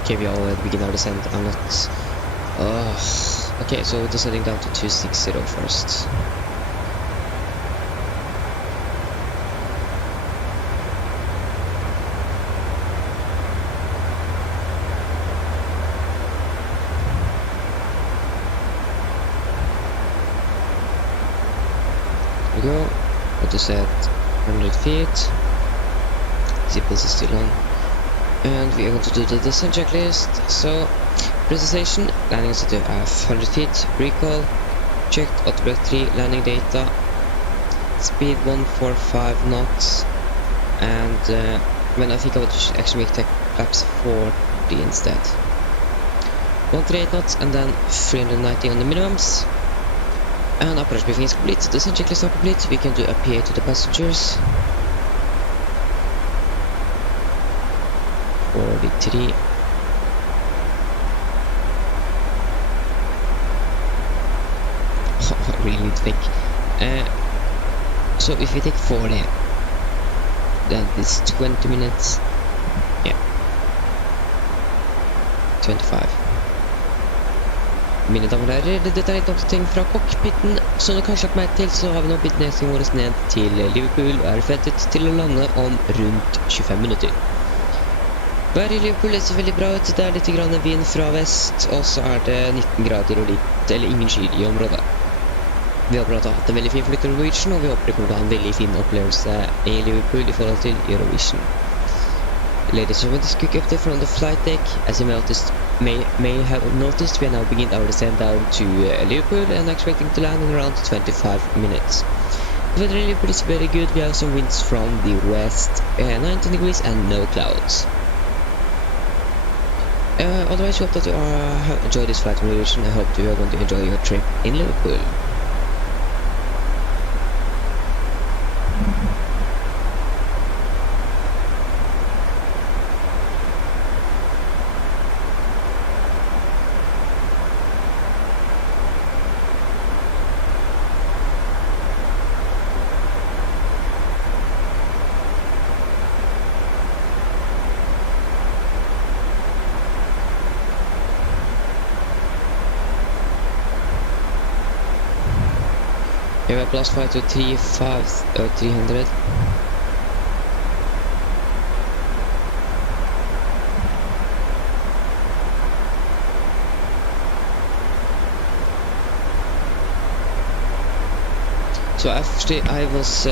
Okay, we already begin our descent. I'm not... okay, so descending down to 260 first. There we go. What to set 100 feet. Zipples is still on. And we are going to do the descent checklist. So, presentation, landing is at 100 feet, recall, checked autopilot 3, landing data, speed 145 knots, and when I think I would actually make tech flaps 40 instead. 138 knots and then 390 on the minimums. And approach briefing is complete, descent checklist are complete, we can do a PA to the passengers. 43. Oh, I really need to think. So if we take 40, then it's 20 minutes. Yeah. 25. Mine damer og herrer, dette er litt oppdatering fra cockpiten. Som du kanskje har lagt merke til, så har vi nå bitt nedstingen vår ned til Liverpool og er fettet til å lande om rundt 25 minutter. Været i Liverpool ser veldig bra ut, det er litt grann vind fra vest, og så er det 19 grader og litt, eller ingen skyer i området. Vi håper at du har hatt en veldig fin flytt til Norwegian, og vi håper du kommer til å ha en veldig fin opplevelse i Liverpool i forhold til Eurovision. Ladies and gentlemen, this quick update from the flight deck. As you may have noticed, we are now beginning our descent down to Liverpool and are expecting to land in around 25 minutes. The weather in Liverpool is very good, we have some winds from the west, 19 degrees and no clouds. Otherwise, we hope that you have enjoyed this flight from Eurovision. I hope you are going to enjoy your trip in Liverpool. We have a plus 5 to 300. So actually I was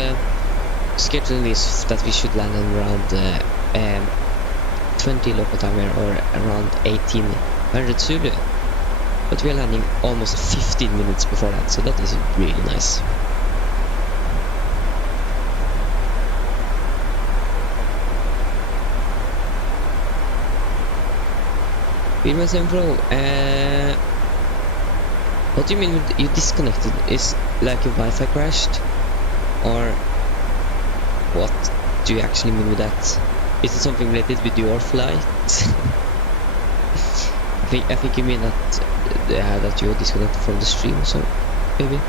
scheduling this that we should land in around 20 local time here, or around 1800 Zulu. But we are landing almost 15 minutes before that, so that is really nice. Pro, what do you mean with you disconnected? Is like your Wi-Fi crashed? Or what do you actually mean with that? Is it something related with your flight? I think you mean that you're disconnected from the stream, so maybe.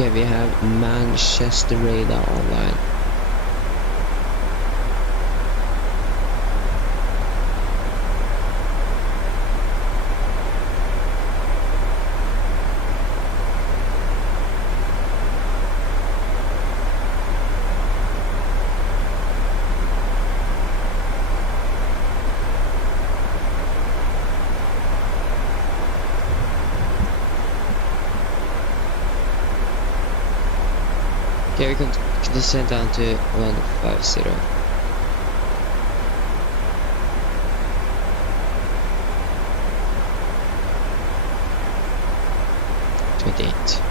Okay, we have Manchester radar online. Okay, we can descend down to 150. $28.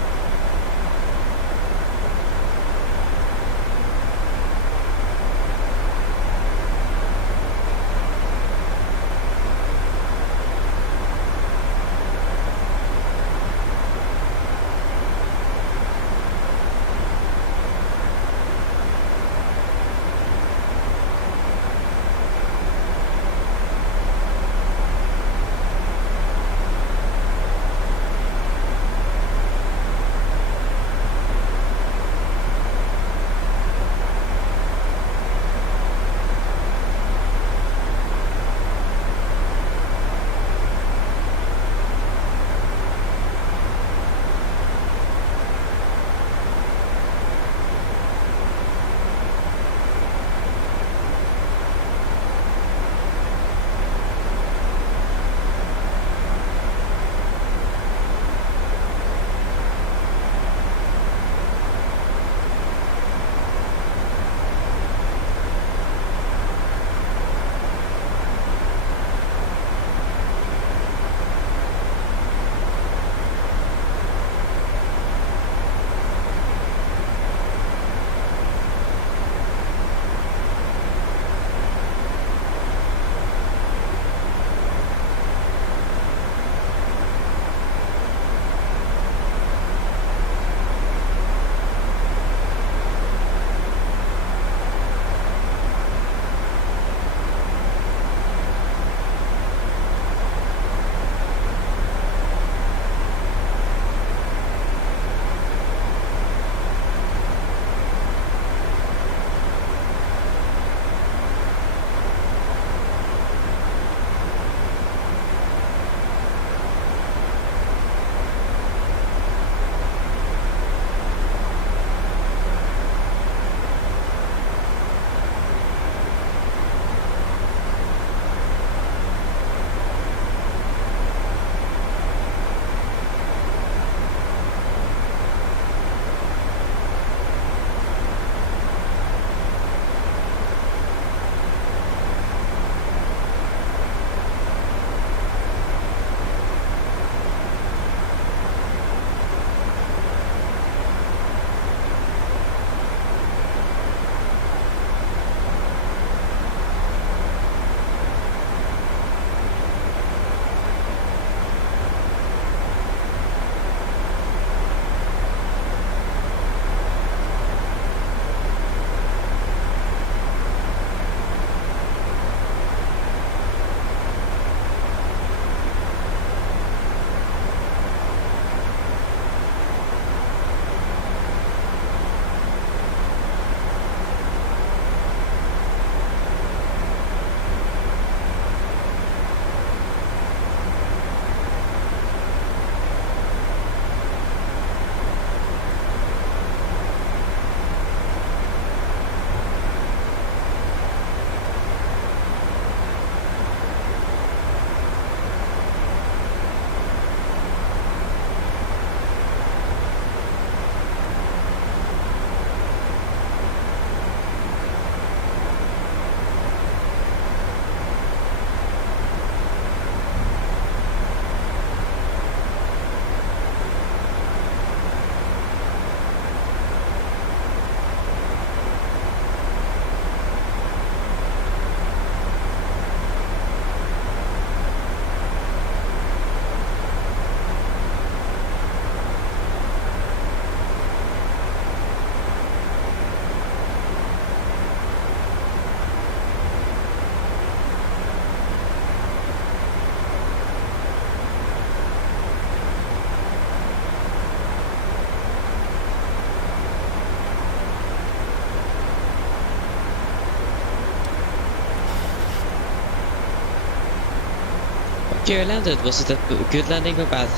Okay, I landed. Was it a good landing or bad?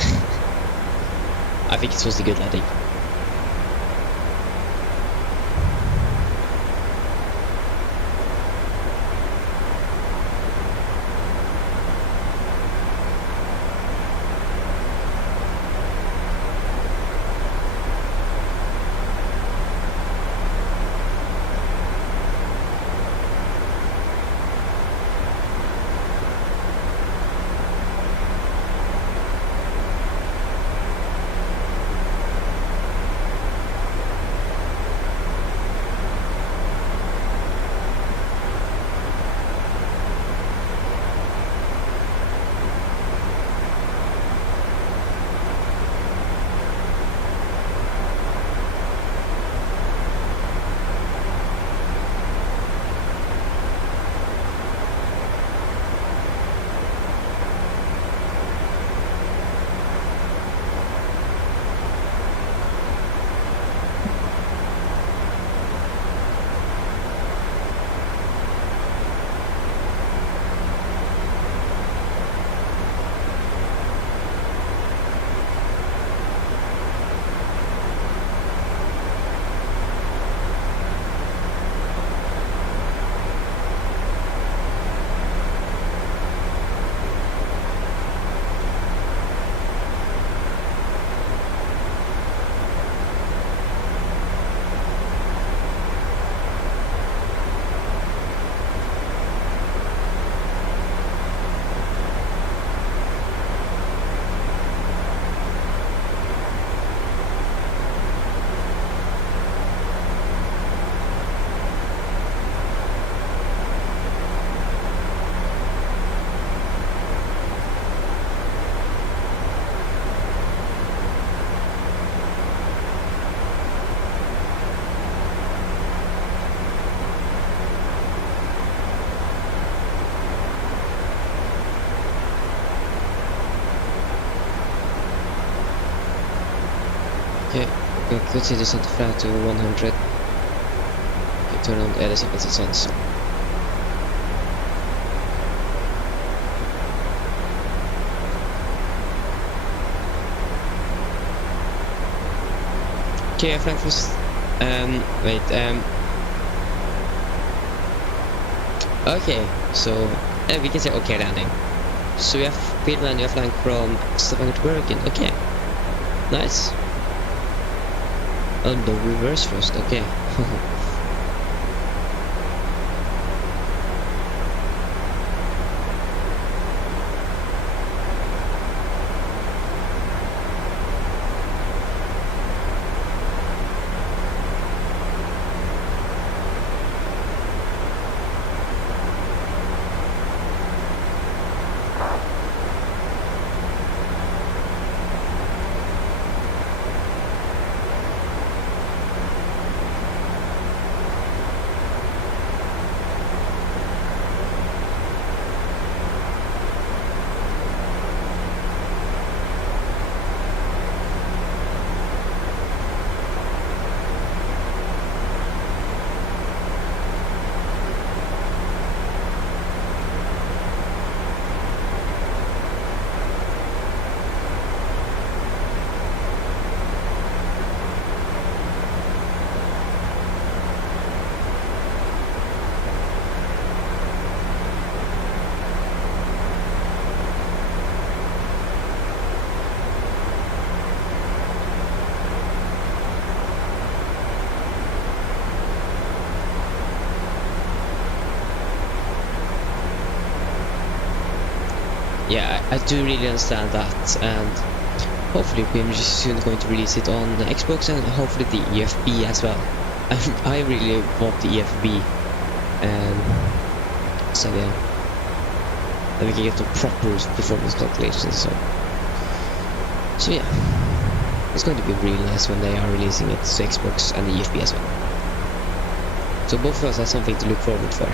I think it was a good landing. Okay, we can continue center flat to 100. Okay, turn on the sequence sensor. Okay, flank first. Wait, okay, so we can say okay landing. So we have Finland, you have flank from Oslo-Bergen-Liverpool. Okay, nice. Oh no, reverse first, okay. Yeah, I do really understand that, and hopefully PMDG is soon going to release it on the Xbox and hopefully the EFB as well. I really want the EFB, so yeah, then we can get the proper performance calculations. So yeah, it's going to be really nice when they are releasing it to Xbox and the EFB as well. So both of us have something to look forward for.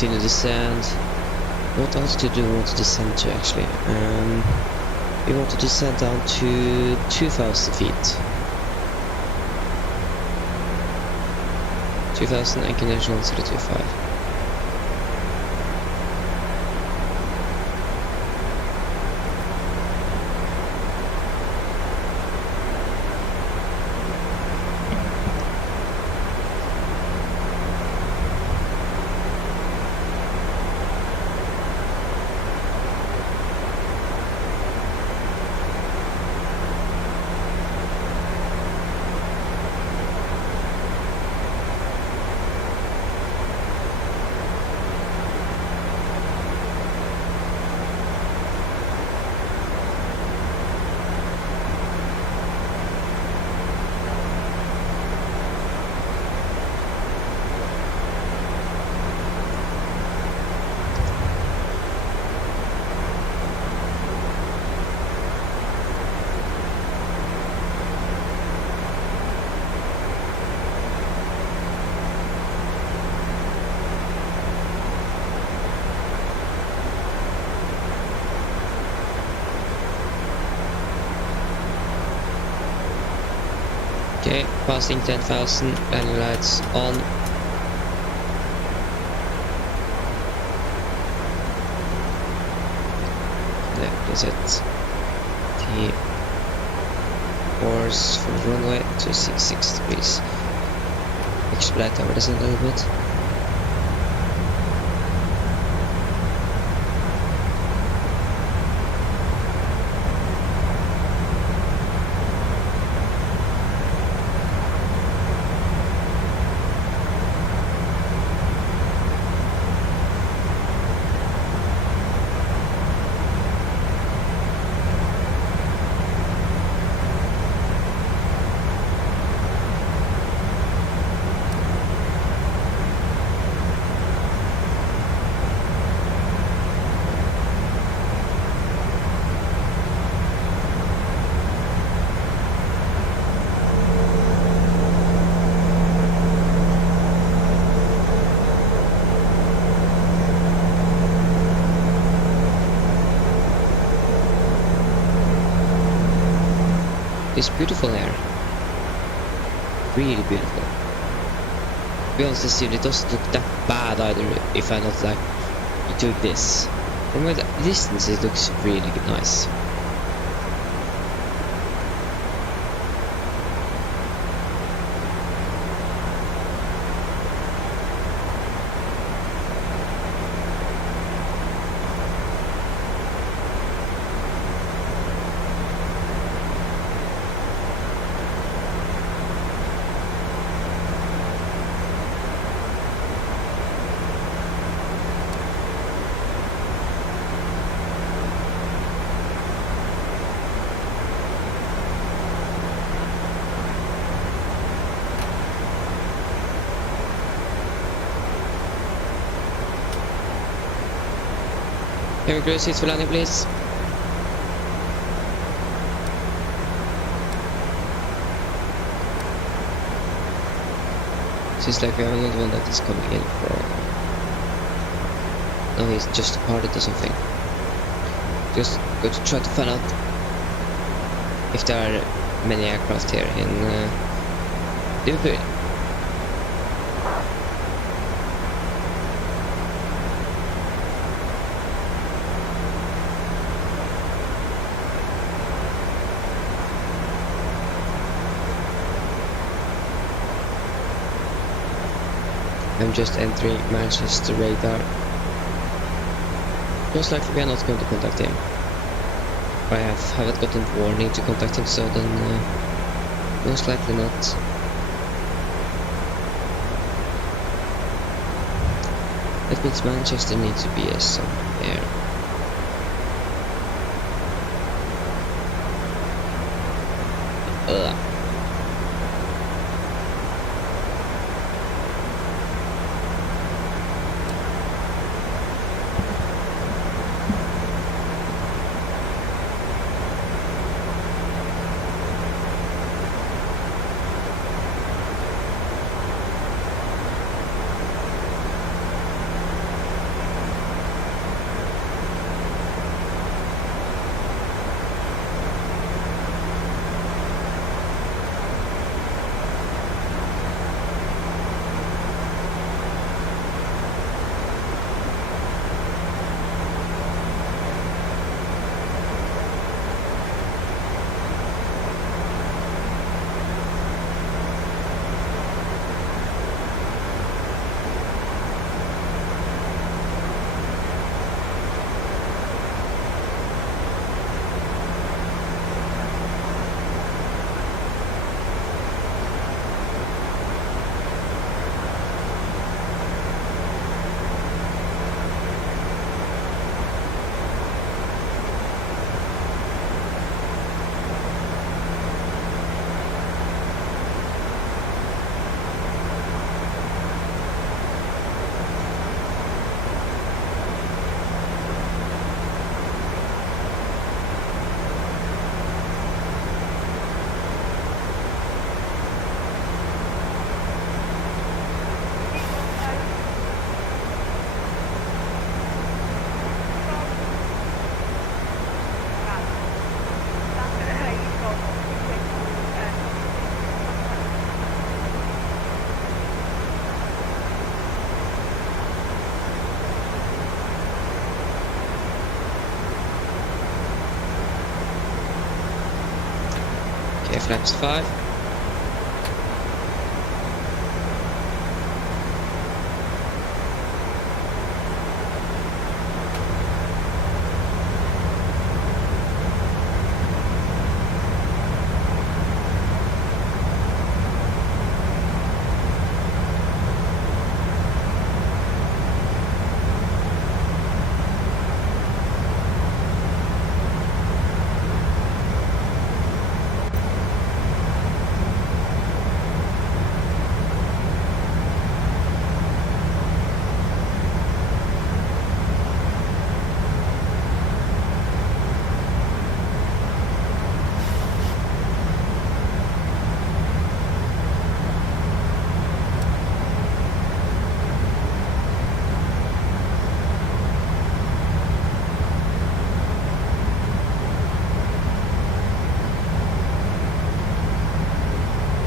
continue descend. What altitude do we want to descend to actually? We want to descend down to 2,000 feet. 2,000 inclination 1025. Okay, passing 10,000, landing lights on. That is it. The course from the runway to 66 degrees. Expedite our descent a little bit. It's beautiful here. Really beautiful. To be honest, this unit doesn't look that bad either if I not like doing this. From a distance it looks really nice. Can we cruise seats for landing, please? Seems like we have another one that is coming in for... No, he's just departed or something. Just going to try to find out if there are many aircraft here in Liverpool. I'm just entering Manchester radar. Most likely we are not going to contact him. I haven't gotten warning to contact him, so then most likely not. That means Manchester needs to be somewhere. Ugh. Okay, flaps 5.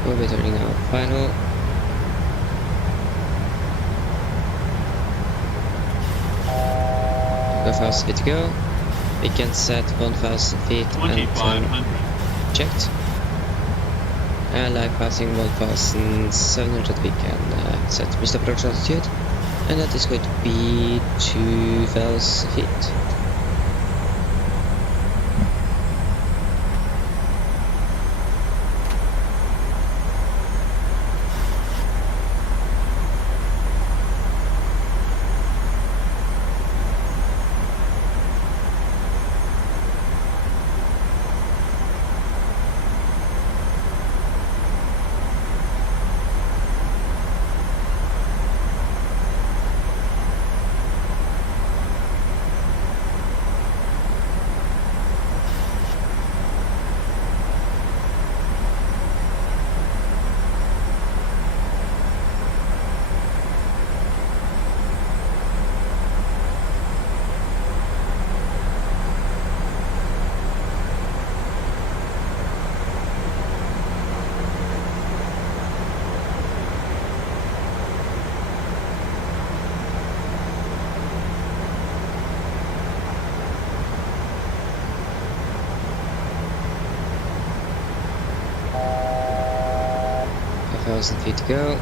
We'll be turning out final. Go 1,000 feet to go. We can set 1,000 feet and 2,500. checked. And like passing 1,700 we can set missed approach altitude. And that is going to be 2,000 feet. Thousand feet to go.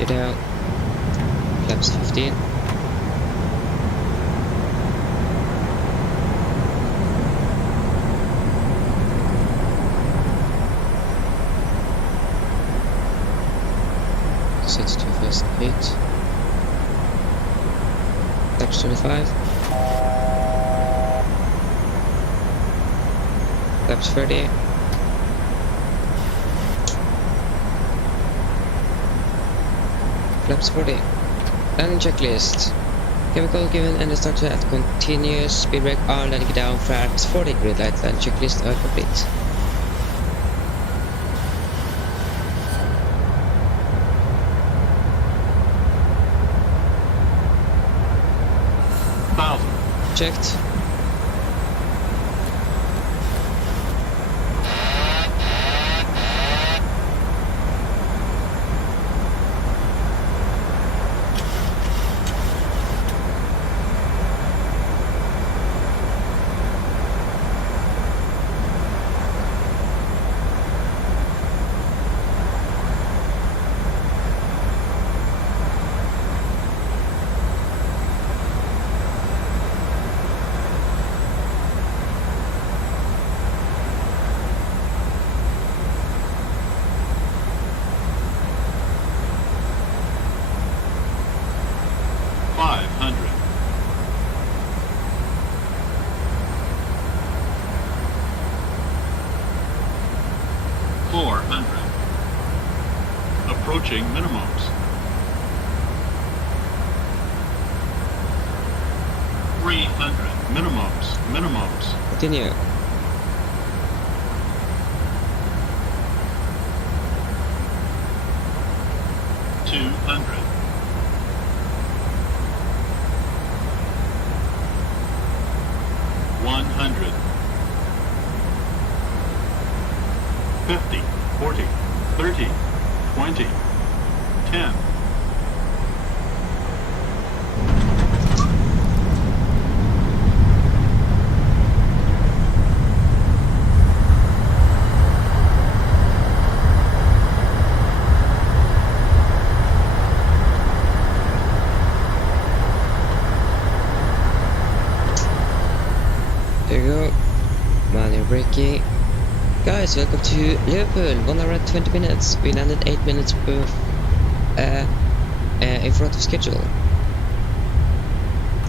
Get out. Flaps 15. Set to 2,000 feet. Flaps 25. Flaps 30. Flaps 40. Landing checklist. Chemical given and started at continuous speed brake arm landing down flaps 40. Grid light landing checklist are complete. Checked. Approaching minimums. 300. Minimums. Continue. 200. 100. 50, 40, 30, 20, 10. guys, welcome to Liverpool. 1 hour and 20 minutes. We landed 8 minutes in front of schedule.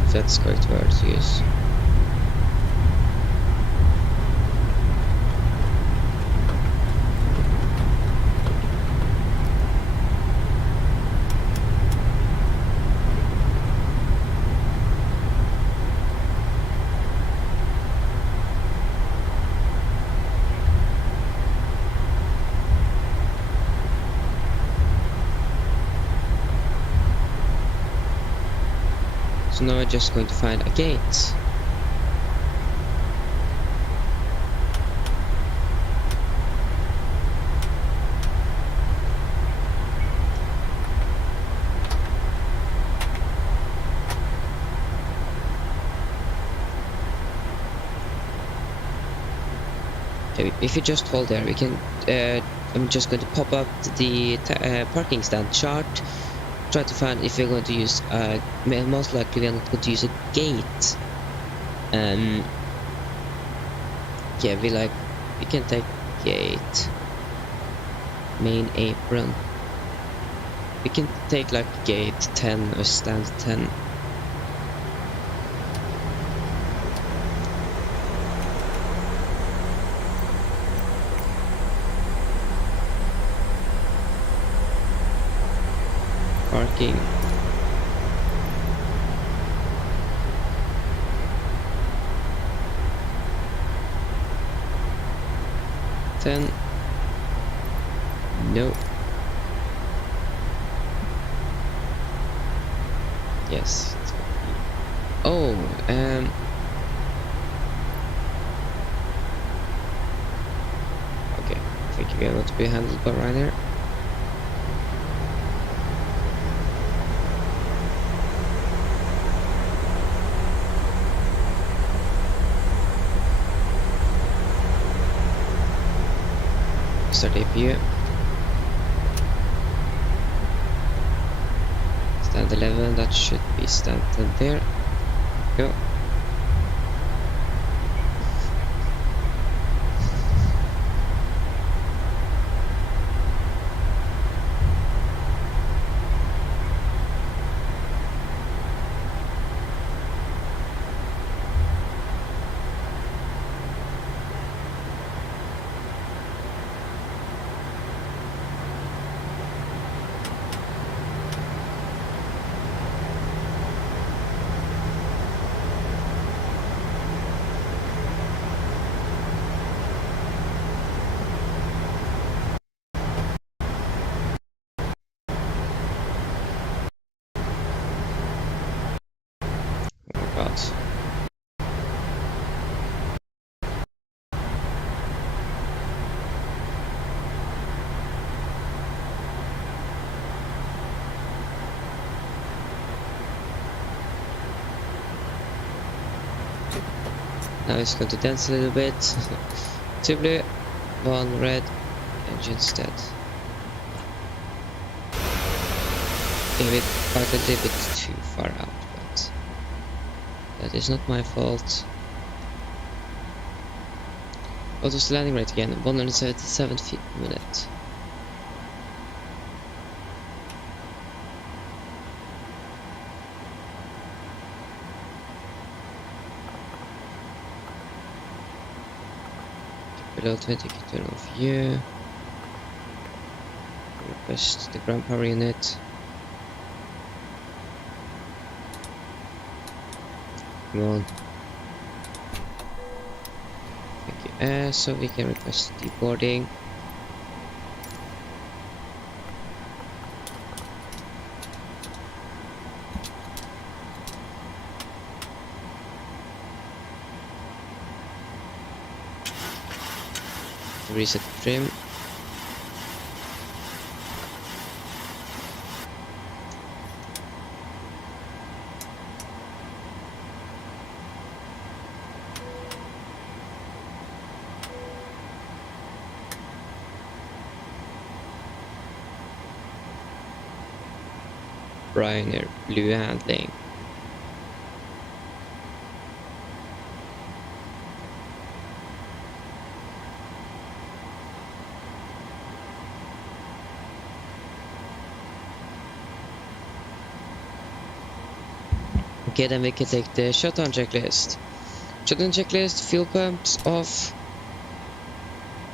If that's the correct word to use. So now we're just going to find a gate. Okay, if you just hold there, we can. I'm just going to pop up the parking stand chart. Try to find if you're going to use most likely we're not going to use a gate. Yeah, we can take gate, main apron. We can take like gate 10 or stand 10. Parking. Then no. Yes. Oh, okay. I think you're going to be handled by Ryanair. Start APU. Stand 11, that should be stand 10 there. Go. Now it's going to dance a little bit. 2 blue, 1 red, engine's dead. Maybe quite a little bit too far out, but that is not my fault. What was the landing rate again? 177 feet per minute. Below 20 can turn off here. Request the ground power unit. Come on. Thank you. So we can request deboarding. Reset trim. Ryanair blue handling. Okay, then we can take the shutdown checklist. Shutdown checklist, fuel pumps off,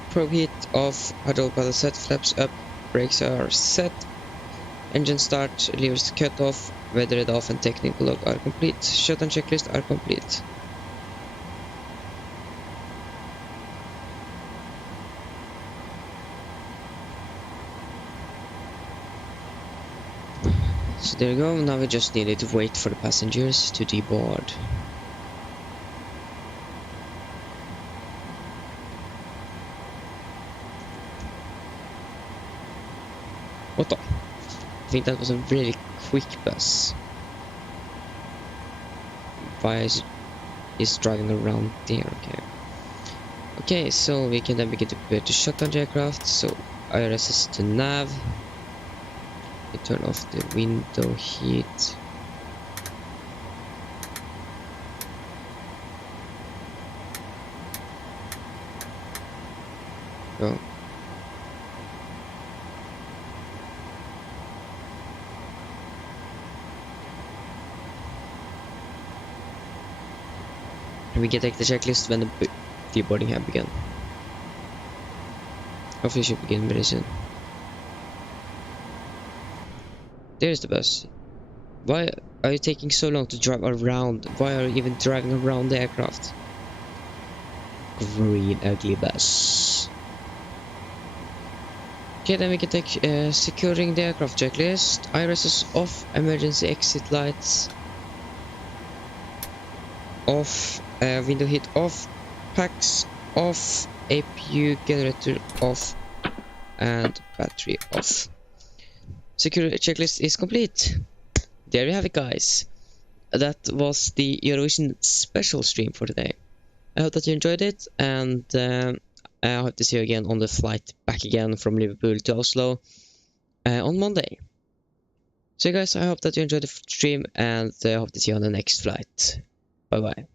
probe heat off, hydraulic paddle set, flaps up, brakes are set, engine start, levers cut off, weathered off, and technical log are complete. Shutdown checklist are complete. So there we go, now we just needed to wait for the passengers to deboard. What the? I think that was a really quick bus. Why is driving around there? Okay. Okay, so we can then begin to prepare to shutdown the aircraft. So IRSs to nav. We turn off the window heat. Go. And we can take the checklist when the deboarding have begun. Hopefully it should begin very soon. There's the bus. Why are you taking so long to drive around? Why are you even driving around the aircraft? Green ugly bus. Okay, then we can take securing the aircraft checklist. IRSs off, emergency exit lights off, window heat off, packs off, APU generator off, and battery off. Security checklist is complete. There you have it, guys. That was the Eurovision special stream for today. I hope that you enjoyed it, and I hope to see you again on the flight back again from Liverpool to Oslo on Monday. So guys, I hope that you enjoyed the stream, and I hope to see you on the next flight. Bye bye.